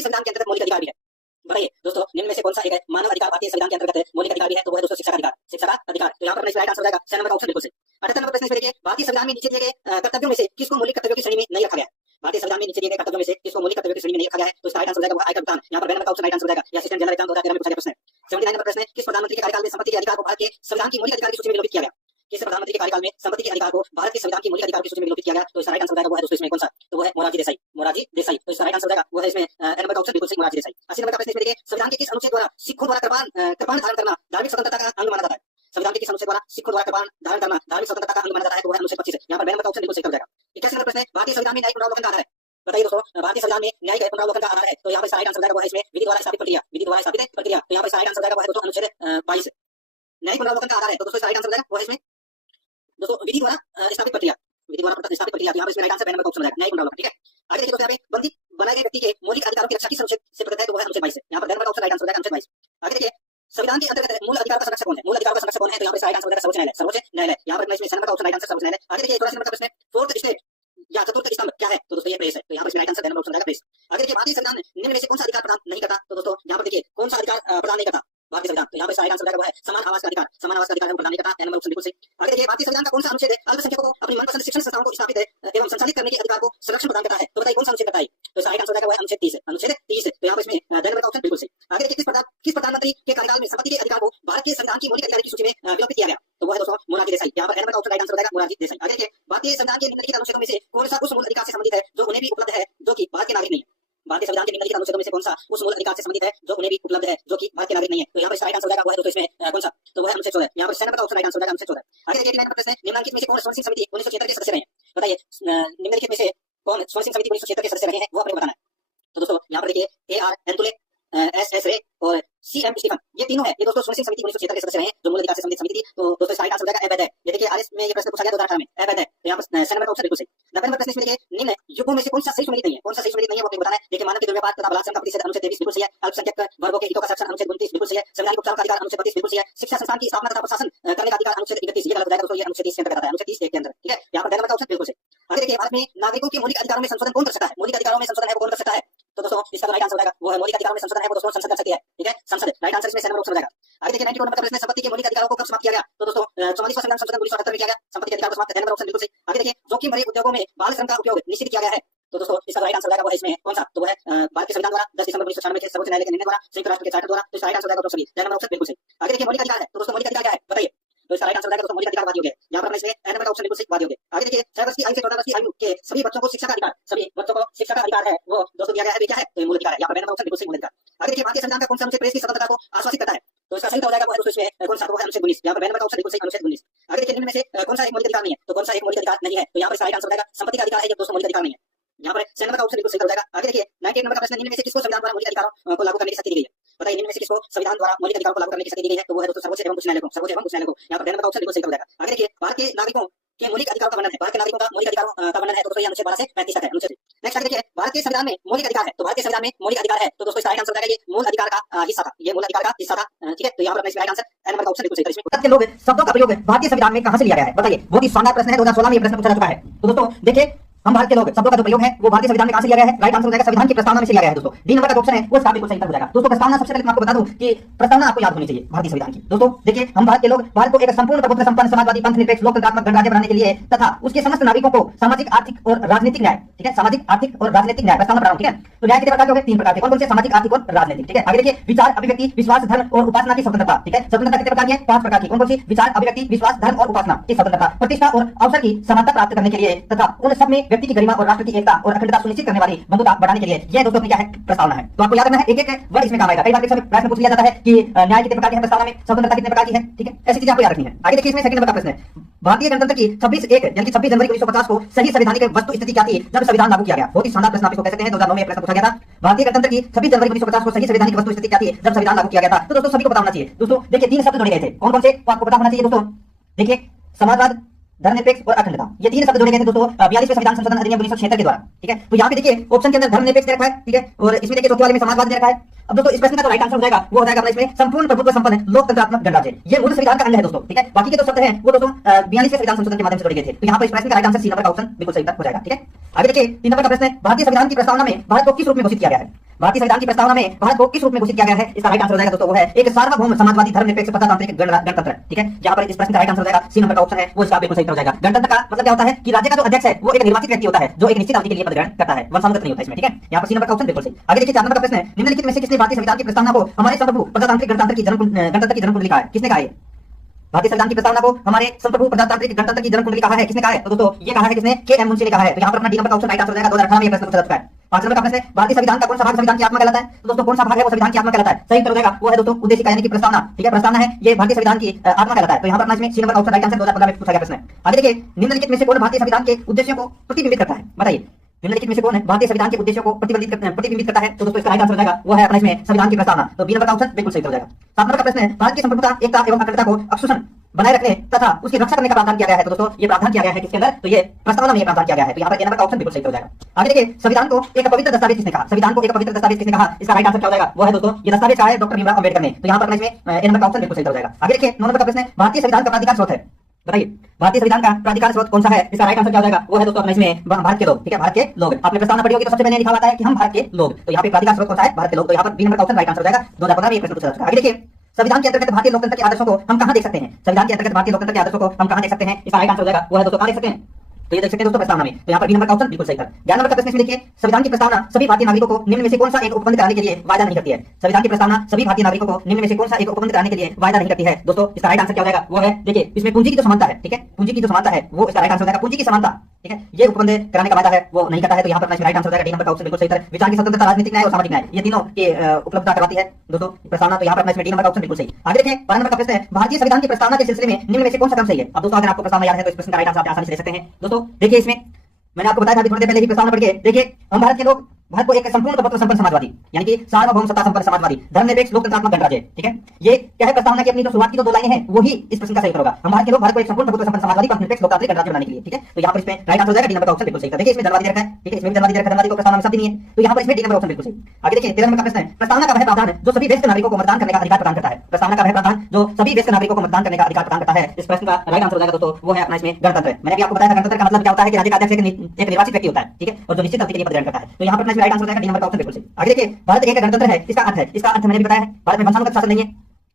मानव अधिकार भारतीय संविधान के अंतर्गत मौलिक अधिकार भी है, तो वो है दोस्तों शिक्षा का अधिकार। शिक्षा का अधिकार, तो यहाँ पर राइट आंसर हो जाएगा 6 नंबर का ऑप्शन बिल्कुल सही। 78 नंबर प्रश्न इसमें देखिए, भारतीय संविधान में नीचे दिए गए कर्तव्यों में से किसको मौलिक कर्तव्यों की श्रेणी में नहीं रखा गया है? भारतीय संविधान में नीचे दिए गए कर्तव्यों में से किसको मौलिक कर्तव्यों की श्रेणी में नहीं रखा गया है? तो इसका राइट आंसर हो जाएगा वो आयकर भुगतान। यहाँ पर 2 नंबर का ऑप्शन राइट आंसर हो जाएगा। या असिस्टेंट जनरल एग्जाम 2013 में पूछा गया प्रश्न है। 79 नंबर प्रश्न है, किस प्रधानमंत्री के कार्यकाल में संपत्ति के अधिकार को भारत के संविधान की मौलिक अधिकार की सूची में निरूपित किया गया? किस प्रधानमंत्री के कार्यकाल में संपत्ति के अधिकार को भारत के संविधान की मौलिक अधिकार की सूची में निरूपित किया गया? तो इसका राइट आंसर हो जाएगा वो है दोस्तों इसमें कौन सा? तो वो है मोरारजी देसाई। मोरारजी देसाई, तो इसका राइट आंसर हो जाएगा वो है इसमें नंबर का ऑप्शन बिल्कुल सही, मोरारजी देसाई। 80 नंबर का प्रश्न इसमें देखिए, संविधान के किस अनुच्छेद द्वारा सिखों द्वारा कृपाण धारण करना धार्मिक स्वतंत्रता का अंग माना जाता है? संविधान के किस अनुच्छेद द्वारा सिखों द्वारा कृपाण धारण करना धार्मिक स्वतंत्रता का अंग माना जाता है? तो वो है अनुच्छेद 25। यहाँ पर 2 नंबर का ऑप्शन बिल्कुल सही हो जाएगा। 81 नंबर प्रश्न है, भारतीय संविधान में न्यायिक पुनरावलोकन का आधार है? बताइए दोस्तों, भारतीय संविधान में न्यायिक पुनरावलोकन का आधार है, तो यहाँ पर इसका राइट आंसर हो जाएगा वो है इसमें विधि द्वारा स्थापित प्रक्रिया। विधि द्वारा स्थापित प्रक्रिया, तो यहाँ पर इसका राइट आंसर हो जाएगा वो है दोस्तों अनुच्छेद 22। न्यायिक पुनरावलोकन का आधार है, तो दोस्तों इसका राइट आंसर हो जाएगा वो है इसमें दोस्तों विधि द्वारा स्थापित प्रक्रिया। विधि द्वारा स्थापित प्रक्रिया, तो यहाँ पर इसमें राइट आंसर 2 नंबर का ऑप्शन हो जाएगा न्यायिक पुनरावलोकन। ठीक है, आगे देखिए दोस्तों, यहाँ पे बंदी बनाए गए व्यक्ति के मौलिक अधिकारों की रक्षा किस अनुच्छेद से प्रकट है? तो वो है अनुच्छेद 22 से। यहाँ पर 2 नंबर का ऑप्शन राइट आंसर हो जाएगा अनुच्छेद 22। आगे देखिए, संविधान के अंतर्गत मूल अधिकार का संरक्षक कौन है? मूल अधिकार का संरक्षक कौन है? तो यहाँ पर राइट आंसर हो जाएगा सर्वोच्च न्यायालय। सर्वोच्च न्यायालय, यहाँ पर इसमें 6 नंबर का ऑप्शन राइट आंसर सर्वोच्च न्यायालय। आगे देखिए 84 नंबर का प्रश्न है, फोर्थ स्टेट या चतुर्थ स्तंभ क्या है? तो दोस्तों ये प्रेस है, तो यहाँ पर राइट आंसर 2 नंबर ऑप्शन रहेगा प्रेस। आगे देखिए, भारतीय संविधान निम्न में से कौन सा अधिकार प्रदान नहीं करता? तो दोस्तों यहाँ पर देखिए कौन सा अधिकार प्रदान नहीं करता भारतीय संविधान? तो यहाँ पर राइट आंसर रहेगा वो है समान आवास का अधिकार। समान आवास का अधिकार प्रदान नहीं करता, 2 नंबर ऑप्शन बिल्कुल सही। आगे देखिए, भारतीय संविधान का कौन सा अनुच्छेद अल्पसंख्यकों को अपनी मनपसंद शिक्षण संस्थाओं को स्थापित एवं संचालित करने के अधिकार को संरक्षण प्रदान करता है? तो बताइए कौन सा अनुच्छेद करता है? तो राइट आंसर हो जाएगा वो है अनुच्छेद 30 है। अनुच्छेद 30, तो यहाँ पर इसमें 2 नंबर का ऑप्शन बिल्कुल सही। आगे देखिए, किस प्रधानमंत्री के कार्यकाल में संपत्ति के अधिकार को भारत के संविधान की मौलिक अधिकार की सूची में विलोपित किया गया? तो वो है दोस्तों मोरारजी देसाई। यहाँ पर 2 नंबर का ऑप्शन राइट आंसर हो जाएगा मोरारजी देसाई। आगे देखिए, भारतीय संविधान के निम्नलिखित अनुच्छेदों में से कौन सा उस मूल अधिकार से संबंधित है जो उन्हें भी उपलब्ध है जो कि भारत के नागरिक नहीं है? भारतीय संविधान के निम्नलिखित अनुच्छेदों में से कौन सा उस मूल अधिकार से संबंधित है जो उन्हें भी उपलब्ध है जो कि भारत के नागरिक नहीं है? तो यहाँ पर राइट आंसर हो जाएगा वो है दोस्तों इसमें कौन सा? तो वो है अनुच्छेद 14। यहाँ पर 6 नंबर का ऑप्शन राइट आंसर हो जाएगा अनुच्छेद 14। आगे देखिए 89 नंबर प्रश्न है, निम्नलिखित में से कौन स्वर्ण सिंह समिति 1976 के सदस्य रहे हैं? बताइए निम्नलिखित में से कौन स्वर्ण सिंह समिति 1976 के सदस्य रहे हैं, वो आपको बताना है। तो दोस्तों यहाँ पर देखिए, AR एंतुले, SS रे और CM स्टीफन, ये तीनों है, ये दोस्तों स्वर्ण सिंह समिति 1976 के सदस्य रहे हैं जो मूल अधिकार से संबंधित समिति थी। तो दोस्तों इसका राइट आंसर हो जाएगा अवैध है। ये देखिए RS में ये प्रश्न पूछा गया 2018 में, अवैध है। तो यहाँ पर 6 नंबर का ऑप्शन बिल्कुल सही। 90 नंबर प्रश्न इसमें देखिए, निम्न युगों में से कौन सा सही सुमेलित नहीं है? कौन सा सही सुमेलित नहीं है वो आपको बताना है। देखिए, मानव के दुर्व्यवहार तथा बलात्कार का प्रतिषेध अनुच्छेद 23 बिल्कुल सही है। अल्पसंख्यक वर्गों के हितों का संरक्षण अनुच्छेद 29 बिल्कुल सही है। संवैधानिक उपचार का अधिकार अनुच्छेद 32 बिल्कुल सही है। शिक्षा संस्थान की स्थापना तथा प्रशासन करने का अधिकार अनुच्छेद 31 ये गलत हो जाएगा दोस्तों, ये अनुच्छेद 30 के अंतर्गत आता है, अनुच्छेद 30 के अंदर। ठीक है, यहाँ पर 2 नंबर का ऑप्शन बिल्कुल सही। आगे देखिए, भारत में नागरिकों के मौलिक अधिकारों में संशोधन कौन कर सकता है? मौलिक अधिकारों में संशोधन है वो कौन कर सकता है? तो दोस्तों इसका राइट आंसर हो जाएगा वो है मौलिक अधिकारों में संशोधन है वो दोस्तों संसद कर सकती है। ठीक है, संसद, राइट आंसर इसमें 6 नंबर ऑप्शन हो जाएगा। आगे देखिए 92 नंबर का प्रश्न है, संपत्ति के मौलिक अधिकारों को कब समाप्त किया गया? तो दोस्तों 44वां संविधान संशोधन 1978 में किया गया, संपत्ति के अधिकार को समाप्त। 2 नंबर ऑप्शन बिल्कुल सही। आगे देखिए, जोखिम भरे उद्योगों में बाल श्रम का उपयोग निषिद्ध किया गया है। तो दोस्तों इसका राइट आंसर हो जाएगा वो है इसमें कौन सा? तो वो है भारत के संविधान द्वारा 10 दिसंबर 1996 के सर्वोच्च न्यायालय के निर्णय द्वारा, संयुक्त राष्ट्र के चार्टर द्वारा। तो इसका राइट आंसर हो जाएगा दोस्तों 2 नंबर ऑप्शन बिल्कुल सही। आगे देखिए, मौलिक अधिकार है, तो दोस्तों मौलिक अधिकार क्या है बताइए? तो इसका राइट आंसर हो जाएगा दोस्तों मौलिक अधिकार वादी हो गया। यहाँ पर इसमें 2 नंबर का ऑप्शन बिल्कुल सही, वादी हो गया। आगे देखिए, 6 वर्ष की आयु से 14 वर्ष की आयु के सभी बच्चों को शिक्षा का अधिकार, सभी बच्चों को शिक्षा का अधिकार है वो दोस्तों दिया गया है। क्या है? तो मूल अधिकार है। यहाँ पर 2 नंबर ऑप्शन बिल्कुल सही, मूल अधिकार। आगे देखिए, भारतीय संविधान का कौन सा अनुच्छेद प्रेस की स्वतंत्रता को आश्वासित करता है? तो इसका सही हो जाएगा वो है दोस्तों इसमें कौन सा? तो वो है अनुच्छेद 19। यहाँ पर 2 नंबर का ऑप्शन बिल्कुल सही, अनुच्छेद 19। आगे देखिए, निम्न में से कौन सा एक मौलिक अधिकार नहीं है? तो कौन सा एक मौलिक अधिकार नहीं है? तो यहाँ पर इसका राइट आंसर हो जाएगा संपत्ति का अधिकार है, ये दोस्तों मौलिक अधिकार नहीं है। यहाँ पर 6 नंबर का ऑप्शन बिल्कुल सही हो जाएगा। आगे देखिए 98 नंबर का प्रश्न, निम्न में से किसको संविधान द्वारा मौलिक अधिकारों को लागू करने की शक्ति दी गई है? बताइए निम्न में से किसको संविधान द्वारा मौलिक अधिकारों को लागू करने की शक्ति दी गई है? तो वो है दोस्तों सर्वोच्च एवं उच्च न्यायालय को, सर्वोच्च एवं उच्च न्यायालय को। यहाँ पर 2 नंबर का ऑप्शन बिल्कुल सही हो जाएगा। आगे देखिए, भारत के नागरिकों के मौलिक अधिकारों का वर्णन है, भारत के नागरिकों का मौलिक अधिकारों का वर्णन है, तो दोस्तों ये अनुच्छेद 12 से 35 तक है, अनुच्छेद। नेक्स्ट आगे देखिए, भारत के संविधान में मौलिक अधिकार है, तो भारत के संविधान में मौलिक अधिकार है, तो दोस्तों इसका राइट आंसर हो जाएगा ये मूल अधिकार का हिस्सा था, ये मूल अधिकार का हिस्सा था। ठीक है, तो यहाँ पर अपना राइट आंसर 2 नंबर का ऑप्शन बिल्कुल सही। इसमें लोग शब्दों का प्रयोग भारतीय संविधान में कहां से लिया गया है? बताइए, बहुत ही शानदार प्रश्न है, 2016 में ये प्रश्न पूछा जा चुका है। तो दोस्तों देखिए, हम भारत के लोग शब्दों का जो प्रयोग है वो भारतीय संविधान में कहां से लिया गया है? राइट आंसर हो जाएगा संविधान की प्रस्तावना में से लिया गया है दोस्तों। डी नंबर का ऑप्शन है वो इसका बिल्कुल सही हो जाएगा। दोस्तों प्रस्तावना, सबसे पहले मैं आपको बता दूं कि प्रस्तावना आपको याद होनी चाहिए भारतीय संविधान की। दोस्तों देखिए, हम भारत के लोग भारत को एक संपूर्ण प्रभुत्व संपन्न समाजवादी पंथ निरपेक्ष लोकतंत्रात्मक गणराज्य बनाने के लिए तथा उसके समस्त नागरिकों को सामाजिक आर्थिक और राजनीतिक न्याय, ठीक है, सामाजिक आर्थिक और राजनीतिक न्याय प्रस्तावना बना रहा हूं। ठीक है, तो न्याय कितने प्रकार के हो गए? 3 प्रकार के। कौन कौन से? सामाजिक, आर्थिक और राजनीतिक। ठीक है, आगे देखिए, विचार, अभिव्यक्ति, विश्वास, धर्म और उपासना की स्वतंत्रता। ठीक है, स्वतंत्रता कितने प्रकार की है? 5 प्रकार की। कौन कौन सी? विचार, अभिव्यक्ति, विश्वास, धर्म और उपासना की स्वतंत्रता, प्रतिष्ठा और अवसर की समानता प्राप्त करने के लिए तथा उन सब में व्यक्ति की गरिमा और राष्ट्र की एकता और अखंडता सुनिश्चित करने वाली बंधुता बढ़ाने के लिए, यह दोस्तों क्या है? प्रस्तावना है। तो आपको याद रखना है, एक एक वर्ड इसमें काम आएगा। कई बार प्रश्न पूछ लिया जाता है कि न्याय कितने प्रकार के हैं प्रस्तावना में, स्वतंत्रता कितने प्रकार की है। ठीक है, ऐसी चीजें आपको याद रखनी है। आगे देखिए, इसमें सेकंड नंबर का प्रश्न है, भारतीय गणतंत्र की 26 जनवरी 1950 को सही संवैधानिक वस्तु स्थिति क्या थी जब संविधान लागू किया गया? बहुत ही शानदार प्रश्न आप इसको कह सकते हैं। 2009 में प्रश्न पूछा गया था, भारतीय गणतंत्र की 26 जनवरी 1950 को सही संवैधानिक वस्तु स्थिति क्या थी जब संविधान लागू किया गया था? तो दोस्तों सभी को पता होना चाहिए। दोस्तों देखिए, 3 शब्द जोड़े गए थे, कौन कौन से? तो आपको पता होना चाहिए दोस्तों। देखिए, समाजवाद, धर्मनिरपेक्ष और अखंडता, ये 3 शब्द जोड़े गए थे दोस्तों 42वें संविधान संशोधन अधिनियम 1976 के द्वारा। ठीक है, तो यहाँ पे देखिए ऑप्शन के अंदर धर्मनिरपेक्ष दे रखा है, ठीक है, और इसमें देखिए चौथे वाले में समाजवाद दे रखा है, अब दोस्तों इस प्रश्न का तो राइट आंसर हो जाएगा वो हो जाएगा अपना इसमें संपूर्ण प्रभुत्व संपन्न लोकतंत्रात्मक गणराज्य। ये मूल संविधान का अंग है दोस्तों, ठीक है। बाकी के जो शब्द हैं वो दोस्तों 42वें संविधान संशोधन के माध्यम से जोड़े गए थे। तो यहाँ पर इस प्रश्न का राइट आंसर सी नंबर का ऑप्शन बिल्कुल सही हो जाएगा, ठीक है। आगे देखिए 3 नंबर का प्रश्न है, भारतीय संविधान की प्रस्तावना में भारत को किस रूप में घोषित किया गया है? भारतीय संविधान की प्रस्तावना में भारत को किस रूप में घोषित किया गया है? इसका राइट आंसर हो जाएगा दोस्तों वो है एक सार्वभौम समाजवादी धर्मनिरपेक्ष प्रजातांत्रिक गणतंत्र, ठीक है। जहां पर इस प्रश्न का राइट आंसर हो जाएगा सी नंबर का ऑप्शन है वो इसका बिल्कुल सही हो जाएगा। गणतंत्र का मतलब क्या होता है कि राज्य का जो अध्यक्ष है वो एक निर्वाचित व्यक्ति होता है जो एक निश्चित अवधि के लिए पद ग्रहण करता है, वंशानुगत नहीं होता इसमें, ठीक है। यहाँ पर सी नंबर का ऑप्शन बिल्कुल सही। आगे देखिए 4 नंबर का प्रश्न है, निम्नलिखित में से किसने भारतीय संविधान की प्रस्तावना को हमारे संप्रभु प्रजातांत्रिक गणतंत्र की जन्म कुंडली कहा है? किसने कहा है भारतीय संविधान की प्रस्तावना को हमारे संप्रभु प्रजातांत्रिक गणतंत्र की जन्म कुंडली कहा है? किसने कहा है? तो दोस्तों ये कहा है किसने? के एम मुंशी ने कहा है। तो यहाँ पर अपना डी नंबर का ऑप्शन राइट आंसर हो जाएगा। 2018 में ये प्रश्न पूछा जा चुका है। 5 नंबर का प्रश्न है, भारतीय संविधान का कौन सा भाग संविधान की आत्मा कहलाता है? तो दोस्तों कौन सा भाग है वो संविधान की आत्मा कहलाता है? सही उत्तर हो जाएगा वो है दोस्तों उद्देशिका यानी कि प्रस्तावना, ठीक है। प्रस्तावना है ये भारतीय संविधान की आत्मा कहलाता है। तो यहाँ पर अपना इसमें सी नंबर का ऑप्शन राइट आंसर 2015 में पूछा गया प्रश्न है। आगे देखिए निम्नलिखित में से कौन भारतीय संविधान के उद्देश्यों को प्रतिबिंबित करता है? बताइए निम्नलिखित में से कौन है भारतीय संविधान के उद्देश्यों को प्रतिबिंबित करता है? तो दोस्तों इसका राइट आंसर हो जाएगा वो है अपना इसमें संविधान की प्रस्तावना। तो बी नंबर का ऑप्शन बिल्कुल सही हो जाएगा। 7 नंबर का प्रश्न है, भारत की संप्रभुता एकता एवं अखंडता को अक्षुण्ण बनाए रखने तथा उसकी रक्षा करने का प्रावधान किया गया है। तो दोस्तों ये प्रावधान किया गया है किसके अंदर? तो ये प्रस्तावना में ये प्रावधान किया गया है। तो यहाँ पर ए नंबर का ऑप्शन बिल्कुल सही हो जाएगा। आगे देखिए संविधान को एक पवित्र दस्तावेज किसने कहा? संविधान को एक पवित्र दस्तावेज किसने कहा? इसका राइट आंसर क्या हो जाएगा वो है दोस्तों ये दस्तावेज कहा है डॉक्टर भीमराव अंबेडकर ने। तो यहाँ पर इसमें ए नंबर का ऑप्शन बिल्कुल सही हो जाएगा। आगे देखिए 9 नंबर का प्रश्न है, भारतीय संविधान का प्राधिकार स्रोत है? बताइए भारतीय संविधान का प्राधिकार स्रोत कौन सा है? इसका राइट आंसर क्या हो जाएगा वो है दोस्तों अपने इसमें भारत के लोग, ठीक है। भारत के लोग आपने प्रस्तावना पढ़ी होगी तो सबसे पहले लिखा हुआ है कि हम भारत के लोग। तो यहाँ पे प्राधिकार स्रोत कौन सा है? भारत के लोग। तो यहाँ पर बी नंबर का ऑप्शन राइट आंसर हो जाएगा। 2015 में ये प्रश्न पूछा जा चुका है। आगे देखिए संविधान के अंतर्गत भारतीय लोकतंत्र के आदर्शों को हम कहां देख सकते हैं? संविधान के अंतर्गत भारतीय लोकतंत्र के आदर्शों को हम कहां देख सकते हैं? इसका राइट आंसर हो जाएगा वो है दोस्तों कहां देख सकते हैं? तो ये देख सकते हैं दोस्तों प्रस्तावना में। तो यहाँ पर बी नंबर का ऑप्शन बिल्कुल सही था। 11 नंबर का प्रश्न इसमें देखिए संविधान की प्रस्तावना सभी भारतीय नागरिकों को निम्न में से कौन सा एक उपबंध कराने के लिए वायदा नहीं करती है? संविधान की प्रस्तावना सभी भारतीय नागरिकों को निम्न में से कौन सा एक उपबंध कराने के लिए वायदा नहीं करती है? दोस्तों इसका राइट आंसर क्या हो जाएगा वो है देखिए इसमें पूंजी की जो समानता है, ठीक है। पूंजी की जो समानता है वो इसका राइट आंसर हो जाएगा। पूंजी की समानता, ठीक है, ये उपबंध कराने का वायदा है वो नहीं करता है। तो यहाँ पर राइट आंसर हो जाएगा डी नंबर का ऑप्शन बिल्कुल सही है। विचार की स्वतंत्रता, राजनीतिक न्याय और सामाजिक न्याय ये तीनों के उपलब्धता करवाती है दोस्तों प्रस्तावना। तो यहाँ पर इसमें डी नंबर का ऑप्शन बिल्कुल सही। आगे देखिए 12 नंबर का प्रश्न है, भारतीय संविधान की प्रस्तावना के सिलसिले में निम्न में से कौन सा क्रम सही है? अब दोस्तों अगर आपको प्रस्तावना याद है तो इस प्रश्न का राइट आंसर आप आसानी से ले सकते हैं। दोस्तों देखिए इसमें मैंने आपको बताया था अभी थोड़ी देर पहले ही प्रस्तावना पढ़ के देखिए हम भारत के लोग भारत को एक संपूर्ण प्रभुत्व संपन्न समाजवादी यानी कि सार्वभौम सत्ता संपन्न समाजवादी धर्मनिरपेक्ष लोकतंत्रात्मक गणराज्य, ठीक है। ये क्या है प्रस्तावना की अपनी जो शुरुआत की जो 2 लाइनें हैं वही इस प्रश्न का सही उत्तर होगा। हम भारत के लोग भारत को एक संपूर्ण प्रभुत्व संपन्न समाजवादी निरपेक्ष लोकतांत्रिक गणराज्य बनाने के लिए, ठीक है। तो यहाँ पर इसमें राइट आंसर हो जाएगा डी नंबर का ऑप्शन बिल्कुल सही। देखिए इसमें धनवादी रखा है, ठीक है, इसमें धनवादी रखा है, धनवादी को प्रस्तावना में शब्द नहीं है। तो यहाँ पर इसमें डी नंबर ऑप्शन बिल्कुल सही। आगे देखिए 13 नंबर का प्रश्न है, प्रस्तावना का वह प्रावधान जो सभी वयस्क नागरिकों को मतदान करने का अधिकार प्रदान करता है? प्रस्तावना का वह प्रावधान जो सभी वयस्क नागरिकों को मतदान करने का अधिकार प्रदान करता है, इस प्रश्न का राइट आंसर हो जाएगा दोस्तों वो है अपना इसमें गणतंत्र। मैंने भी आपको बताया था गणतंत्र का मतलब क्या होता है कि राज्य का अध्यक्ष एक निर्वाचित व्यक्ति होता है, ठीक है, और जो निश्चित अवधि के लिए पद ग्रहण करता है। तो यहाँ पर राइट आंसर हो जाएगा डी नंबर का ऑप्शन बिल्कुल सही। आगे देखिए भारत एक गणतंत्र है, इसका अर्थ है, इसका अर्थ मैंने भी बताया है, भारत में वंशानुगत शासन नहीं है,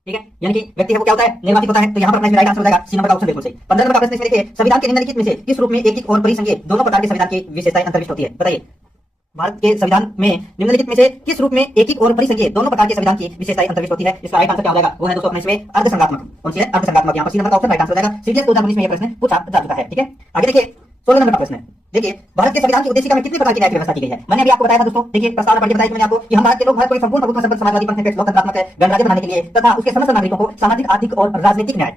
ठीक है, यानी कि व्यक्ति है वो क्या होता है? निर्वाचित होता है। तो यहाँ पर राइट आंसर हो जाएगा सी नंबर का ऑप्शन बिल्कुल सही। 15 नंबर का प्रश्न देखिए संविधान के निम्नलिखित में से किस रूप में एक और परिसंघीय दोनों प्रकार के संविधान की विशेषताएं अंतर्निहित होती है? बताइए भारत के संविधान में निम्नलिखित में से किस रूप में एक और परिसंघीय दोनों प्रकार के संविधान की विशेषताएं अंतर्निहित होती है? इसका राइट आंसर क्या हो जाएगा वो है दोस्तों अपने इसमें अर्धसंघात्मक। कौन सी है? अर्धसंघात्मक। यहाँ पर सी नंबर का ऑप्शन राइट आंसर हो जाएगा। सीडीएस 2019 में यह प्रश्न पूछा जा चुका है, ठीक है। आगे देखिए 16 नंबर का प्रश्न है, देखिए भारत के संविधान की उद्देशिका में कितनी प्रकार की न्यायिक व्यवस्था की गई है? मैंने अभी आपको बताया था दोस्तों, देखिए प्रस्तावना पढ़ के बताया मैंने आपको कि हम भारत के लोग भारत को संपूर्ण प्रभुत्व संपन्न समाजवादी निरपेक्ष लोकतंत्रात्मक गणराज्य बनाने के लिए तथा उसके समस्त नागरिकों को सामाजिक, आर्थिक और राजनीतिक न्याय,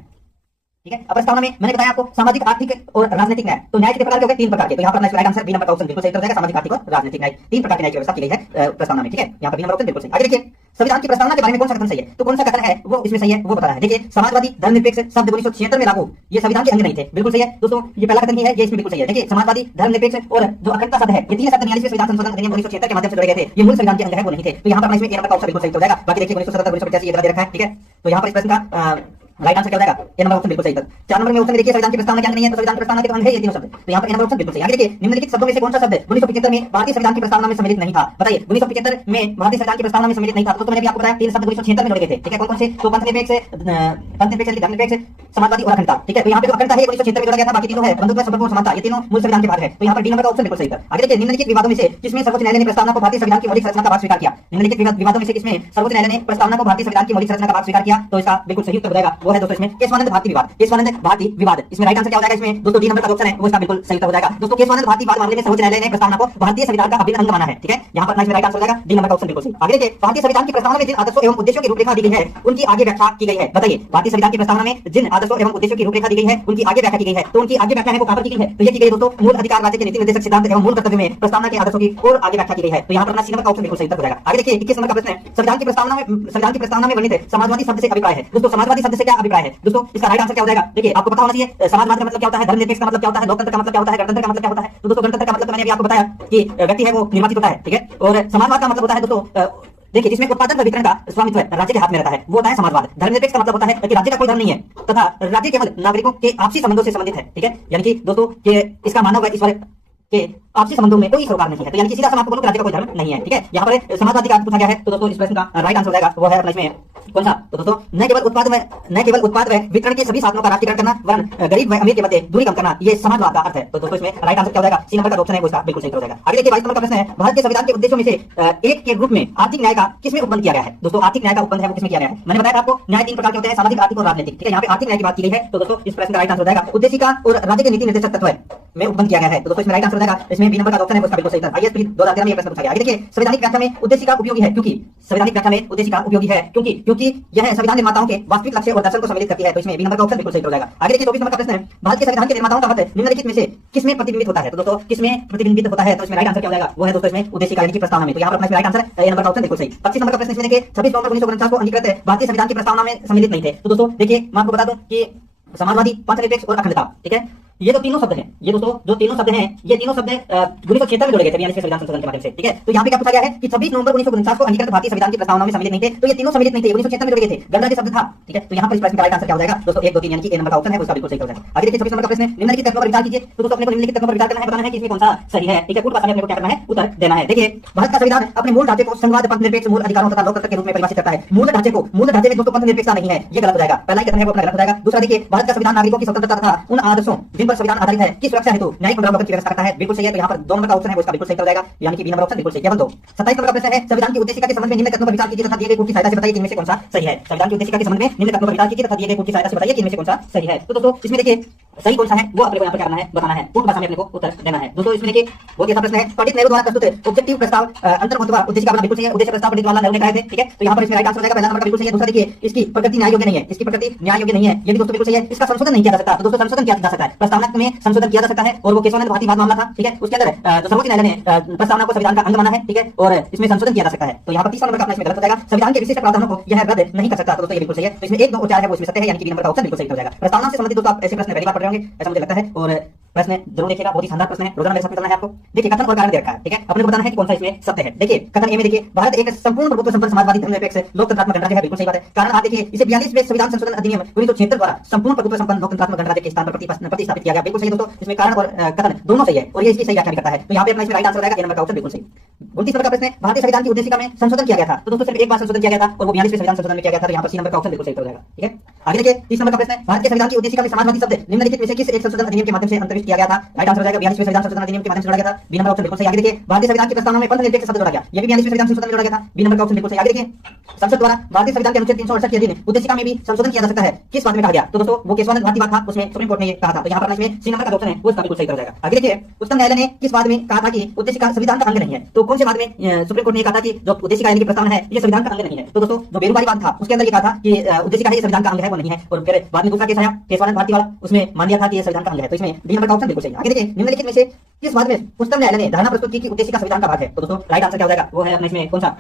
ठीक है। अब प्रस्तावना में मैंने बताया आपको सामाजिक, आर्थिक और राजनीतिक न्याय। तो न्याय कितने प्रकार के हो गए? 3 प्रकार के। तो यहाँ पर राइट आंसर बी नंबर का ऑप्शन बिल्कुल सही हो जाएगा। सामाजिक, आर्थिक और राजनीतिक न्याय 3 प्रकार की न्यायिक व्यवस्था की गई है प्रस्तावना में, ठीक है। यहाँ पर बी नंबर ऑप्शन बिल्कुल सही। आगे देखिए संविधान की प्रस्तावना के बारे में कौन सा कथन सही है? तो कौन सा कथन है वो इसमें सही है वो बता रहा है। देखिए समाजवादी धर्मनिरपेक्ष शब्द 1976 में लागू, ये संविधान के अंग नहीं थे, बिल्कुल सही है दोस्तों। ये पहला कथन ही है, ये इसमें बिल्कुल सही है। देखिए समाजवादी धर्मनिरपेक्ष और जो अखंडता शब्द है ये 3 शब्द 42वें संविधान संशोधन अधिनियम 1976 के माध्यम से जोड़े गए थे, ये मूल संविधान के अंग है वो नहीं थे। तो यहाँ पर इसमें ए नंबर का ऑप्शन बिल्कुल सही हो जाएगा। बाकी देखिए 1977 1985 ये दे रखा है, ठीक है। तो यहाँ पर इस प्रश्न का राइट आंसर क्या हो जाएगा? ए नंबर ऑप्शन बिल्कुल सही था। 4 नंबर में ऑप्शन देखिए संविधान की प्रस्तावना के अंग नहीं है, तो संविधान की प्रस्तावना के अंग है ये तीनों शब्द। तो यहाँ पर ए नंबर ऑप्शन बिल्कुल सही। आगे देखिए निम्नलिखित शब्दों में से कौन सा शब्द 1975 में भारतीय संविधान की प्रस्तावना में सम्मिलित नहीं था? बताइए 1975 में भारतीय संविधान की प्रस्तावना में सम्मिलित नहीं था। तो मैंने भी आपको बताया 3 शब्द 1976 में जोड़े गए थे, ठीक है। कौन से? तो पंथनिरपेक्ष, धर्मनिरपेक्ष, समाजवादी और अखंडता, ठीक है। तो यहाँ पे जो अखंडता है 1976 में जोड़ा गया था, बाकी तीनों है बंधुत्व, संप्रभुत्व, समानता, ये तीनों मूल संविधान के भाग है। तो यहाँ पर डी नंबर का ऑप्शन बिल्कुल सही था। आगे देखिए निम्नलिखित विवादों में से किसमें सर्वोच्च न्यायालय ने प्रस्तावना को भारतीय संविधान की मौलिक संरचना का भाग स्वीकार किया? निम्नलिखित विवादों में से किसमें सर्वोच्च न्यायालय ने प्रस्तावना को भारतीय संविधान की मौलिक संरचना का भाग स्वीकार किया? तो इसका बिल्कुल सही उत्तर हो जाएगा वो है दोस्तों इसमें केशवानंद भारती विवाद। केशवानंद भारती विवाद, इसमें राइट आंसर क्या हो जाएगा? इसमें दोस्तों डी नंबर का ऑप्शन है वो इसका बिल्कुल सही उत्तर हो जाएगा। दोस्तों केशवानंद भारती विवाद मामले में सर्वोच्च न्यायालय ने प्रस्तावना को भारतीय संविधान का अभिन्न अंग माना है, ठीक है। यहाँ पर इसमें राइट आंसर हो जाएगा डी नंबर का ऑप्शन बिल्कुल सही। आगे देखिए भारतीय संविधान की प्रस्तावना में जिन आदर्शों एवं उद्देश्यों की रूपरेखा दी गई है उनकी आगे व्याख्या की गई है। बताइए भारतीय संविधान की प्रस्तावना में जिन आदर्शों एवं उद्देश्यों की रूपरेखा दी गई है उनकी आगे व्याख्या की गई है। तो उनकी आगे व्याख्या है वो कहां पर की गई है? तो ये की गई दोस्तों मूल अधिकार राज्य के नीति निर्देशक सिद्धांत एवं मूल कर्तव्य में प्रस्तावना के आदर्शों की और आगे व्याख्या की गई है। तो यहाँ पर अपना सी नंबर का ऑप्शन बिल्कुल सही उत्तर हो जाएगा। आगे देखिए 21 नंबर का प्रश्न है, संविधान की प्रस्तावना में वर्णित समाजवादी शब्द से अभिप्राय है। दोस्तों समाजवादी शब्द से क्या अभिप्राय है? दोस्तों इसका राइट आंसर क्या हो जाएगा? देखिए आपको पता होना चाहिए समाजवाद का मतलब क्या होता है, धर्मनिरपेक्ष का मतलब क्या होता है, लोकतंत्र का मतलब क्या होता है, गणतंत्र का मतलब क्या होता है। तो दोस्तों गणतंत्र का मतलब मैंने अभी आपको बताया कि व्यक्ति है वो निर्वाचित होता है, ठीक है। और समाजवाद का मतलब होता है दोस्तों देखिए जिसमें उत्पादन व वितरण का स्वामित्व राज्य के हाथ में रहता है वो होता है समाजवाद। धर्मनिरपेक्ष का मतलब होता है कि राज्य का कोई धर्म नहीं है तथा राज्य केवल नागरिकों के आपसी संबंधों से संबंधित है। ठीक है, यानी कि दोस्तों कि इसका मानव व ईश्वर के आपसी संबंधों में कोई सरोकार नहीं है। तो यानी कि सीधा सा आपको बोलूं कि राज्य का कोई धर्म नहीं है। ठीक है, यहाँ पर समाजवादी का अर्थ पूछा गया है तो दोस्तों इस प्रश्न का राइट आंसर हो जाएगा वो है अपना इसमें कौन सा, तो दोस्तों न केवल उत्पाद व वितरण के सभी साधनों का राष्ट्रीयकरण करना वरन गरीब व अमीर के मध्य दूरी कम करना, ये समाजवाद का अर्थ है। तो दोस्तों इसमें राइट आंसर क्या हो जाएगा, सी नंबर का ऑप्शन है वो इसका बिल्कुल सही हो जाएगा। आगे देखिए 22 नंबर का प्रश्न है, भारत के संविधान के उद्देश्यों में से एक के रूप में आर्थिक न्याय का किसमें उपबंध किया गया है। दोस्तों आर्थिक न्याय का उपबंध है वो किसमें किया गया है, मैंने बताया आपको न्याय 3 प्रकार के होते हैं, सामाजिक, आर्थिक और राजनीतिक। ठीक है, यहाँ पे आर्थिक न्याय की बात की गई है तो दोस्तों इस प्रश्न का राइट आंसर हो जाएगा उद्देशिका और राज्य के नीति निर्देशक तत्व में उपबंध किया गया है। तो दोस्तों इसमें राइट आंसर हो जाएगा, इसमें बी नंबर का ऑप्शन है उसका बिल्कुल सही था। आईएएस 2013 में ये प्रश्न पूछा गया। आगे देखिए संवैधानिक व्याख्या में उद्देशिका उपयोगी है क्योंकि संवैधानिक व्याख्या में उद्देशिका उपयोगी है क्योंकि यह संविधान निर्माताओं के वास्तविक लक्ष्य और दर्शन को सम्मिलित करती है। तो इसमें बी नंबर का ऑप्शन बिल्कुल सही हो जाएगा। आगे देखिए 24 नंबर का प्रश्न है, भारत के संविधान के निर्माताओं का मत निम्नलिखित में से किसमें प्रतिबिंबित होता है। तो दोस्तों किसमें प्रतिबिंबित होता है, तो इसमें राइट आंसर क्या हो जाएगा वो है दोस्तों इसमें उद्देशिका यानी कि प्रस्तावना में। तो यहाँ पर अपना राइट आंसर है ए नंबर का ऑप्शन बिल्कुल सही। 25 नंबर का प्रश्न इसमें देखिए 26 नवंबर 1949 को अंगीकृत भारतीय संविधान की प्रस्तावना में सम्मिलित नहीं थे। तो दोस्तों देखिए मैं आपको बता दूं कि समाजवादी, पंथनिरपेक्ष और अखंडता, ठीक है, ये जो तीनों शब्द हैं, ये दोस्तों जो तीनों शब्द हैं, ये तीनों शब्द 1976 में जोड़े गए थे यानी संविधान संशोधन के माध्यम से। ठीक है, तो यहाँ पे क्या पूछा गया है कि 26 नवंबर 1949 को अंगीकृत भारतीय संविधान की प्रस्तावना में सम्मिलित नहीं थे। तो ये तीनों सम्मिलित नहीं थे, 1976 में जोड़े गए थे, गणराज्य शब्द था। ठीक है, तो यहाँ पर इस प्रश्न का राइट आंसर क्या हो जाएगा दोस्तों 1 2 3 यानी कि ए नंबर का ऑप्शन है उसका बिल्कुल सही हो जाएगा। आगे देखिए 26 नंबर का प्रश्न है, निम्नलिखित तत्वों पर विचार कीजिए। तो दोस्तों अपने को निम्नलिखित तत्वों पर विचार करना है, बताना है कि इसमें कौन सा सही है। ठीक है, पूर्ण भाषा में अपने को क्या करना है, उत्तर देना है। देखिए भारत का संविधान अपने मूल ढांचे को संघवाद, पंथनिरपेक्ष, मूल अधिकारों तथा लोकतंत्र के रूप में परिभाषित करता है। मूल ढांचे में दोस्तों पंथनिरपेक्षता नहीं है, ये गलत हो जाएगा। पहला ही कथन है वो अपना गलत हो जाएगा। दूसरा देखिए भारत का संविधान नागरिकों की स्वतंत्रता तथा उन आदर्शों जिन पर संविधान आधारित है की सुरक्षा हेतु न्यायिक पुनरावलोकन की व्यवस्था करता है, बिल्कुल सही है। तो यहाँ पर 2 नंबर का ऑप्शन है वो इसका बिल्कुल सही हो जाएगा यानी कि बी नंबर ऑप्शन बिल्कुल सही। केवल 2। 27 नंबर का प्रश्न है, संविधान की उद्देशिका के संबंध में निम्न कथनों पर विचार कीजिए तथा दिए गए कूट की सहायता से बताइए कि इनमें से कौन सा सही है। संविधान की उद्देशिका के संबंध में निम्न कथनों पर विचार कीजिए तथा दिए गए कूट की सहायता से बताइए कि इनमें से कौन सा सही है। तो दोस्तों इसमें देखिए सही कौन सा है वो अपने को यहाँ पर करना है, बताना है, पूर्ण भाषा में अपने को उत्तर देना है। दोस्तों इसमें देखिए बहुत ही अच्छा प्रश्न है, पंडित नेहरू द्वारा प्रस्तुत ऑब्जेक्टिव प्रस्ताव अंतर्मुखत्व उद्देशिका बिल्कुल सही है। उद्देश्य प्रस्ताव पंडित जवाहरलाल नेहरू ने कहा थे। ठीक है, तो यहाँ पर इसमें राइट आंसर हो जाएगा, पहला नंबर का बिल्कुल सही है। दूसरा देखिए इसकी प्रकृति न्याय योग्य नहीं है, इसकी प्रकृति न्याय योग्य नहीं है, ये भी दोस्तों बिल्कुल सही है। इसका संशोधन नहीं किया जा सकता, तो दोस्तों संशोधन किया जा सकता है, प्रस्तावना में संशोधन किया जा सकता है और वो केशवानंद भारती वाद मामला था। ठीक है, उसके अंदर सर्वोच्च न्यायालय ने प्रस्तावना को संविधान का अंग माना है। ठीक है, और इसमें संशोधन किया जा सकता है। तो यहाँ पर 30 नंबर का अपना इसमें गलत हो जाएगा, संविधान के विशिष्ट प्रावधानों को यह रद्द नहीं कर सकता। तो दोस्तों ये बिल्कुल सही है। तो इसमें 1 2 और 4 है वो इसमें सत्य है यानी कि बी नंबर का ऑप्शन बिल्कुल सही हो जाएगा। प्रस्तावना से संबंधित दोस्तों आप ऐसे प्रश्न पहली बार पढ़ रहे होंगे ऐसा मुझे लगता है, और प्रश्न जरूर देखिएगा, बहुत ही शानदार प्रश्न है, रोजाना मेरे साथ करना है आपको। देखिए कथन और कारण दे रखा है। ठीक है, अपने को बताना है कि कौन सा इसमें सत्य है। देखिए कथन ए में देखिए भारत एक संपूर्ण प्रभुत्व संपन्न समाजवादी धर्मनिरपेक्ष लोकतंत्रात्मक गणराज्य है, बिल्कुल सही बात है। कारण आप देखिए इसे 42वें संविधान संशोधन अधिनियम 1976 द्वारा संपूर्ण प्रभुत्व संपन्न लोकतंत्रात्मक गणराज्य के स्थान पर प्रतिस्थापित किया गया, बिल्कुल सही दोस्तों। इसमें कारण और कथन दोनों सही है और ये इसकी सही व्याख्या भी करता है। तो यहाँ पे अपना इसमें राइट आंसर हो जाएगा ए नंबर का ऑप्शन बिल्कुल सही। 29 नंबर का प्रश्न है, भारतीय संविधान की उद्देशिका में संशोधन किया गया था। तो दोस्तों सिर्फ एक बार संशोधन किया गया था और वो 42वें संविधान संशोधन में किया गया था। तो यहाँ पर सी नंबर का ऑप्शन बिल्कुल सही हो जाएगा। ठीक है, आगे देखिए 30 नंबर का प्रश्न है, भारत के संविधान की उद्देशिका में समाजवादी शब्द निम्नलिखित में से किस एक संशोधन अधिनियम के माध्यम से अंतर्निहित किया गया था। राइट आंसर हो जाएगा 42वें संविधान संशोधन अधिनियम के माध्यम से जोड़ा गया था, बी नंबर ऑप्शन बिल्कुल सही। आगे देखिए भारतीय संविधान की प्रस्तावना में पंथनिरपेक्ष शब्द जोड़ा गया, ये भी 42वें संविधान संशोधन में जोड़ा गया था, बी नंबर का ऑप्शन बिल्कुल सही। आगे देखिए संसद द्वारा भारतीय संविधान के अनुच्छेद 368 के अधीन उद्देशिका में भी संशोधन किया जा सकता है, किस बात में कहा गया। तो दोस्तों वो केशवानंद भारती बात था, उसमें सुप्रीम कोर्ट ने ये कहा था। तो यहाँ पर इसमें सी नंबर का ऑप्शन है वो इसका बिल्कुल सही हो जाएगा। आगे देखिए उच्चतम न्यायालय ने किस बात में कहा था कि उद्देशिका संविधान का अंग नहीं है। तो कौन से बात में सुप्रीम कोर्ट ने कहा था कि जो उद्देशिका यानी कि प्रस्तावना है ये संविधान का अंग नहीं है। तो दोस्तों जो बेरुबारी बात था उसके अंदर ये कहा था कि उद्देशिका है ये संविधान का अंग है, वो नहीं है। और फिर बाद में दूसरा केस आया केशवानंद भारती वाला, उसमें मान लिया था कि ये संविधान का अंग है। तो इसमें डी नंबर का ऑप्शन बिल्कुल सही। आगे देखिए निम्नलिखित में से किस बात में उच्चतम न्यायालय ने धारणा प्रस्तुत की कि उद्देशिका संविधान का भाग है। तो दोस्तों राइट आंसर क्या हो जाएगा वो है अपना इसमें कौन सा,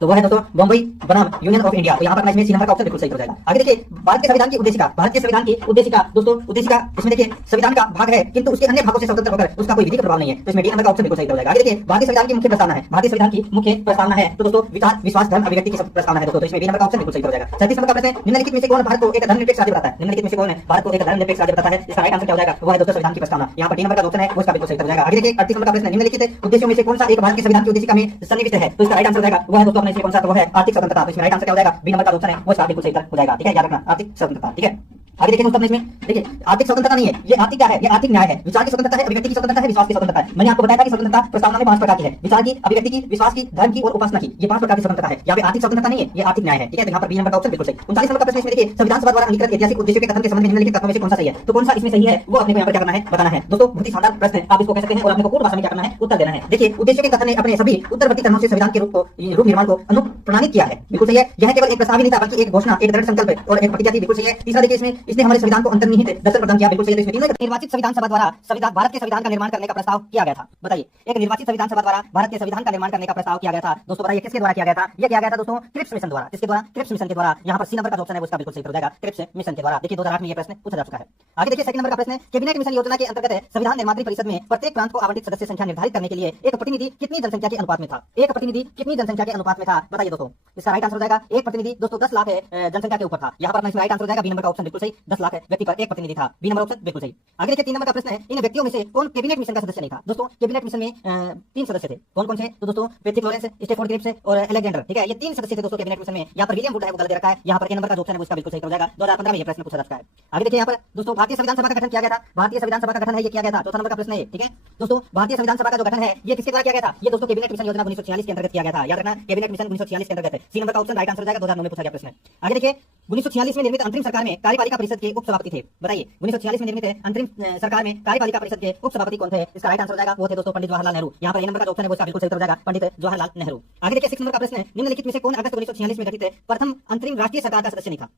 तो वो है दोस्तों बम्बई बनाम यूनियन ऑफ इंडिया। तो यहाँ पर इसमें सी नंबर का ऑप्शन बिल्कुल सही हो जाएगा। आगे देखिए भारत के संविधान की उद्देशिका, भारत के संविधान की उद्देशिका दोस्तों उद्देशिका इसमें देखिए संविधान का भाग है किंतु उसके अन्य भागों से स्वतंत्र होकर उसका कोई विधिक प्रभाव नहीं है। तो इसमें डी नंबर का ऑप्शन बिल्कुल सही हो जाएगा। आगे देखिए भारतीय संविधान की मुख्य प्रस्तावना है, भारतीय संविधान की मुख्य प्रस्तावना है तो दोस्तों विचार विश्वास धर्म अभिव्यक्ति की प्रस्तावना है दोस्तों। तो इसमें डी नंबर का ऑप्शन बिल्कुल सही हो जाएगा। 37 नंबर का प्रश्न है, निम्नलिखित में से कौन भारत को एक धर्मनिरपेक्ष राज्य बताता है। निम्नलिखित में से कौन है भारत को एक धर्मनिरपेक्ष राज्य बताता है, इसका राइट आंसर क्या हो जाएगा वो है दोस्तों संविधान की प्रस्तावना। यहाँ पर डी नंबर का ऑप्शन है वो इसका बिल्कुल सही हो जाएगा। आगे देखिए 38 नंबर का प्रश्न है, निम्नलिखित उद्देश्यों में से कौन सा एक भारत के संविधान की उद्देशिका में सन्निविष्ट है। तो इसका राइट आंसर हो जाएगा वो है दोस्तों अपना इसमें कौन सा, तो वो है आर्थिक स्वतंत्रता। तो इसमें राइट आंसर क्या हो जाएगा, बी नंबर का ऑप्शन है वो इसका बिल्कुल सही हो जाएगा। ठीक है, याद रखना आर्थिक स्वतंत्रता। ठीक है, आगे देखिए उत्तर में इसमें देखिए आर्थिक स्वतंत्रता नहीं है, ये आर्थिक क्या है, ये आर्थिक न्याय है। विचार की स्वतंत्रता है, अभिव्यक्ति की स्वतंत्रता है, विश्वास की स्वतंत्रता है। मैंने आपको बताया था कि स्वतंत्रता प्रस्तावना में 5 प्रकार की है, विचार की, अभिव्यक्ति की, विश्वास की, धर्म की और उपासना की, ये 5 प्रकार की स्वतंत्रता है। यहाँ पे आर्थिक स्वतंत्रता नहीं है, ये आर्थिक न्याय है। ठीक है, तो यहाँ पर बी नंबर का ऑप्शन बिल्कुल सही। 39 नंबर का प्रश्न इसमें देखिए संविधान सभा द्वारा अंगीकृत ऐतिहासिक उद्देश्यों के कथन के संबंध में निम्नलिखित तत्वों में से कौन सा सही है। तो कौन सा इसमें सही है वो अपने को यहाँ पर क्या करना है, बताना है। दोस्तों बहुत ही शानदार प्रश्न है, आप इसको कह सकते हैं और अपने को पूर्ण भाषा में क्या करना है, उत्तर देना है। देखिए उद्देश्यों के कथन ने अपने सभी उत्तरवर्ती कथनों से संविधान के रूप निर्माण को अनुप्राणित किया है, बिल्कुल सही है। यह केवल एक प्रस्ताव ही नहीं था बल्कि एक घोषणा, एक दृढ़ संकल्प और एक प्रतिज्ञा थी, बिल्कुल सही है। तीसरा देखिए इसमें इसने हमारे संविधान को अंतर्निहित दर्शन प्रदान किया, बिल्कुल सही है। इसमें निर्वाचित संविधान सभा द्वारा भारत के संविधान का निर्माण करने का प्रस्ताव किया गया था। बताइए, एक निर्वाचित संविधान सभा द्वारा भारत के संविधान का निर्माण करने का प्रस्ताव किया गया था। दोस्तों बताइए किसके द्वारा किया गया था? यह किया गया था दोस्तों क्रिप्स मिशन द्वारा। किसके द्वारा? क्रिप्स मिशन के द्वारा। यहाँ पर सी नंबर का ऑप्शन है उसका बिल्कुल सही हो जाएगा, क्रिप्स मिशन के द्वारा। देखिए 2008 में यह प्रश्न पूछा जा चुका है। आगे देखिए सेकंड नंबर का प्रश्न है, कैबिनेट मिशन योजना के अंतर्गत संविधान निर्मात्री परिषद में प्रत्येक प्रांत को आवंटित सदस्य संख्या निर्धारित करने के लिए एक प्रतिनिधि कितनी जनसंख्या के अनुपात में था? एक प्रतिनिधि कितनी जनसंख्या के अनुपात में था? बताइए दोस्तों, इसका राइट आंसर हो जाएगा एक प्रतिनिधि दोस्तों 10 लाख जनसंख्या के ऊपर था। यहाँ पर राइट आंसर हो जाएगा बी नंबर का ऑप्शन बिल्कुल सही, 10 लाख व्यक्ति पर एक प्रतिनिधि था। बी नंबर ऑप्शन बिल्कुल सही। आगे देखिए 3 नंबर का प्रश्न है, इन व्यक्तियों में से कौन कैबिनेट मिशन का सदस्य नहीं था? दोस्तों कैबिनेट मिशन में 3 सदस्य थे। कौन कौन से? तो दोस्तों पैट्रिक लॉरेंस, स्टेफोर्ड क्रिप्स और अलेक्जेंडर। ठीक है, ये 3 सदस्य थे दोस्तों कैबिनेट मिशन में। यहाँ पर विलियम वुड है वो गलत दे रखा है। यहाँ पर ए नंबर का ऑप्शन है उसका बिल्कुल सही हो जाएगा। 2015 में ये प्रश्न पूछा जा चुका है। आगे देखिए यहाँ पर दोस्तों भारतीय संविधान सभा का गठन किया गया था। भारतीय संविधान सभा का गठन है ये किया गया था। चौथा नंबर का प्रश्न है। ठीक है दोस्तों, भारतीय संविधान सभा का जो गठन है ये किसके द्वारा किया गया था? ये दोस्तों कैबिनेट मिशन योजना 1946 के अंतर्गत किया गया था। याद रखना, कैबिनेट मिशन 1946 के अंतर्गत। सी नंबर का ऑप्शन राइट आंसर हो जाएगा, 2009 में पूछा गया प्रश्न। आगे देखिए 1946 में निर्मित अंतरिम सरकार में कार्यपालिका परिषद के उपसभापति थे। बताइए 1946 में निर्मित अंतरिम सरकार में कार्यपालिका परिषद के उपसभापति कौन थे? इसका राइट आंसर हो जाएगा वो थे दोस्तों पंडित जवाहरलाल नेहरू। यहाँ पर ए नंबर का ऑप्शन है उसका बिल्कुल सही हो जाएगा, पंडित जवाहरलाल नेहरू। आगे देखिए 6 नंबर का प्रश्न है, निम्नलिखित में से कौन अगस्त 1946 में गठित प्रथम अंतरिम राष्ट्रीय सरकार का सदस्य नहीं था?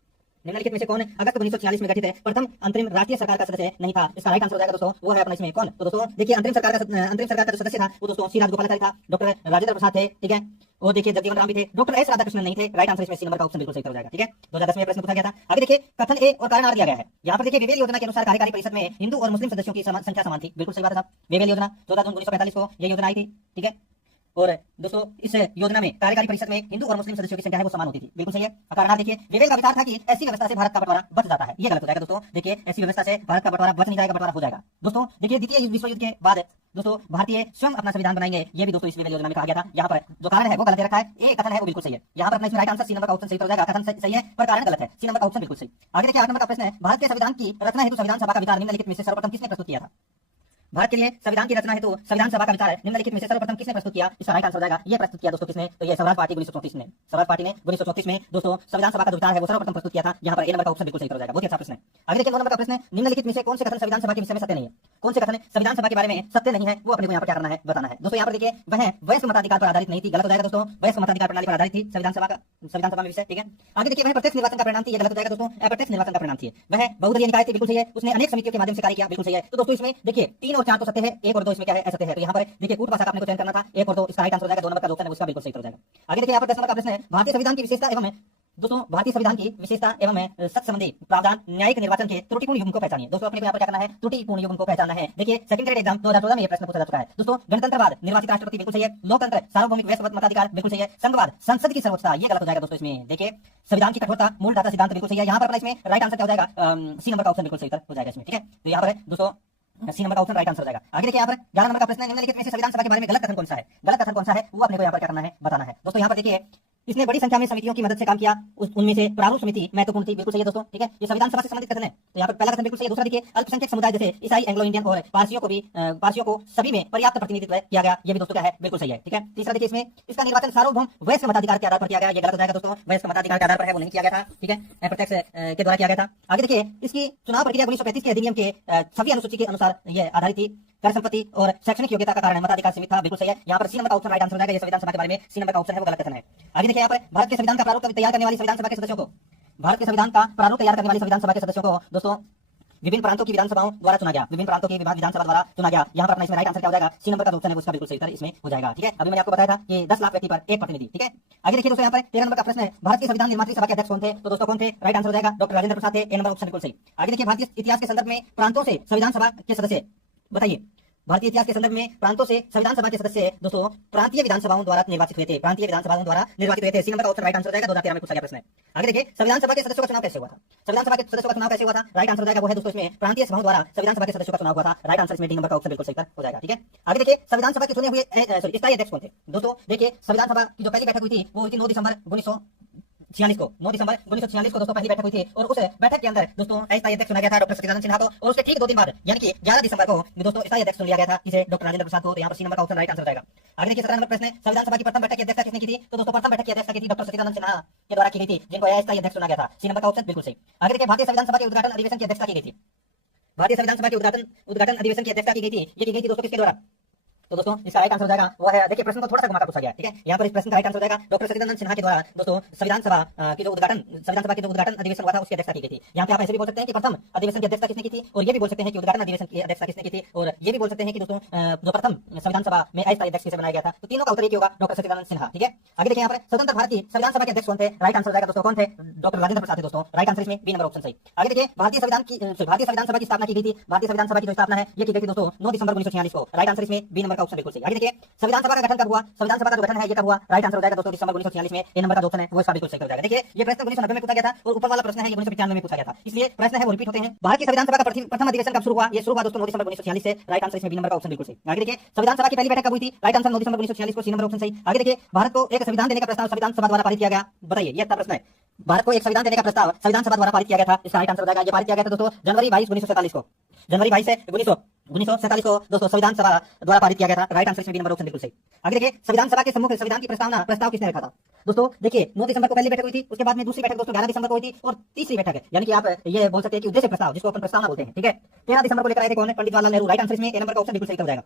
निम्नलिखित में से कौन अगस्त 1946 में गठित प्रथम अंतरिम राष्ट्रीय सरकार का सदस्य नहीं था? इसका राइट आंसर हो जाएगा दोस्तों वो है अपना इसमें कौन? तो दोस्तों देखिए अंतरिम सरकार का जो सदस्य था वो दोस्तों सी राजगोपालाचारी था, डॉक्टर राजेंद्र प्रसाद थे। ठीक है, और देखिए जगजीवन राम भी थे, डॉक्टर एस राधाकृष्णन नहीं थे। राइट आंसर इसमें सी नंबर का ऑप्शन बिल्कुल सही हो जाएगा। ठीक है, 2010 में प्रश्न पूछा गया था। आगे देखिए कथन ए और कारण आर दिया गया है। यहाँ पर देखिए वेवेल योजना के अनुसार कार्यकारी परिषद में हिंदू और मुस्लिम सदस्यों की संख्या समान थी। बिल्कुल सही बात है साहब। वेवेल योजना 14 जून 1945 को यह योजना आई थी। ठीक है, और दोस्तों इस योजना में कार्यकारी परिषद में हिंदू और मुस्लिम सदस्यों की संख्या है वो समान होती थी। बिल्कुल सही है। कारण आप देखिए वेवेल का विचार था कि ऐसी व्यवस्था से भारत का बंटवारा बच जाता है। ये गलत हो जाएगा दोस्तों। देखिए ऐसी व्यवस्था से भारत का बंटवारा बच नहीं जाएगा, बंटवारा हो जाएगा। दोस्तों देखिए द्वितीय विश्व युद्ध के बाद दोस्तों भारतीय स्वयं अपना संविधान बनाएंगे, ये भी दोस्तों इस वेवेल योजना में कहा गया था। यहाँ पर जो कारण है वो गलत रखा है, ये कथन है वो बिल्कुल सही है। यहाँ पर अपना इसमें राइट आंसर सी नंबर का ऑप्शन सही हो जाएगा। कथन सही है पर कारण गलत है, सी नंबर का ऑप्शन बिल्कुल सही। आगे देखिए 8 नंबर का प्रश्न है, भारत के संविधान की रचना हेतु संविधान सभा का विचार निम्नलिखित में से सर्वप्रथम किसने प्रस्तुत किया था? भारत के लिए संविधान की रचना हेतु संविधान सभा का विचार है निम्नलिखित में से सर्वप्रथम किसने प्रस्तुत किया? इसका राइट आंसर हो जाएगा ये प्रस्तुत किया दोस्तों किसने? तो ये स्वराज पार्टी 1934 ने। स्वराज पार्टी ने 1934 में दोस्तों संविधान सभा का जो विचार है वो सर्वप्रथम प्रस्तुत किया था। यहाँ पर ए नंबर का ऑप्शन बिल्कुल सही हो जाएगा। बहुत अच्छा प्रश्न है। आगे देखिए 9 नंबर का प्रश्न है, निम्नलिखित में से कौन से कथन संविधान सभा के विषय में सत्य नहीं है? कौन से कथन संविधान सभा के बारे में सत्य नहीं है वो अपने को यहाँ पर क्या करना है बताना है। दोस्तों यहाँ पर देखिए वह वयस्क मताधिकार पर आधारित नहीं थी। गलत हो जाएगा दोस्तों, वयस्क मताधिकार प्रणाली पर आधारित थी संविधान सभा में विषय। ठीक है, आगे देखिए वह प्रत्यक्ष निर्वाचन का परिणाम थी। ये गलत हो जाएगा दोस्तों, अप्रत्यक्ष निर्वाचन का परिणाम थी। वह बहुदलीय निकाय थी। बिल्कुल सही है। उसने अनेक समितियों के माध्यम से कार्य किया। बिल्कुल सही है। तो दोस्तों इसमें देखिए 3 और 4 तो सत्य है, 1 और 2 इसमें क्या है? असत्य है। तो यहाँ पर देखिए कूट भाषा का अपने को चयन करना था, 1 और 2 इसका राइट आंसर हो जाएगा। 2 नंबर का ऑप्शन है उसका बिल्कुल सही हो जाएगा। आगे देखिए यहाँ पर 10 नंबर का प्रश्न है, भारतीय संविधान की विशेषता एवं दोस्तों भारतीय संविधान की विशेषता एवं सत्य संबंधी प्रावधान न्यायिक निर्वाचन के त्रुटिपूर्ण युग्म को पहचानिए। दोस्तों अपने को यहाँ पर क्या करना है? त्रुटिपूर्ण युग्म को पहचानना है। देखिए सेकंड ग्रेड एग्जाम 2014 में ये प्रश्न पूछा जा चुका है। दोस्तों गणतंत्रवाद निर्वाचित राष्ट्रपति बिल्कुल सही है। लोकतंत्र सार्वभौमिक वयस्क मताधिकार बिल्कुल सही है। संघवाद संसद की सर्वोच्चता ये गलत हो जाएगा दोस्तों। इसमें देखिए संविधान की कठोरता मूलदाता सिद्धांत बिल्कुल सही है। यहाँ पर अपना इसमें राइट आंसर क्या हो जाएगा? सी नंबर का ऑप्शन बिल्कुल सही हो जाएगा इसमें। ठीक है, तो यहाँ पर दोस्तों सी नंबर का ऑप्शन राइट आंसर हो जाएगा। आगे देखिए यहाँ पर 11 नंबर का प्रश्न है, निम्नलिखित में से संविधान सभा के बारे में गलत कथन कौन सा है? गलत कथन कौन सा है वो अपने को यहाँ पर क्या करना है बताना है। दोस्तों यहाँ पर देखिए इसने बड़ी संख्या में समितियों की मदद से काम किया, उनमें से प्रारूप समिति महत्वपूर्ण थी। बिल्कुल सही है दोस्तों। ठीक है, ये संविधान सभा से संबंधित कथन है। तो यहाँ पर पहला कथन बिल्कुल सही है। दूसरा देखिए अल्पसंख्यक समुदाय जैसे ईसाई, एंग्लो इंडियन और पारसियों को सभी में पर्याप्त प्रतिनिधित्व किया गया, ये भी दोस्तों क्या है? बिल्कुल सही है। ठीक है, तीसरा देखिए इसमें इसका निर्वाचन सार्वभौम वयस्क मताधिकार के आधार पर किया गया, ये गलत हो जाएगा दोस्तों। वयस्क मताधिकार के आधार पर है वो नहीं किया गया था। ठीक है, अप्रत्यक्ष के द्वारा किया गया था। आगे देखिए इसकी चुनाव प्रक्रिया 1935 के अधिनियम के 6वीं अनुसूची के अनुसार यह आधारित थी। कर संपत्ति और शैक्षणिक योग्यता का कारण मताधिकार सीमित था। बिल्कुल सही है। यहाँ पर सी नंबर का ऑप्शन राइट आंसर हो जाएगा। ये संविधान सभा के बारे में सी नंबर का ऑप्शन है वो गलत कथन है। आगे देखिए यहाँ पर भारत के संविधान का प्रारूप तैयार करने वाली संविधान सभा के सदस्यों को दोस्तों विभिन्न प्रांतों की विधानसभाओं द्वारा चुना गया। विभिन्न प्रांतों की विधानसभा द्वारा चुना गया। यहाँ पर अपना इसमें राइट आंसर क्या हो जाएगा? सी नंबर का ऑप्शन है उसका बिल्कुल सही उत्तर इसमें हो जाएगा। ठीक है, अभी मैंने आपको बताया था कि 10 लाख व्यक्ति पर एक प्रतिनिधि। ठीक है, आगे देखिए दोस्तों यहाँ पर 13 नंबर का प्रश्न है, भारत के संविधान निर्मात्री सभा के अध्यक्ष कौन थे? तो दोस्तों कौन थे? राइट आंसर हो जाएगा डॉक्टर राजेंद्र प्रसाद थे। ए नंबर ऑप्शन बिल्कुल सही। आगे देखिए भारतीय इतिहास के संदर्भ में प्रांतों से संविधान सभा के सदस्य बताइए। भारतीय इतिहास के संदर्भ में प्रांतों से संविधान सभा के सदस्य दोस्तों प्रांतीय विधानसभाओं द्वारा निर्वाचित हुए थे। प्रांतीय विधानसभाओं द्वारा निर्वाचित हुए थे। सी नंबर का ऑप्शन राइट आंसर हो जाएगा। 2013 में पूछा गया प्रश्न है। आगे देखिए संविधान सभा के सदस्यों का चुनाव कैसे हुआ था? संविधान सभा के सदस्यों का चुनाव कैसे हुआ था? राइट आंसर हो जाएगा वो है दोस्तों इसमें प्रांतीय सभाओं द्वारा संविधान सभा के सदस्यों का चुनाव हुआ था। राइट आंसर इसमें डी नंबर का ऑप्शन बिल्कुल सही हो जाएगा। ठीक है, आगे देखिए संविधान सभा के चुने हुए स्थायी अध्यक्ष कौन थे? दोस्तों देखिए संविधान सभा की जो पहली बैठक हुई थी वो हुई थी 9 दिसंबर 1946 को। 9 दिसंबर 1946 को दोस्तों पहली बैठक हुई थी और उस बैठक के अंदर दोस्तों स्थायी अध्यक्ष चुना गया था डॉक्टर सच्चिदानंद सिन्हा को। और उसके ठीक 2 दिन बाद यानी कि 11 दिसंबर को दोस्तों स्थायी अध्यक्ष चुन लिया गया था जिसे डॉक्टर राजेंद्र प्रसाद को। तो यहाँ पर सी नंबर का ऑप्शन राइट आंसर हो जाएगा। आगे देखिए 17 नंबर प्रश्न है, संविधान सभा की प्रथम बैठक की अध्यक्षता किसने की थी? तो दोस्तों प्रथम बैठक की अध्यक्षता की थी डॉक्टर सच्चिदानंद सिन्हा के द्वारा की गई थी, जिनको स्थायी अध्यक्ष चुना गया था। सी नंबर का ऑप्शन बिल्कुल सही। आगे देखिए भारतीय संविधान सभा के उद्घाटन अधिवेशन की अध्यक्षता की गई थी। भारतीय संविधान सभा के उद्घाटन अधिवेशन की अध्यक्षता की गई थी। ये की गई थी दोस्तों किसके द्वारा? तो दोस्तों इसका राइट आंसर हो जाएगा वो है, देखिए प्रश्न को थोड़ा सा घुमाकर पूछा गया है, ठीक है। यहाँ पर इस प्रश्न का राइट आंसर हो जाएगा डॉक्टर सचिदानंद सिन्हा के द्वारा दोस्तों संविधान सभा की जो उद्घाटन अधिवेशन हुआ था उसकी अध्यक्षता की गई थी। यहाँ पे आप ऐसे भी बोल सकते हैं कि प्रथम अधिवेशन की अध्यक्षता किसने की थी, और ये भी बोल सकते हैं कि उद्घाटन अधिवेशन की अध्यक्षता किसने की थी, और ये भी बोल सकते हैं कि दोस्तों जो प्रथम संविधान सभा में अस्थायी अध्यक्ष से बनाया गया था। तो तीनों का उत्तर एक होगा, डॉक्टर सचिदानंद सिन्हा, ठीक है। आगे देखिए यहाँ पर स्वतंत्र भारत की संविधान सभा के अध्यक्ष कौन थे, राइट आंसर हो जाएगा दोस्तों कौन थे, डॉक्टर राजेंद्र प्रसाद थे दोस्तों, राइट आंसर इसमें बी नंबर ऑप्शन सही। आगे देखिए भारतीय संविधान सभा की स्थापना की गई थी, भारतीय संविधान सभा की जो स्थापना है ये की गई थी दोस्तों 9 दिसंबर 1946 को, राइट आंसर इसमें बी नंबर का ऑप्शन बिल्कुल सही। आगे देखिए संविधान सभा का गठन कब हुआ, संविधान सभा का जो गठन है ये कब हुआ, राइट आंसर हो जाएगा दोस्तों दिसंबर 1946 में, ए नंबर का ऑप्शन है वो इसका बिल्कुल सही हो जाएगा। देखिए ये प्रश्न 1990 में पूछा गया था और ऊपर वाला प्रश्न है ये 1995 में पूछा गया था, इसलिए प्रश्न है वो रिपीट होते हैं। भारत की संविधान सभा का प्रथम अधिवेशन कब शुरू हुआ, ये शुरू हुआ दोस्तों 9 दिसंबर 1946 से, राइट आंसर इसमें बी नंबर का ऑप्शन बिल्कुल सही। आगे देखिए संविधान सभा की पहली बैठक कब हुई थी, राइट आंसर 9 दिसंबर 1946 को, सी नंबर ऑप्शन सही। आगे देखिए भारत को एक संविधान देने का प्रस्ताव संविधान सभा द्वारा पारित किया गया, बताइए ये अच्छा प्रश्न है। भारत को एक संविधान देने का प्रस्ताव संविधान सभा द्वारा पारित किया गया था, इसका राइट आंसर हो जाएगा ये पारित किया गया था दोस्तों जनवरी 22 1947 को, जनवरी 22 से 1947 को दोस्तों संविधान सभा द्वारा पारित किया गया था, राइट आंसर इसमें बी नंबर ऑप्शन बिल्कुल सही। आगे देखिए संविधान सभा के सम्मुख संविधान की प्रस्ताव किसने रखा था, दोस्तों देखिए 9 दिसंबर को पहली बैठक हुई थी, उसके बाद में दूसरी बैठक दोस्तों 11 दिसंबर को हुई थी, और तीसरी बैठक है यानी कि आप ये बोल सकते हैं कि उद्देश्य प्रस्ताव जिसको अपन प्रस्तावना बोलते हैं, ठीक है, 13 दिसंबर को लेकर आए थे कौन है, पंडित जवाहरलाल नेहरू, राइट आंसर इसमें ए नंबर का ऑप्शन बिल्कुल सही हो जाएगा।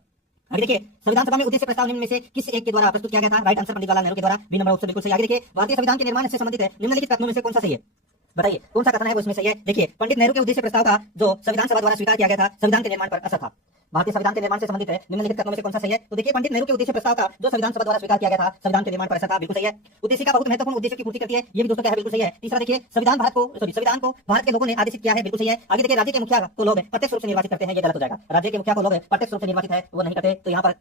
आगे देखिए संविधान सभा में उद्देश्य प्रस्ताव निम्न में से किस एक के द्वारा प्रस्तुत किया गया था, राइट आंसर पंडित जवाहरलाल नेहरू के द्वारा, बी नंबर ऑप्शन बिल्कुल सही। आगे देखिए भारतीय संविधान के निर्माण से संबंधित है निम्नलिखित कथनों में से कौन सा सही है, बताइए कौन सा कथन है वो इसमें सही है। देखिए पंडित नेहरू के उद्देश्य प्रस्ताव का जो संविधान सभा द्वारा स्वीकार किया गया था संविधान के निर्माण पर असर था, भारतीय संविधान के निर्माण से संबंधित है निम्नलिखित कथनों में से कौन सा सही है। तो देखिए पंडित नेहरू के उद्देश्य प्रस्ताव का जो संविधान सभा द्वारा स्वीकार किया गया था संविधान के निर्माण पर असर था, बिल्कुल सही है। उद्देश्य का बहुत महत्वपूर्ण उद्देश्य की पूर्ति करती है, ये भी दोस्तों क्या है, बिल्कुल सही है। तीसरा देखिए संविधान को भारत के लोगों ने आदेशित किया है, बिल्कुल सही है। आगे देखिए राज्य के मुखिया को लोग प्रत्यक्ष रूप से निर्वाचित करते हैं, ये गलत हो जाएगा, राज्य के मुखिया को लोग प्रत्यक्ष रूप से निर्वाचित है वो नहीं करते, तो यहाँ पर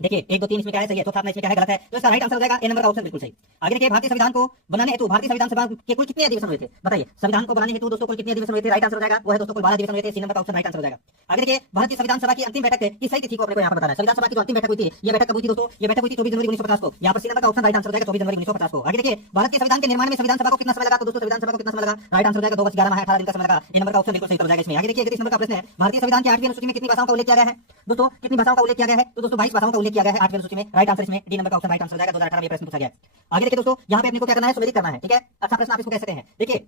देखिए 1 2 3 इसमें क्या है सही है, चौथा इसमें क्या है गलत है, तो इसका राइट आंसर हो जाएगा ए नंबर का ऑप्शन बिल्कुल सही। आगे देखिए भारतीय संविधान को बनाने हेतु भारतीय संविधान सभा के कुल कितने अधिवेशन हुए थे, बताइए संविधान को बनाने हेतु दोस्तों कुल कितने अधिवेशन हुए थे, राइट आंसर हो जाएगा वो है दोस्तों कुल 12 अधिवेशन हुए थे, सी नंबर का ऑप्शन राइट आंसर हो जाएगा। आगे देखिए भारतीय संविधान सभा की अंतिम बैठक की सही तिथि को अपने को यहाँ पर बताना है, संविधान सभा की जो अंतिम बैठक हुई थी ये बैठक कब हुई थी दोस्तों, ये बैठक हुई थी 24 जनवरी 1950 को, यहाँ पर सी नंबर का ऑप्शन राइट आंसर हो जाएगा 24 जनवरी 1950 को। आगे देखिए भारत के संविधान के निर्माण में संविधान सभा को कितना समय लगा, तो दोस्तों संविधान सभा को कितना समय लगा, राइट आंसर हो जाएगा 2 वर्ष 11 माह 18 दिन का समय लगा, ए नंबर का ऑप्शन बिल्कुल सही हो जाएगा इसमें। आगे देखिए 31 नंबर का प्रश्न है भारतीय संविधान की 8वीं अनुसूची में कितनी भाषाओं का उल्लेख किया गया है, दोस्तों कितनी भाषाओं का उल्लेख किया गया है, तो दोस्तों 22 भाषाओं का उल्लेख किया गया है 8वीं अनुसूची में, राइट आंसर इसमें डी नंबर का ऑप्शन राइट आंसर हो जाएगा, 2018 में प्रश्न पूछा गया है। आगे देखिए दोस्तों यहाँ पे अपने को क्या करना है, सुमेलित करना है, ठीक है, अच्छा प्रश्न आप इसको कह सकते हैं। देखिए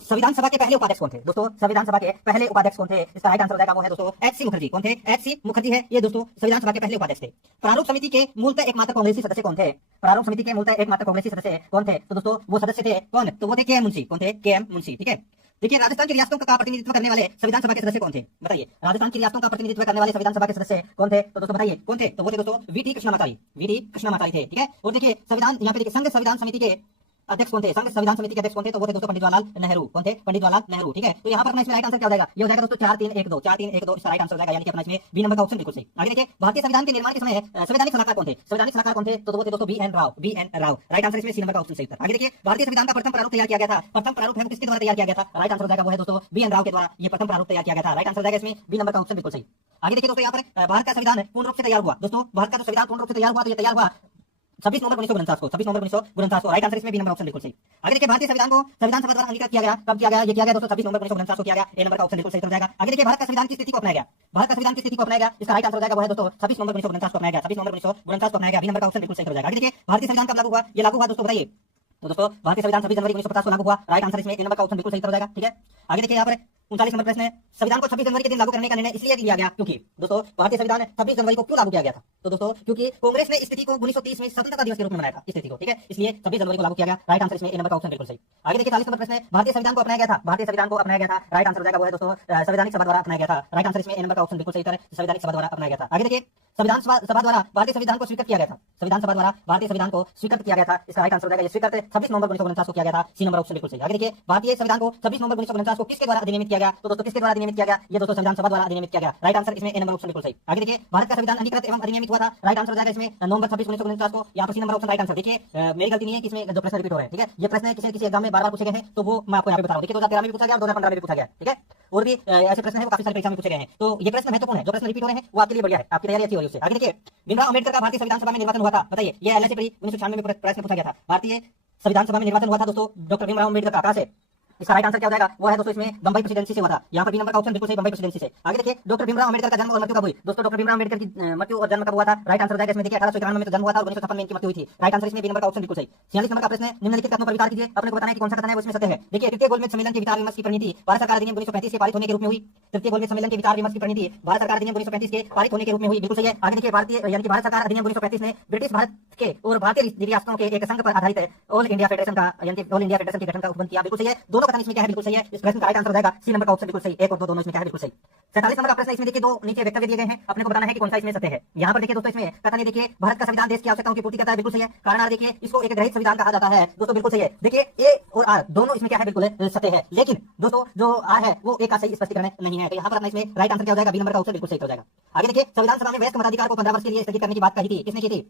संविधान सभा के पहले उपाध्यक्ष कौन थे, दोस्तों संविधान सभा के पहले उपाध्यक्ष कौन थे, इसका राइट आंसर हो जाएगा वो है दोस्तों एच.सी. मुखर्जी, कौन थे, एच.सी. मुखर्जी है ये दोस्तों संविधान सभा के पहले उपाध्यक्ष थे। प्रारूप समिति के मूलतः एकमात्र कांग्रेसी सदस्य कौन थे, प्रारूप समिति के मूलतः एकमात्र कांग्रेसी सदस्य कौन थे, तो दोस्तों वो सदस्य थे कौन, तो वो थे के.एम. मुंशी, कौन थे, के.एम. मुंशी, ठीक है। देखिए राजस्थान की रियासतों का प्रतिनिधित्व करने वाले संविधान सभा के सदस्य कौन थे, बताइए राजस्थान की रियासतों का प्रतिनिधित्व करने वाले संविधान सभा के सदस्य कौन थे, तो दोस्तों बताइए कौन थे, तो वो थे दोस्तों वी.टी. कृष्णमाचारी थे, ठीक है। और देखिए संविधान यहाँ पे देखिए संघ संविधान समिति के अध्यक्ष कौन थे, संघ संविधान समिति के अध्यक्ष कौन थे, तो वो थे दोस्तों पंडित जवाहरलाल नेहरू, कौन थे, पंडित जवाहरलाल नेहरू, ठीक है। तो यहाँ पर अपना इसमें राइट आंसर क्या हो जाएगा, ये हो जाएगा दोस्तों 4 3 1 2 इसका राइट आंसर हो जाएगा, यानी कि अपना इसमें बी नंबर का ऑप्शन बिल्कुल सही। आगे देखिए भारतीय संविधान के निर्माण के समय संवैधानिक सलाहकार कौन थे, संवैधानिक सलाहकार कौन थे, तो वो थे दोस्तों बी.एन. राव, राइट आंसर इसमें सी नंबर का ऑप्शन सही था। आगे देखिए भारतीय संविधान का प्रथम प्रारूप तैयार किया गया था, प्रथम प्रारूप है किसके द्वारा तैयार किया गया था, राइट आंसर हो जाएगा वो है दोस्तों बी.एन. राव के द्वारा ये प्रथम प्रारूप तैयार किया गया था, राइट आंसर हो जाएगा इसमें बी नंबर का ऑप्शन बिल्कुल सही। आगे देखिए दोस्तों यहाँ पर भारत का संविधान पूर्ण रूप से तैयार हुआ, दोस्तों भारत का जो संविधान पूर्ण रूप से तैयार हुआ तो ये तैयार हुआ 26 नवंबर 1949 को, 26 नवंबर 1949 को, राइट आंसर इसमें बी नंबर ऑप्शन बिल्कुल सही। आगे देखिए भारतीय संविधान को संविधान सभा द्वारा अंगीकृत किया गया, कब किया गया, ये किया गया दोस्तों 26 नवंबर 1949 को किया गया, ए नंबर का ऑप्शन बिल्कुल सही हो जाएगा। आगे देखिए भारत का संविधान की स्थिति को अपनाया गया, भारत का संविधान की स्थिति को अपनाया गया, इसका राइट आंसर हो जाएगा वो है दोस्तों 26 नवंबर 1949 को अपनाया गया, 26 नवंबर 1949 को अपनाया गया, बी नंबर का ऑप्शन बिल्कुल सही हो जाएगा। आगे देखिए भारतीय संविधान कब लागू हुआ, ये लागू हुआ दोस्तों बताइए, तो दोस्तों भारतीय संविधान 26 जनवरी 1950 को लागू हुआ, राइट आंसर इसमें ए नंबर का ऑप्शन बिल्कुल सही हो जाएगा, ठीक है। आगे देखिए यहाँ पर 39 नंबर प्रश्न है संविधान को 26 जनवरी के दिन लागू करने का निर्णय इसलिए लिया गया क्योंकि दोस्तों भारतीय संविधान 26 जनवरी को क्यों लागू किया गया था, तो दोस्तों क्योंकि कांग्रेस ने इस तिथि को 1930 में स्वतंत्रता दिवस के रूप में मनाया था इस तिथि को, ठीक है, इसलिए 26 जनवरी को लागू किया गया, राइट आंसर इसमें ए नंबर का ऑप्शन बिल्कुल सही। आगे देखिए 40 नंबर प्रश्न है भारतीय संविधान को अपनाया गया था, भारतीय संविधान को अपनाया गया था, राइट आंसर हो जाएगा वो है दोस्तों संवैधानिक सभा द्वारा अपनाया गया था, राइट आंसर इसमें ए नंबर का ऑप्शन बिल्कुल सही है, संवैधानिक सभा द्वारा अपनाया गया था। आगे देखिए संविधान सभा द्वारा भारतीय संविधान को स्वीकृत किया गया था, संविधान सभा द्वारा भारतीय संविधान को स्वीकृत किया गया था, इसका राइट आंसर हो जाएगा ये स्वीकृत 26 नवंबर 1949 को किया गया था, सी नंबर ऑप्शन बिल्कुल सही। आगे देखिए भारतीय संविधान को 26 नवंबर 1949 को किसके द्वारा अधिनियमित किया गया, तो दोस्तों किसके द्वारा अधिनियमित किया गया, ये दोस्तों संविधान सभा द्वारा अधिनियमित किया गया, राइट आंसर इसमें ए नंबर ऑप्शन बिल्कुल सही। आगे देखिए भारत का संविधान अंगीकृत एवं अधिनियमित हुआ था, राइट आंसर हो जाएगा इसमें नवंबर 26 1949 को, यहाँ पर C number option right answer. देखिए मेरी गलती नहीं है कि इसमें जो प्रश्न रिपीट हो रहे हैं, ठीक है, ये प्रश्न किसी एग्जाम में बार-बार पूछे गए हैं, तो वो मैं आपको यहाँ पे बता रहा हूँ। देखिए 2013 में भी पूछा गया और 2015 में भी पूछा गया, ठीक है, और भी ऐसे प्रश्न है वो काफी सारे परीक्षा में पूछे गए हैं, तो ये प्रश्न महत्वपूर्ण है, जो प्रश्न रिपीट हो रहे हैं वो आपके लिए बढ़िया है, आपकी तैयारी अच्छी हो रही है उससे। आगे देखिए भीमराव अम्बेडकर का भारतीय संविधान सभा में निर्वाचन हुआ था, बताइए ये एलएसी 1996 में प्रश्न पूछा गया था, भारतीय संविधान सभा में निर्वाचन हुआ था दोस्तों डॉक्टर भीमराव अम्बेडकर का, कहां से, इसका राइट आंसर क्या हो जाएगा, वो है दोस्तों इसमें बंबई प्रेसिडेंसी से हुआ था। यहाँ पर बी नंबर का ऑप्शन बिल्कुल सही, बंबई प्रेसिडेंसी से। आगे देखिए डॉक्टर भीमराव अम्बेडकर का जन्म और मृत्यु कब हुई। दोस्तों डॉक्टर भीमराव अम्बेडकर की मृत्यु और जन्म कब हुआ था, राइट आंसर हो जाएगा इसमें देखिए 1891 में तो जन्म हुआ था और 1956 में इनकी मृत्यु हुई थी। राइट आंसर इसमें बी नंबर का ऑप्शन बिल्कुल सही। 46 नंबर का प्रश्न है, निम्नलिखित कथनों पर विचार कीजिए, अपने को बताना है कि कौन सा कथन है वो इसमें सत्य है। देखिए तृतीय गोलमेज सम्मेलन के विचार विमर्श की परिणति भारत सरकार अधिनियम 1935 के पारित होने के रूप में हुई। तृतीय गोलमेज सम्मेलन के विचार विमर्श की परिणति भारत सरकार अधिनियम 1935 के पारित होने के रूप में हुई, बिल्कुल सही है। आगे देखिए भारतीय यानी कि भारत सरकार अधिनियम 1935 ने ब्रिटिश भारत के और भारतीय रियासतों के एक संघ पर आधारित ऑल इंडिया फेडरेशन का यानी कि ऑल इंडिया फेडरेशन के गठन का उपबंध किया, बिल्कुल सही है। दोनों कथन इसमें क्या है, बिल्कुल सही है। इस प्रश्न का राइट आंसर हो जाएगा सी नंबर का ऑप्शन बिल्कुल सही, एक और दो दोनों इसमें क्या है, बिल्कुल सही। 47 नंबर का प्रश्न इसमें देखिए दो नीचे वक्तव्य दिए गए हैं, अपने को बताना है कि कौन सा इसमें सत्य है। यहाँ पर देखिए दोस्तों इसमें कथन ये देखिए भारत का संविधान देश की आवश्यकताओं की पूर्ति करता है, बिल्कुल सही है। कारण आर देखिए इसको एक ग्रहित संविधान कहा जाता है, दोस्तों बिल्कुल सही है। देखिए ए और आर दोनों इसमें क्या है, बिल्कुल सत्य है। लेकिन दोस्तों जो आर है वो एक का सही स्पष्टीकरण नहीं है, तो यहाँ पर अपना इसमें राइट आंसर क्या हो जाएगा, बी नंबर का ऑप्शन बिल्कुल सही हो जाएगा। आगे देखिए संविधान सभा में वयस्क मताधिकार को 15 वर्ष के लिए स्थगित करने की बात कही थी, किसने की थी।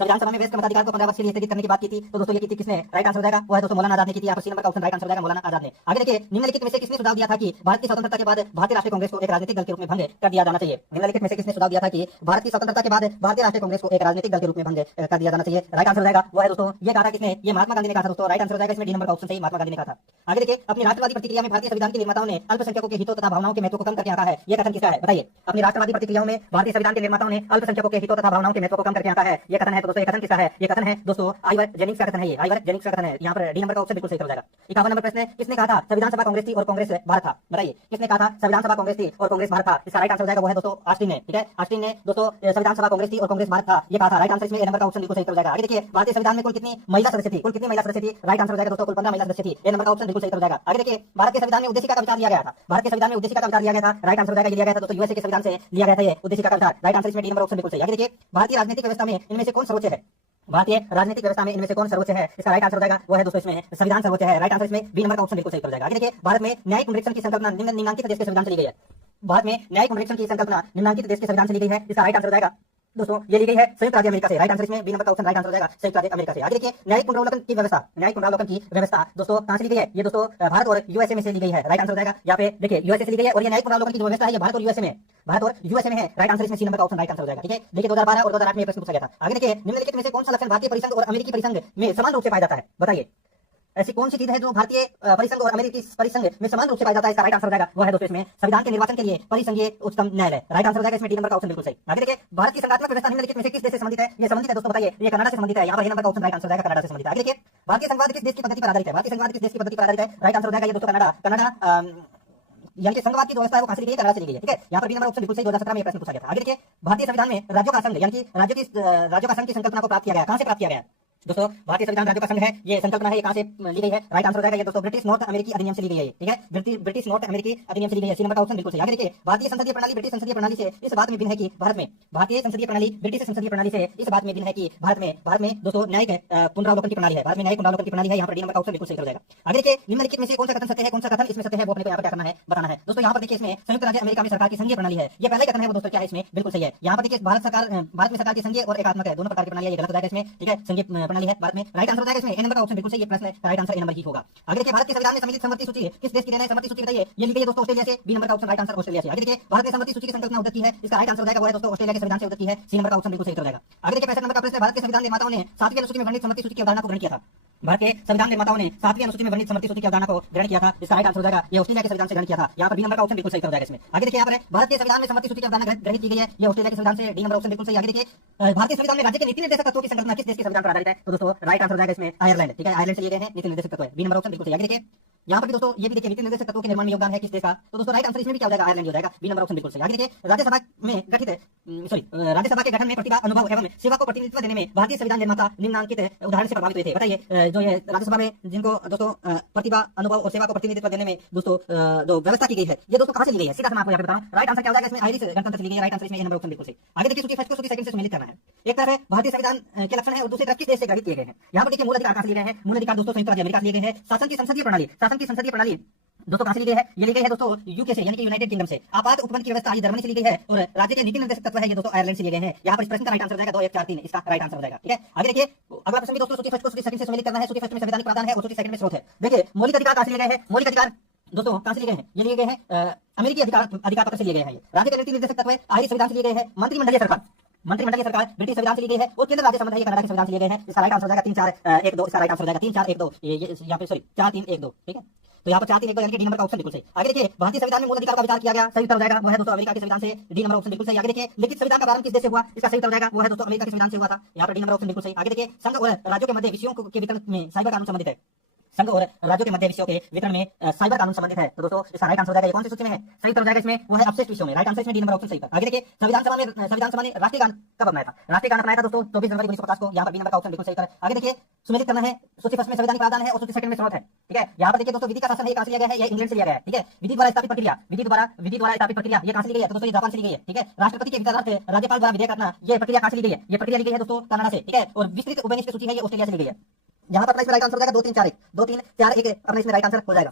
संविधान सभा में वयस्क मताधिकार को 15 वर्ष के लिए स्थगित करने की बात की थी, तो दोस्तों ये की थी किसने, राइट आंसर हो जाएगा वो है दोस्तों मौलाना आजाद ने की थी। यहाँ पर सी नंबर का ऑप्शन राइट आंसर हो जाएगा, मौलाना आजाद ने। आगे देखिए निम्नलिखित में से किसने सुझाव दिया था कि भारत की स्वतंत्रता के बाद भारतीय राष्ट्रीय कांग्रेस को एक राजनीतिक दल के रूप में भंग कर दिया जाना चाहिए। निम्नलिखित में से किसने सुझाव दिया था कि भारत की स्वतंत्रता के बाद भारतीय राष्ट्रीय कांग्रेस को एक राजनीतिक दल के रूप में भंग कर दिया जाना चाहिए, राइट आंसर हो जाएगा वो है दोस्तों ये कहा था किसने, ये महात्मा गांधी ने कहा था दोस्तों, राइट आंसर हो जाएगा इसमें डी नंबर का ऑप्शन सही, महात्मा गांधी ने कहा था। आगे देखिए अपनी राष्ट्रवादी प्रतिक्रिया में भारतीय संविधान के निर्माताओं ने अल्पसंख्यकों के हितों तथा भावनाओं के महत्व को कम करके आंका है, ये कथन किसका है बताइए। अपनी राष्ट्रवादी प्रतिक्रियाओं में भारतीय संविधान के निर्माताओं ने अल्पसंख्यकों के हितों तथा भावनाओं के महत्व को कम करके आंका है, ये कथन है। तो दोस्तों ये कथन किसका है, ये कथन है दोस्तों आइवर जेनिंग्स का कथन है, ये आइवर जेनिंग्स का कथन है। यहाँ पर डी नंबर का ऑप्शन बिल्कुल सही हो जाएगा। 51 नंबर प्रश्न है, किसने कहा था संविधान सभा कांग्रेस थी और कांग्रेस भारत था, बताइए किसने कहा था संविधान सभा कांग्रेस थी और कांग्रेस भारत था। इसका राइट आंसर हो जाएगा वो है दोस्तों ऑस्टिन ने, ठीक है। ऑस्टिन ने दोस्तों संविधान सभा कांग्रेस थी और कांग्रेस भारत था ये कहा था, राइट आंसर इसमें ए नंबर का ऑप्शन बिल्कुल सही हो जाएगा। आगे देखिए भारतीय संविधान में कुल कितनी महिला सदस्य थी, कुल कितनी महिला सदस्य थी, राइट आंसर हो जाएगा दोस्तों कुल 15 महिला सदस्य थी, ए नंबर का ऑप्शन बिल्कुल सही हो जाएगा। आगे देखिए भारत के संविधान में उद्देशिका का विचार लिया गया था, भारत के संविधान में उद्देशिका का विचार लिया गया था, राइट आंसर हो जाएगा ये लिया गया था दोस्तों यूएसए के संविधान से लिया गया था ये उद्देशिका का विचार, राइट आंसर इसमें डी नंबर ऑप्शन बिल्कुल सही। आगे देखिए भारतीय राजनीतिक व्यवस्था में इनमें से कौन सर्वोच्च है, भारतीय राजनीतिक व्यवस्था में इनमें से कौन सर्वोच्च है, इसका राइट आंसर हो जाएगा वो है दोस्तों इसमें संविधान सर्वोच्च है, राइट आंसर इसमें बी नंबर का ऑप्शन बिल्कुल सही हो जाएगा। आगे देखिए भारत में न्यायिक पुनरीक्षण की संकल्पना निम्नलिखित देश के संविधान से ली गई है, भारत में न्यायिक पुनरीक्षण की संकल्पना निम्नलिखित देश के संविधान से ली गई है, इसका राइट आंसर हो जाएगा दोस्तों ये ली गई है संयुक्त राज्य अमेरिका से, राइट आंसर इसमें बी नंबर का ऑप्शन राइट आंसर हो जाएगा संयुक्त राज्य अमेरिका से। आगे देखिए न्यायिक पुनरावलोकन की व्यवस्था दोस्तों कहां से ली गई है, ये दोस्तों भारत और यूएसए में से ली गई है, राइट आंसर हो जाएगा। यहाँ पे देखिए यूएसए से ली गई है और ये न्यायिक पुनरावलोकन की जो व्यवस्था है ये भारत और यूएसए में है, राइट आंसर इसमें सी नंबर का ऑप्शन राइट आंसर हो जाएगा, ठीक है। देखिए 2012 और 2008 में प्रश्न पूछा गया था। आगे देखिए निम्नलिखित में से कौन सा लक्षण भारतीय परिसंघ और अमेरिकी परिसंघ में समान रूप से पाया जाता है, बताइए ऐसी कौन सी चीज है जो भारतीय परिसंघ और अमेरिकी परिसंघ में समान रूप से पाया जाता है, इसका राइट आंसर हो जाएगा वो है दोस्तों इसमें संविधान के निर्वाचन के लिए परिसंघीय उच्चतम न्यायालय, राइट आंसर हो जाएगा इसमें डी नंबर का ऑप्शन बिल्कुल सही। आगे देखिए भारत की संघात्मक व्यवस्था निम्नलिखित में से किस देश से संबंधित है, ये संबंधित है दोस्तों बताइए, ये कनाडा से संबंधित है, यहाँ पर ए नंबर का ऑप्शन राइट आंसर हो जाएगा कनाडा से संबंधित है। आगे देखिए भारतीय संघवाद किस देश की पद्धति पर आधारित है, भारतीय संघवाद किस देश की पद्धति पर आधारित है, राइट आंसर हो जाएगा ये दोस्तों कनाडा यानी कि संघवाद की जो व्यवस्था है वो कहां से ली गई है, कनाडा से ली गई है, ठीक है। यहाँ पर बी नंबर ऑप्शन बिल्कुल सही, 2017 में प्रश्न पूछा गया था। आगे देखिए भारतीय संविधान में राज्यों का संघ यानी कि राज्यों का संघ की संकल्पना को प्राप्त किया गया, कहां से प्राप्त किया गया दोस्तों, भारतीय संविधान राज्यों का संघ है, ये संकल्पना है, ये कहां से ली गई है, राइट आंसर हो जाएगा ये दोस्तों ब्रिटिश नॉर्थ अमेरिकी अधिनियम से ली गई है, ठीक है, ब्रिटिश नॉर्थ अमेरिकी अधिनियम से ली गई है, सी नंबर का ऑप्शन बिल्कुल सही। आगे देखिए भारतीय संसदीय प्रणाली ब्रिटिश संसदीय प्रणाली से इस बात में भिन्न है कि भारत में भारतीय संसदीय प्रणाली ब्रिटिश संसदीय प्रणाली से इस बात में भिन्न है कि भारत में दोस्तों न्यायिक पुनरावलोकन की प्रणाली है, भारत में न्यायिक पुनरावलोकन की प्रणाली है, यहाँ पर डी नंबर का ऑप्शन बिल्कुल सही हो जाएगा। आगे देखिए निम्नलिखित में से कौन सा कथन सत्य है, कौन सा कथन इसमें सत्य है, वो अपने को यहाँ पर क्या करना है बताना है दोस्तों। यहाँ पर देखिए इसमें संयुक्त राज्य अमेरिका में सरकार की संघीय प्रणाली है, ये पहले कथन है वो दोस्तों क्या है इसमें बिल्कुल सही है। यहाँ पर देखिए भारत में सरकार की संघीय और एकात्मक है, दोनों प्रकार की प्रणाली है, ये गलत हो जाएगा इसमें, ठीक है, संघीय प्रणाली है भारत में, राइट आंसर हो जाएगा इसमें ए नंबर का ऑप्शन बिल्कुल सही, ये प्रश्न राइट आंसर ए नंबर ही होगा। आगे देखिए भारत के संविधान में सम्मिलित संपत्ति सूची किस देश की देन है, संपत्ति सूची बताइए, ये ली गई है दोस्तों ऑस्ट्रेलिया से, बी नंबर का ऑप्शन राइट आंसर ऑस्ट्रेलिया से। आगे देखिए भारत में संपत्ति सूची की संकल्पना उद्धत की है, इसका राइट आंसर हो जाएगा वो है दोस्तों ऑस्ट्रेलिया के संविधान से उद्धत की है, सी नंबर का ऑप्शन बिल्कुल सही हो जाएगा। आगे देखिए 65 नंबर का प्रश्न, भारत के संविधान निर्माताओं ने 7वीं अनुसूची में वर्णित संपत्ति सूची की अवधारणा को ग्रहण किया था, भारत के संविधान निर्माताओं ने 7वीं अनुसूची में वर्णित संपत्ति सूची की अवधारणा को ग्रहण किया था, इसका राइट आंसर हो जाएगा ये ऑस्ट्रेलिया के संविधान से ग्रहण किया था, यहाँ पर बी नंबर का ऑप्शन बिल्कुल सही हो जाएगा इसमें। आगे देखिए यहाँ पर भारत के संविधान में संपत्ति सूची की अवधारणा ग्रहित की गई है, ये ऑस्ट्रेलिया के संविधान से, डी नंबर ऑप्शन बिल्कुल सही। आगे देखिए भारतीय संविधान में राज्य के नीति निर्देशक तत्वों की संकल्पना किस देश के संविधान पर आधारित है, तो दोस्तों राइट आंसर हो जाएगा इसमें आयरलैंड, ठीक है, आयरलैंड से लिए गए हैं नीति निर्देशक तत्व, बी नंबर ऑप्शन बिल्कुल सही। आगे देखिए यहाँ पर भी दोस्तों ये भी देखिए नीति निर्देशक तत्वों के निर्माण में योगदान है किस देश का, तो दोस्तों राइट आंसर इसमें भी क्या हो जाएगा आयरलैंड हो जाएगा, बी नंबर ऑप्शन बिल्कुल सही। आगे देखिए राज्यसभा के गठन में प्रतिभा अनुभव एवं सेवा को प्रतिनिधित्व देने में भारतीय संविधान निर्माता निम्नांकित उदाहरण से प्रभावित हुए थे, बताइए जो ये राज्यसभा में जिनको दोस्तों प्रतिभा अनुभव और सेवा को प्रतिनिधित्व देने में दोस्तों जो व्यवस्था की गई है ये दोस्तों कहां से ली गई है, सीधा मैं आपको यहाँ पे बताऊं, राइट आंसर क्या हो जाएगा इसमें आयरिश गणतंत्र से ली गई है, राइट आंसर इसमें नंबर ऑप्शन बिल्कुल सही। आगे देखिए सूची फर्स्ट को सूची सेकंड से सम्मिलित करना है, एक तरफ है भारतीय संविधान के लक्षण है और दूसरी तरफ किस देश से ग्रहित किए गए हैं। यहाँ पर देखिए मूल अधिकार कहां से लिए गए हैं, मूल अधिकार दोस्तों संयुक्त राज्य अमेरिका से लिए गए हैं। शासन की संसदीय प्रणाली दोस्तों कहां से ली गई है, ये ली गई है दोस्तों यूके से यानी कि यूनाइटेड किंगडम से। आपात उपबंध की व्यवस्था ये जर्मनी से ली गई है और राज्य के नीति निर्देशक तत्व है ये दोस्तों आयरलैंड से लिए गए हैं। यहाँ पर इस प्रश्न का राइट आंसर हो जाएगा 2 1 4 3, इसका राइट आंसर हो जाएगा, ठीक है। आगे देखिए अगला प्रश्न भी दोस्तों सूची फर्स्ट को सूची सेकंड से सम्मिलित करना है, सूची फर्स्ट में संवैधानिक प्रावधान है और सूची सेकंड में स्रोत है। देखिए मौलिक अधिकार कहां से लिए गए हैं, मौलिक अधिकार दोस्तों कहां से लिए गए हैं, ये लिए गए हैं अमेरिकी अधिकार पत्र से लिए गए हैं, ये राज्य के नीति निर्देशक तत्व आयरिश संविधान से लिए गए हैं। मंत्रिमंडलीय सरकार ब्रिटिश संविधान से ली गई है और केंद्र राज्य संबंध है कनाडा के संविधान से लिए गए हैं, इसका राइट आंसर हो जाएगा 3 4 1 2, इसका राइट आंसर हो जाएगा 3 4 1 2, ये यहाँ पे सॉरी 4 3 1 2, ठीक है। तो यहाँ पर 4 3 1 यानी कि डी नंबर का ऑप्शन बिल्कुल सही। आगे देखिए भारतीय संविधान में मूल अधिकार का विचार किया गया, सही उत्तर हो जाएगा वो है दोस्तों अमेरिका के संविधान से, डी नंबर ऑप्शन बिल्कुल सही। आगे देखिए लिखित संविधान का प्रारंभ किस देश से हुआ, इसका सही उत्तर हो जाएगा वो है दोस्तों अमेरिका के संविधान से हुआ था, यहाँ पर डी नंबर ऑप्शन बिल्कुल सही। आगे देखिए संघ और राज्यों के मध्य विषयों के वितरण में साइबर कानून संबंधित है, संघ और राज्यों के मध्य विषयों के वितरण में साइबर कानून संबंधित है, तो दोस्तों इसका राइट आंसर हो जाएगा, ये कौन सी सूची में है, सही उत्तर हो जाएगा इसमें वो है अपशिष्ट विषयों में, राइट आंसर इसमें डी नंबर ऑप्शन सही। आगे देखिए संविधान सभा ने राष्ट्रीय गान कब अपनाया था, राष्ट्रीय गान अपनाया था दोस्तों 24 जनवरी 1950 को, यहाँ पर बी नंबर का ऑप्शन बिल्कुल सही है। आगे देखिए सुमेलित करना है, सूची फर्स्ट में संवैधानिक प्रावधान है और सूची सेकंड में स्रोत है, ठीक है। यहाँ पर देखिए दोस्तों विधि का शासन है, कहां से लिया गया है, ये इंग्लैंड से लिया गया है, ठीक है। विधि द्वारा स्थापित प्रक्रिया, विधि द्वारा स्थापित प्रक्रिया ये कहां से ली गई है, तो दोस्तों ये जापान से ली गई है, ठीक है। राष्ट्रपति के विचारार्थ राज्यपाल द्वारा विधेयक करना, ये प्रक्रिया कहां से ली गई है, ये प्रक्रिया ली गई है दोस्तों कनाडा से, ठीक है। और विस्तृत उभयनिष्ठ सूची है ये ऑस्ट्रेलिया से ली गई है। यहाँ पर अपना इसमें राइट आंसर हो जाएगा 2 3 4 1 2 3 4 1 अपना इसमें राइट आंसर हो जाएगा,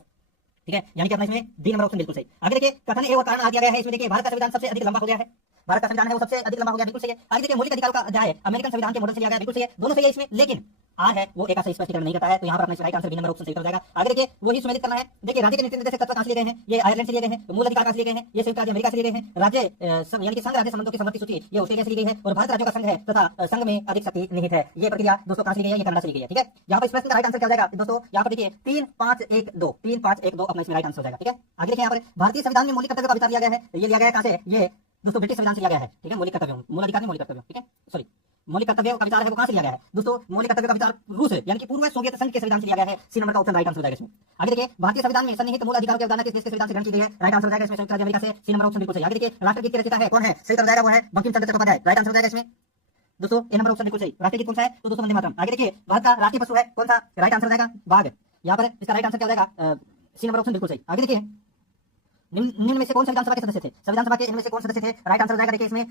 ठीक है। यानी कि अपना इसमें डी नंबर ऑप्शन बिल्कुल सही। आगे देखिए कथन ए और कारण आ दिया गया है, इसमें देखिए भारत का संविधान सबसे अधिक लंबा हो गया है, भारत का संविधान है वो सबसे अधिक लंबा हो गया, बिल्कुल सही है। आगे देखिए मौलिक अधिकारों का अध्याय है अमेरिकन संविधान के मॉडल से लिया गया, बिल्कुल सही है, दोनों सही है इसमें, लेकिन आर है वो एक ऐसा स्पष्टीकरण नहीं करता है, तो यहाँ पर अपना right answer B number option सही हो जाएगा। आगे देखिए वही सुमेलित करना है, देखिए राज्य के नीति निर्देशक तत्व कहां से लिए गए हैं, ये आयरलैंड से लिए गए हैं, मूल अधिकार कहां से लिए गए हैं, ये संयुक्त राज्य अमेरिका से लिए गए हैं, राज्य यानी कि संघ राज्य संबंधों की सम्मति सूची ये ऑस्ट्रेलिया से ली गई है, और भारत राज्यों का संघ है तथा संघ में अधिक शक्ति निहित है, ये प्रक्रिया दोस्तों कहां से ली गई है, ये कनाडा से ली गई है, ठीक है। यहाँ पर इस प्रश्न का राइट आंसर क्या हो जाएगा दोस्तों, यहाँ पर देखिए 3 5 1 2 3 5 1 2 अपना इसमें राइट आंसर हो जाएगा, ठीक है। आगे देखिए यहाँ पर भारतीय संविधान में मौलिक कर्तव्य का विचार लिया गया है, ये लिया गया है कहां से, ये दोस्तों ब्रिटिश संविधान से लिया गया है, ठीक है। मौलिक कर्तव्य, मूल अधिकार नहीं मौलिक कर्तव्य, ठीक है, सॉरी मौलिक कर्तव्य का विचार है वो कहां से लिया गया है दोस्तों, मौलिक कर्तव्य का विचार रूस यानी कि पूर्व सोवियत संघ के संविधान से लिया गया है, सी नंबर का ऑप्शन राइट आंसर हो जाएगा इसमें। आगे देखिए भारतीय संविधान में सन्निहित मूल अधिकारों की अवधारणा किस देश के संविधान से ग्रहण की गई है, राइट आंसर हो जाएगा इसमें संयुक्त राज्य अमेरिका से, सी नंबर ऑप्शन बिल्कुल सही। आगे देखिए राष्ट्रगीत के रचयिता है कौन है, सही उत्तर हो जाएगा वो है बंकिम चंद्र चट्टोपाध्याय, राइट आंसर हो जाएगा इसमें दोस्तों ए नंबर ऑप्शन बिल्कुल सही। राष्ट्रगीत कौन सा है तो दोस्तों वंदे मातरम। आगे देखिए भारत का राष्ट्रीय पशु है कौन सा, राइट आंसर हो जाएगा बाघ, यहाँ पर इसका राइट आंसर क्या हो जाएगा सी नंबर ऑप्शन बिल्कुल सही। आगे देखिए निम्न में से कौन संविधान सभा के सदस्य थे, संविधान सभा के इनमें से कौन सदस्य थे, राइट आंसर हो जाएगा देखिए इसमें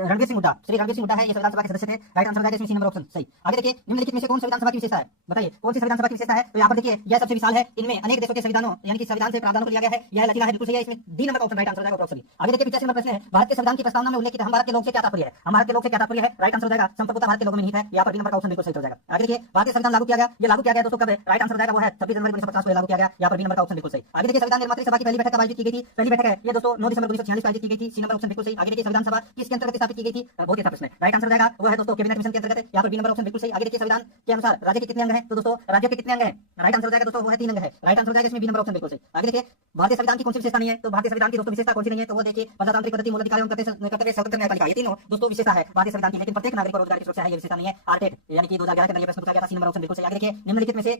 रणवीर सिंह हुड्डा, श्री रणवीर सिंह हुड्डा है ये संविधान सभा के सदस्य थे, राइट आंसर हो जाएगा इसमें सी नंबर ऑप्शन सही। आगे देखिए निम्नलिखित में से कौन संविधान सभा की विशेषता है, बताइए कौन सी संविधान सभा की विशेषता है, तो यहाँ पर देखिए यह सबसे विशाल है, इनमें अनेक देशों के संविधानों यानी कि संविधान से प्रावधानों को लिया गया है, यह लचीला है, बिल्कुल सही है, इसमें डी नंबर का ऑप्शन राइट आंसर हो जाएगा ऑप्शन। आगे देखिए 85 नंबर प्रश्न है, भारत के संविधान की प्रस्तावना में उल्लेखित हम भारत के लोग से क्या तात्पर्य है, हम भारत के लोग से क्या तात्पर्य है, राइट आंसर हो जाएगा संप्रभुता भारत के लोगों में निहित है, यहाँ पर डी नंबर का ऑप्शन बिल्कुल सही हो जाएगा। आगे देखिए भारतीय संविधान लागू किया गया, ये लागू किया गया दोस्तों कब है, राइट आंसर हो जाएगा वो है 26 जनवरी 1950 को लागू किया गया, यहाँ पर डी नंबर का ऑप्शन बिल्कुल सही। आगे देखिए संविधान निर्मात्री सभा की पहली बैठक कब आयोजित की गई थी, पहली बैठक है ये दोस्तों 9 दिसंबर 1946 को आयोजित की गई थी, सी नंबर ऑप्शन बिल्कुल सही। आगे देखिए संविधान सभा किसके अंतर्गत स्थापित की गई थी, बहुत ही अच्छा प्रश्न है, राइट आंसर हो जाएगा वो है दोस्तों कैबिनेट मिशन के अंतर्गत, यहाँ पर बी नंबर ऑप्शन बिल्कुल सही। आगे देखिए संविधान के अनुसार राज्य के कितने अंग हैं, तो दोस्तों राज्य के कितने अंग हैं, राइट आंसर हो जाएगा दोस्तों वो है 3 अंग है, राइट आंसर हो जाएगा इसमें बी नंबर ऑप्शन बिल्कुल सही। आगे देखिए भारतीय संविधान की कौन सी विशेषता नहीं है, तो भारतीय संविधान की दोस्तों विशेषता कौन सी नहीं है, तो वो देखिए प्रजातांत्रिक पद्धति, मूल अधिकार एवं कर्तव्य स्वतंत्र न्यायपालिका, ये तीनों दोस्तों विशेषता है भारतीय संविधान की, लेकिन प्रत्येक नागरिक को रोजगार की सुरक्षा है ये विशेषता नहीं है। आर्टेट यानी कि 2011 के अंदर ये प्रश्न पूछा गया था, सी नंबर ऑप्शन बिल्कुल सही। आगे देखिए निम्नलिखित में से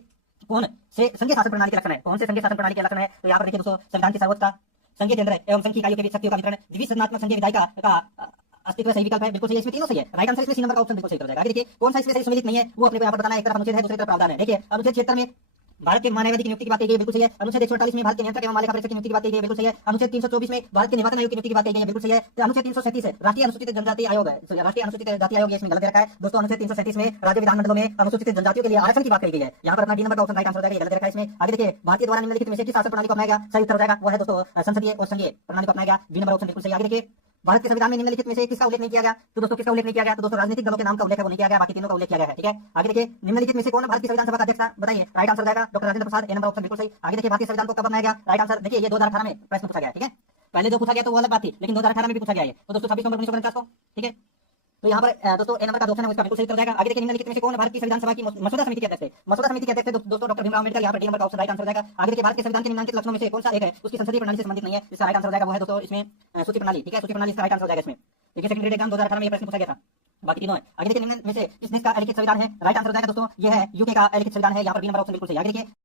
कौन से संघीय शासन प्रणाली के लक्षण है, कौन से संघीय शासन प्रणाली के लक्षण है, तो यहाँ पर देखिए दोस्तों संविधान की सर्वोच्चता, संघीय केंद्र एवं संघ की इकाइयों के बीच शक्तियों का वितरण, द्विसदनात्मक संघीय विधायिका का अस्तित्व सही विकल्प है, बिल्कुल सही, इसमें तीनों सही है, राइट आंसर इसमें सी नंबर का ऑप्शन बिल्कुल सही हो जाएगा। आगे देखिए कौन सा इसमें सही सम्मिलित नहीं है वो अपने को यहाँ पर बताना है, एक तरफ अनुच्छेद है दूसरी तरफ प्रावधान है। देखिए अनुच्छेद 76 में भारत के मानवाधिकार की नियुक्ति की बात की गई है, बिल्कुल सही है। अनुच्छेद 148 में भारत के नियंत्रक एवं मालिका परिषद की नियुक्ति की बात की गई है, बिल्कुल सही है। अनुच्छेद 324 में भारत के निर्वाचन आयोग की नियुक्ति की बात की गई है, बिल्कुल सही है। अनुच्छेद 337 है राष्ट्रीय अनुसूचित जनजाति आयोग है, राष्ट्रीय अनुसूचित जाति आयोग, इसमें गलत रखा है दोस्तों। अनुच्छेद 337 में राज्य विधानमंडलों में अनुसूचित जनजातियों के लिए आरक्षण की बात की गई है, यहाँ पर अपना डी नंबर का ऑप्शन राइट आंसर हो जाएगा, गलत रखा है इसमें। आगे देखिए भारतीय द्वारा निम्नलिखित में से किस शासन प्रणाली को अपनाया गया, सही उत्तर हो जाएगा वो है दोस्तों संसदीय और संघीय प्रणाली को अपनाया गया, डी नंबर ऑप्शन बिल्कुल सही। आगे देखिए भारत के संविधान में निम्नलिखित में से किसका उल्लेख नहीं किया गया, तो दोस्तों किसका उल्लेख नहीं किया गया, तो दोस्तों राजनीतिक दलों के नाम का उल्लेख है वो नहीं किया गया, बाकी तीनों का उल्लेख किया गया है, ठीक है। आगे देखिए निम्नलिखित में से कौन भारत की संविधान सभा का अध्यक्ष था, बताइए, राइट आंसर हो जाएगा डॉक्टर राजेंद्र प्रसाद, ए नंबर ऑप्शन बिल्कुल सही। आगे देखिए भारतीय संविधान को कब बनाया गया, राइट आंसर देखिए ये 2018 में प्रश्न पूछा गया, ठीक है। पहले जो पूछा गया तो वो अलग बात थी, लेकिन 2018 में भी पूछा गया है, तो दोस्तों 26 नवंबर 1949 को, ठीक है। तो यहाँ पर दोस्तों ए नंबर का ऑप्शन है उसका बिल्कुल सही हो जाएगा। आगे देखिए निम्नलिखित में से कौन भारत की संविधान सभा की मसौदा समिति के अध्यक्ष थे, मसौदा समिति के अध्यक्ष दोस्तों डॉक्टर भीमराव अम्बेडकर, यहाँ पर डी नंबर का ऑप्शन राइट आंसर हो जाएगा। आगे देखिए भारत के संविधान के निम्नलिखित लक्षणों में से कौन सा एक है उसकी संसदीय प्रणाली से संबंधित नहीं है, इसका राइट आंसर हो जाएगा वो है दोस्तों इसमें सूची प्रणाली, ठीक है, सूची प्रणाली इसका राइट आंसर हो जाएगा इसमें। देखिए सेकंड ग्रेड एग्जाम 2018 में ये प्रश्न पूछा गया था, बाकी तीनों है। आगे देखिए निम्न में से किस देश का अलिखित संविधान है, राइट आंसर हो जाएगा दोस्तों ये है यूके का अलिखित संविधान है, यहाँ पर बी नंबर ऑप्शन बिल्कुल सही। आगे देखिए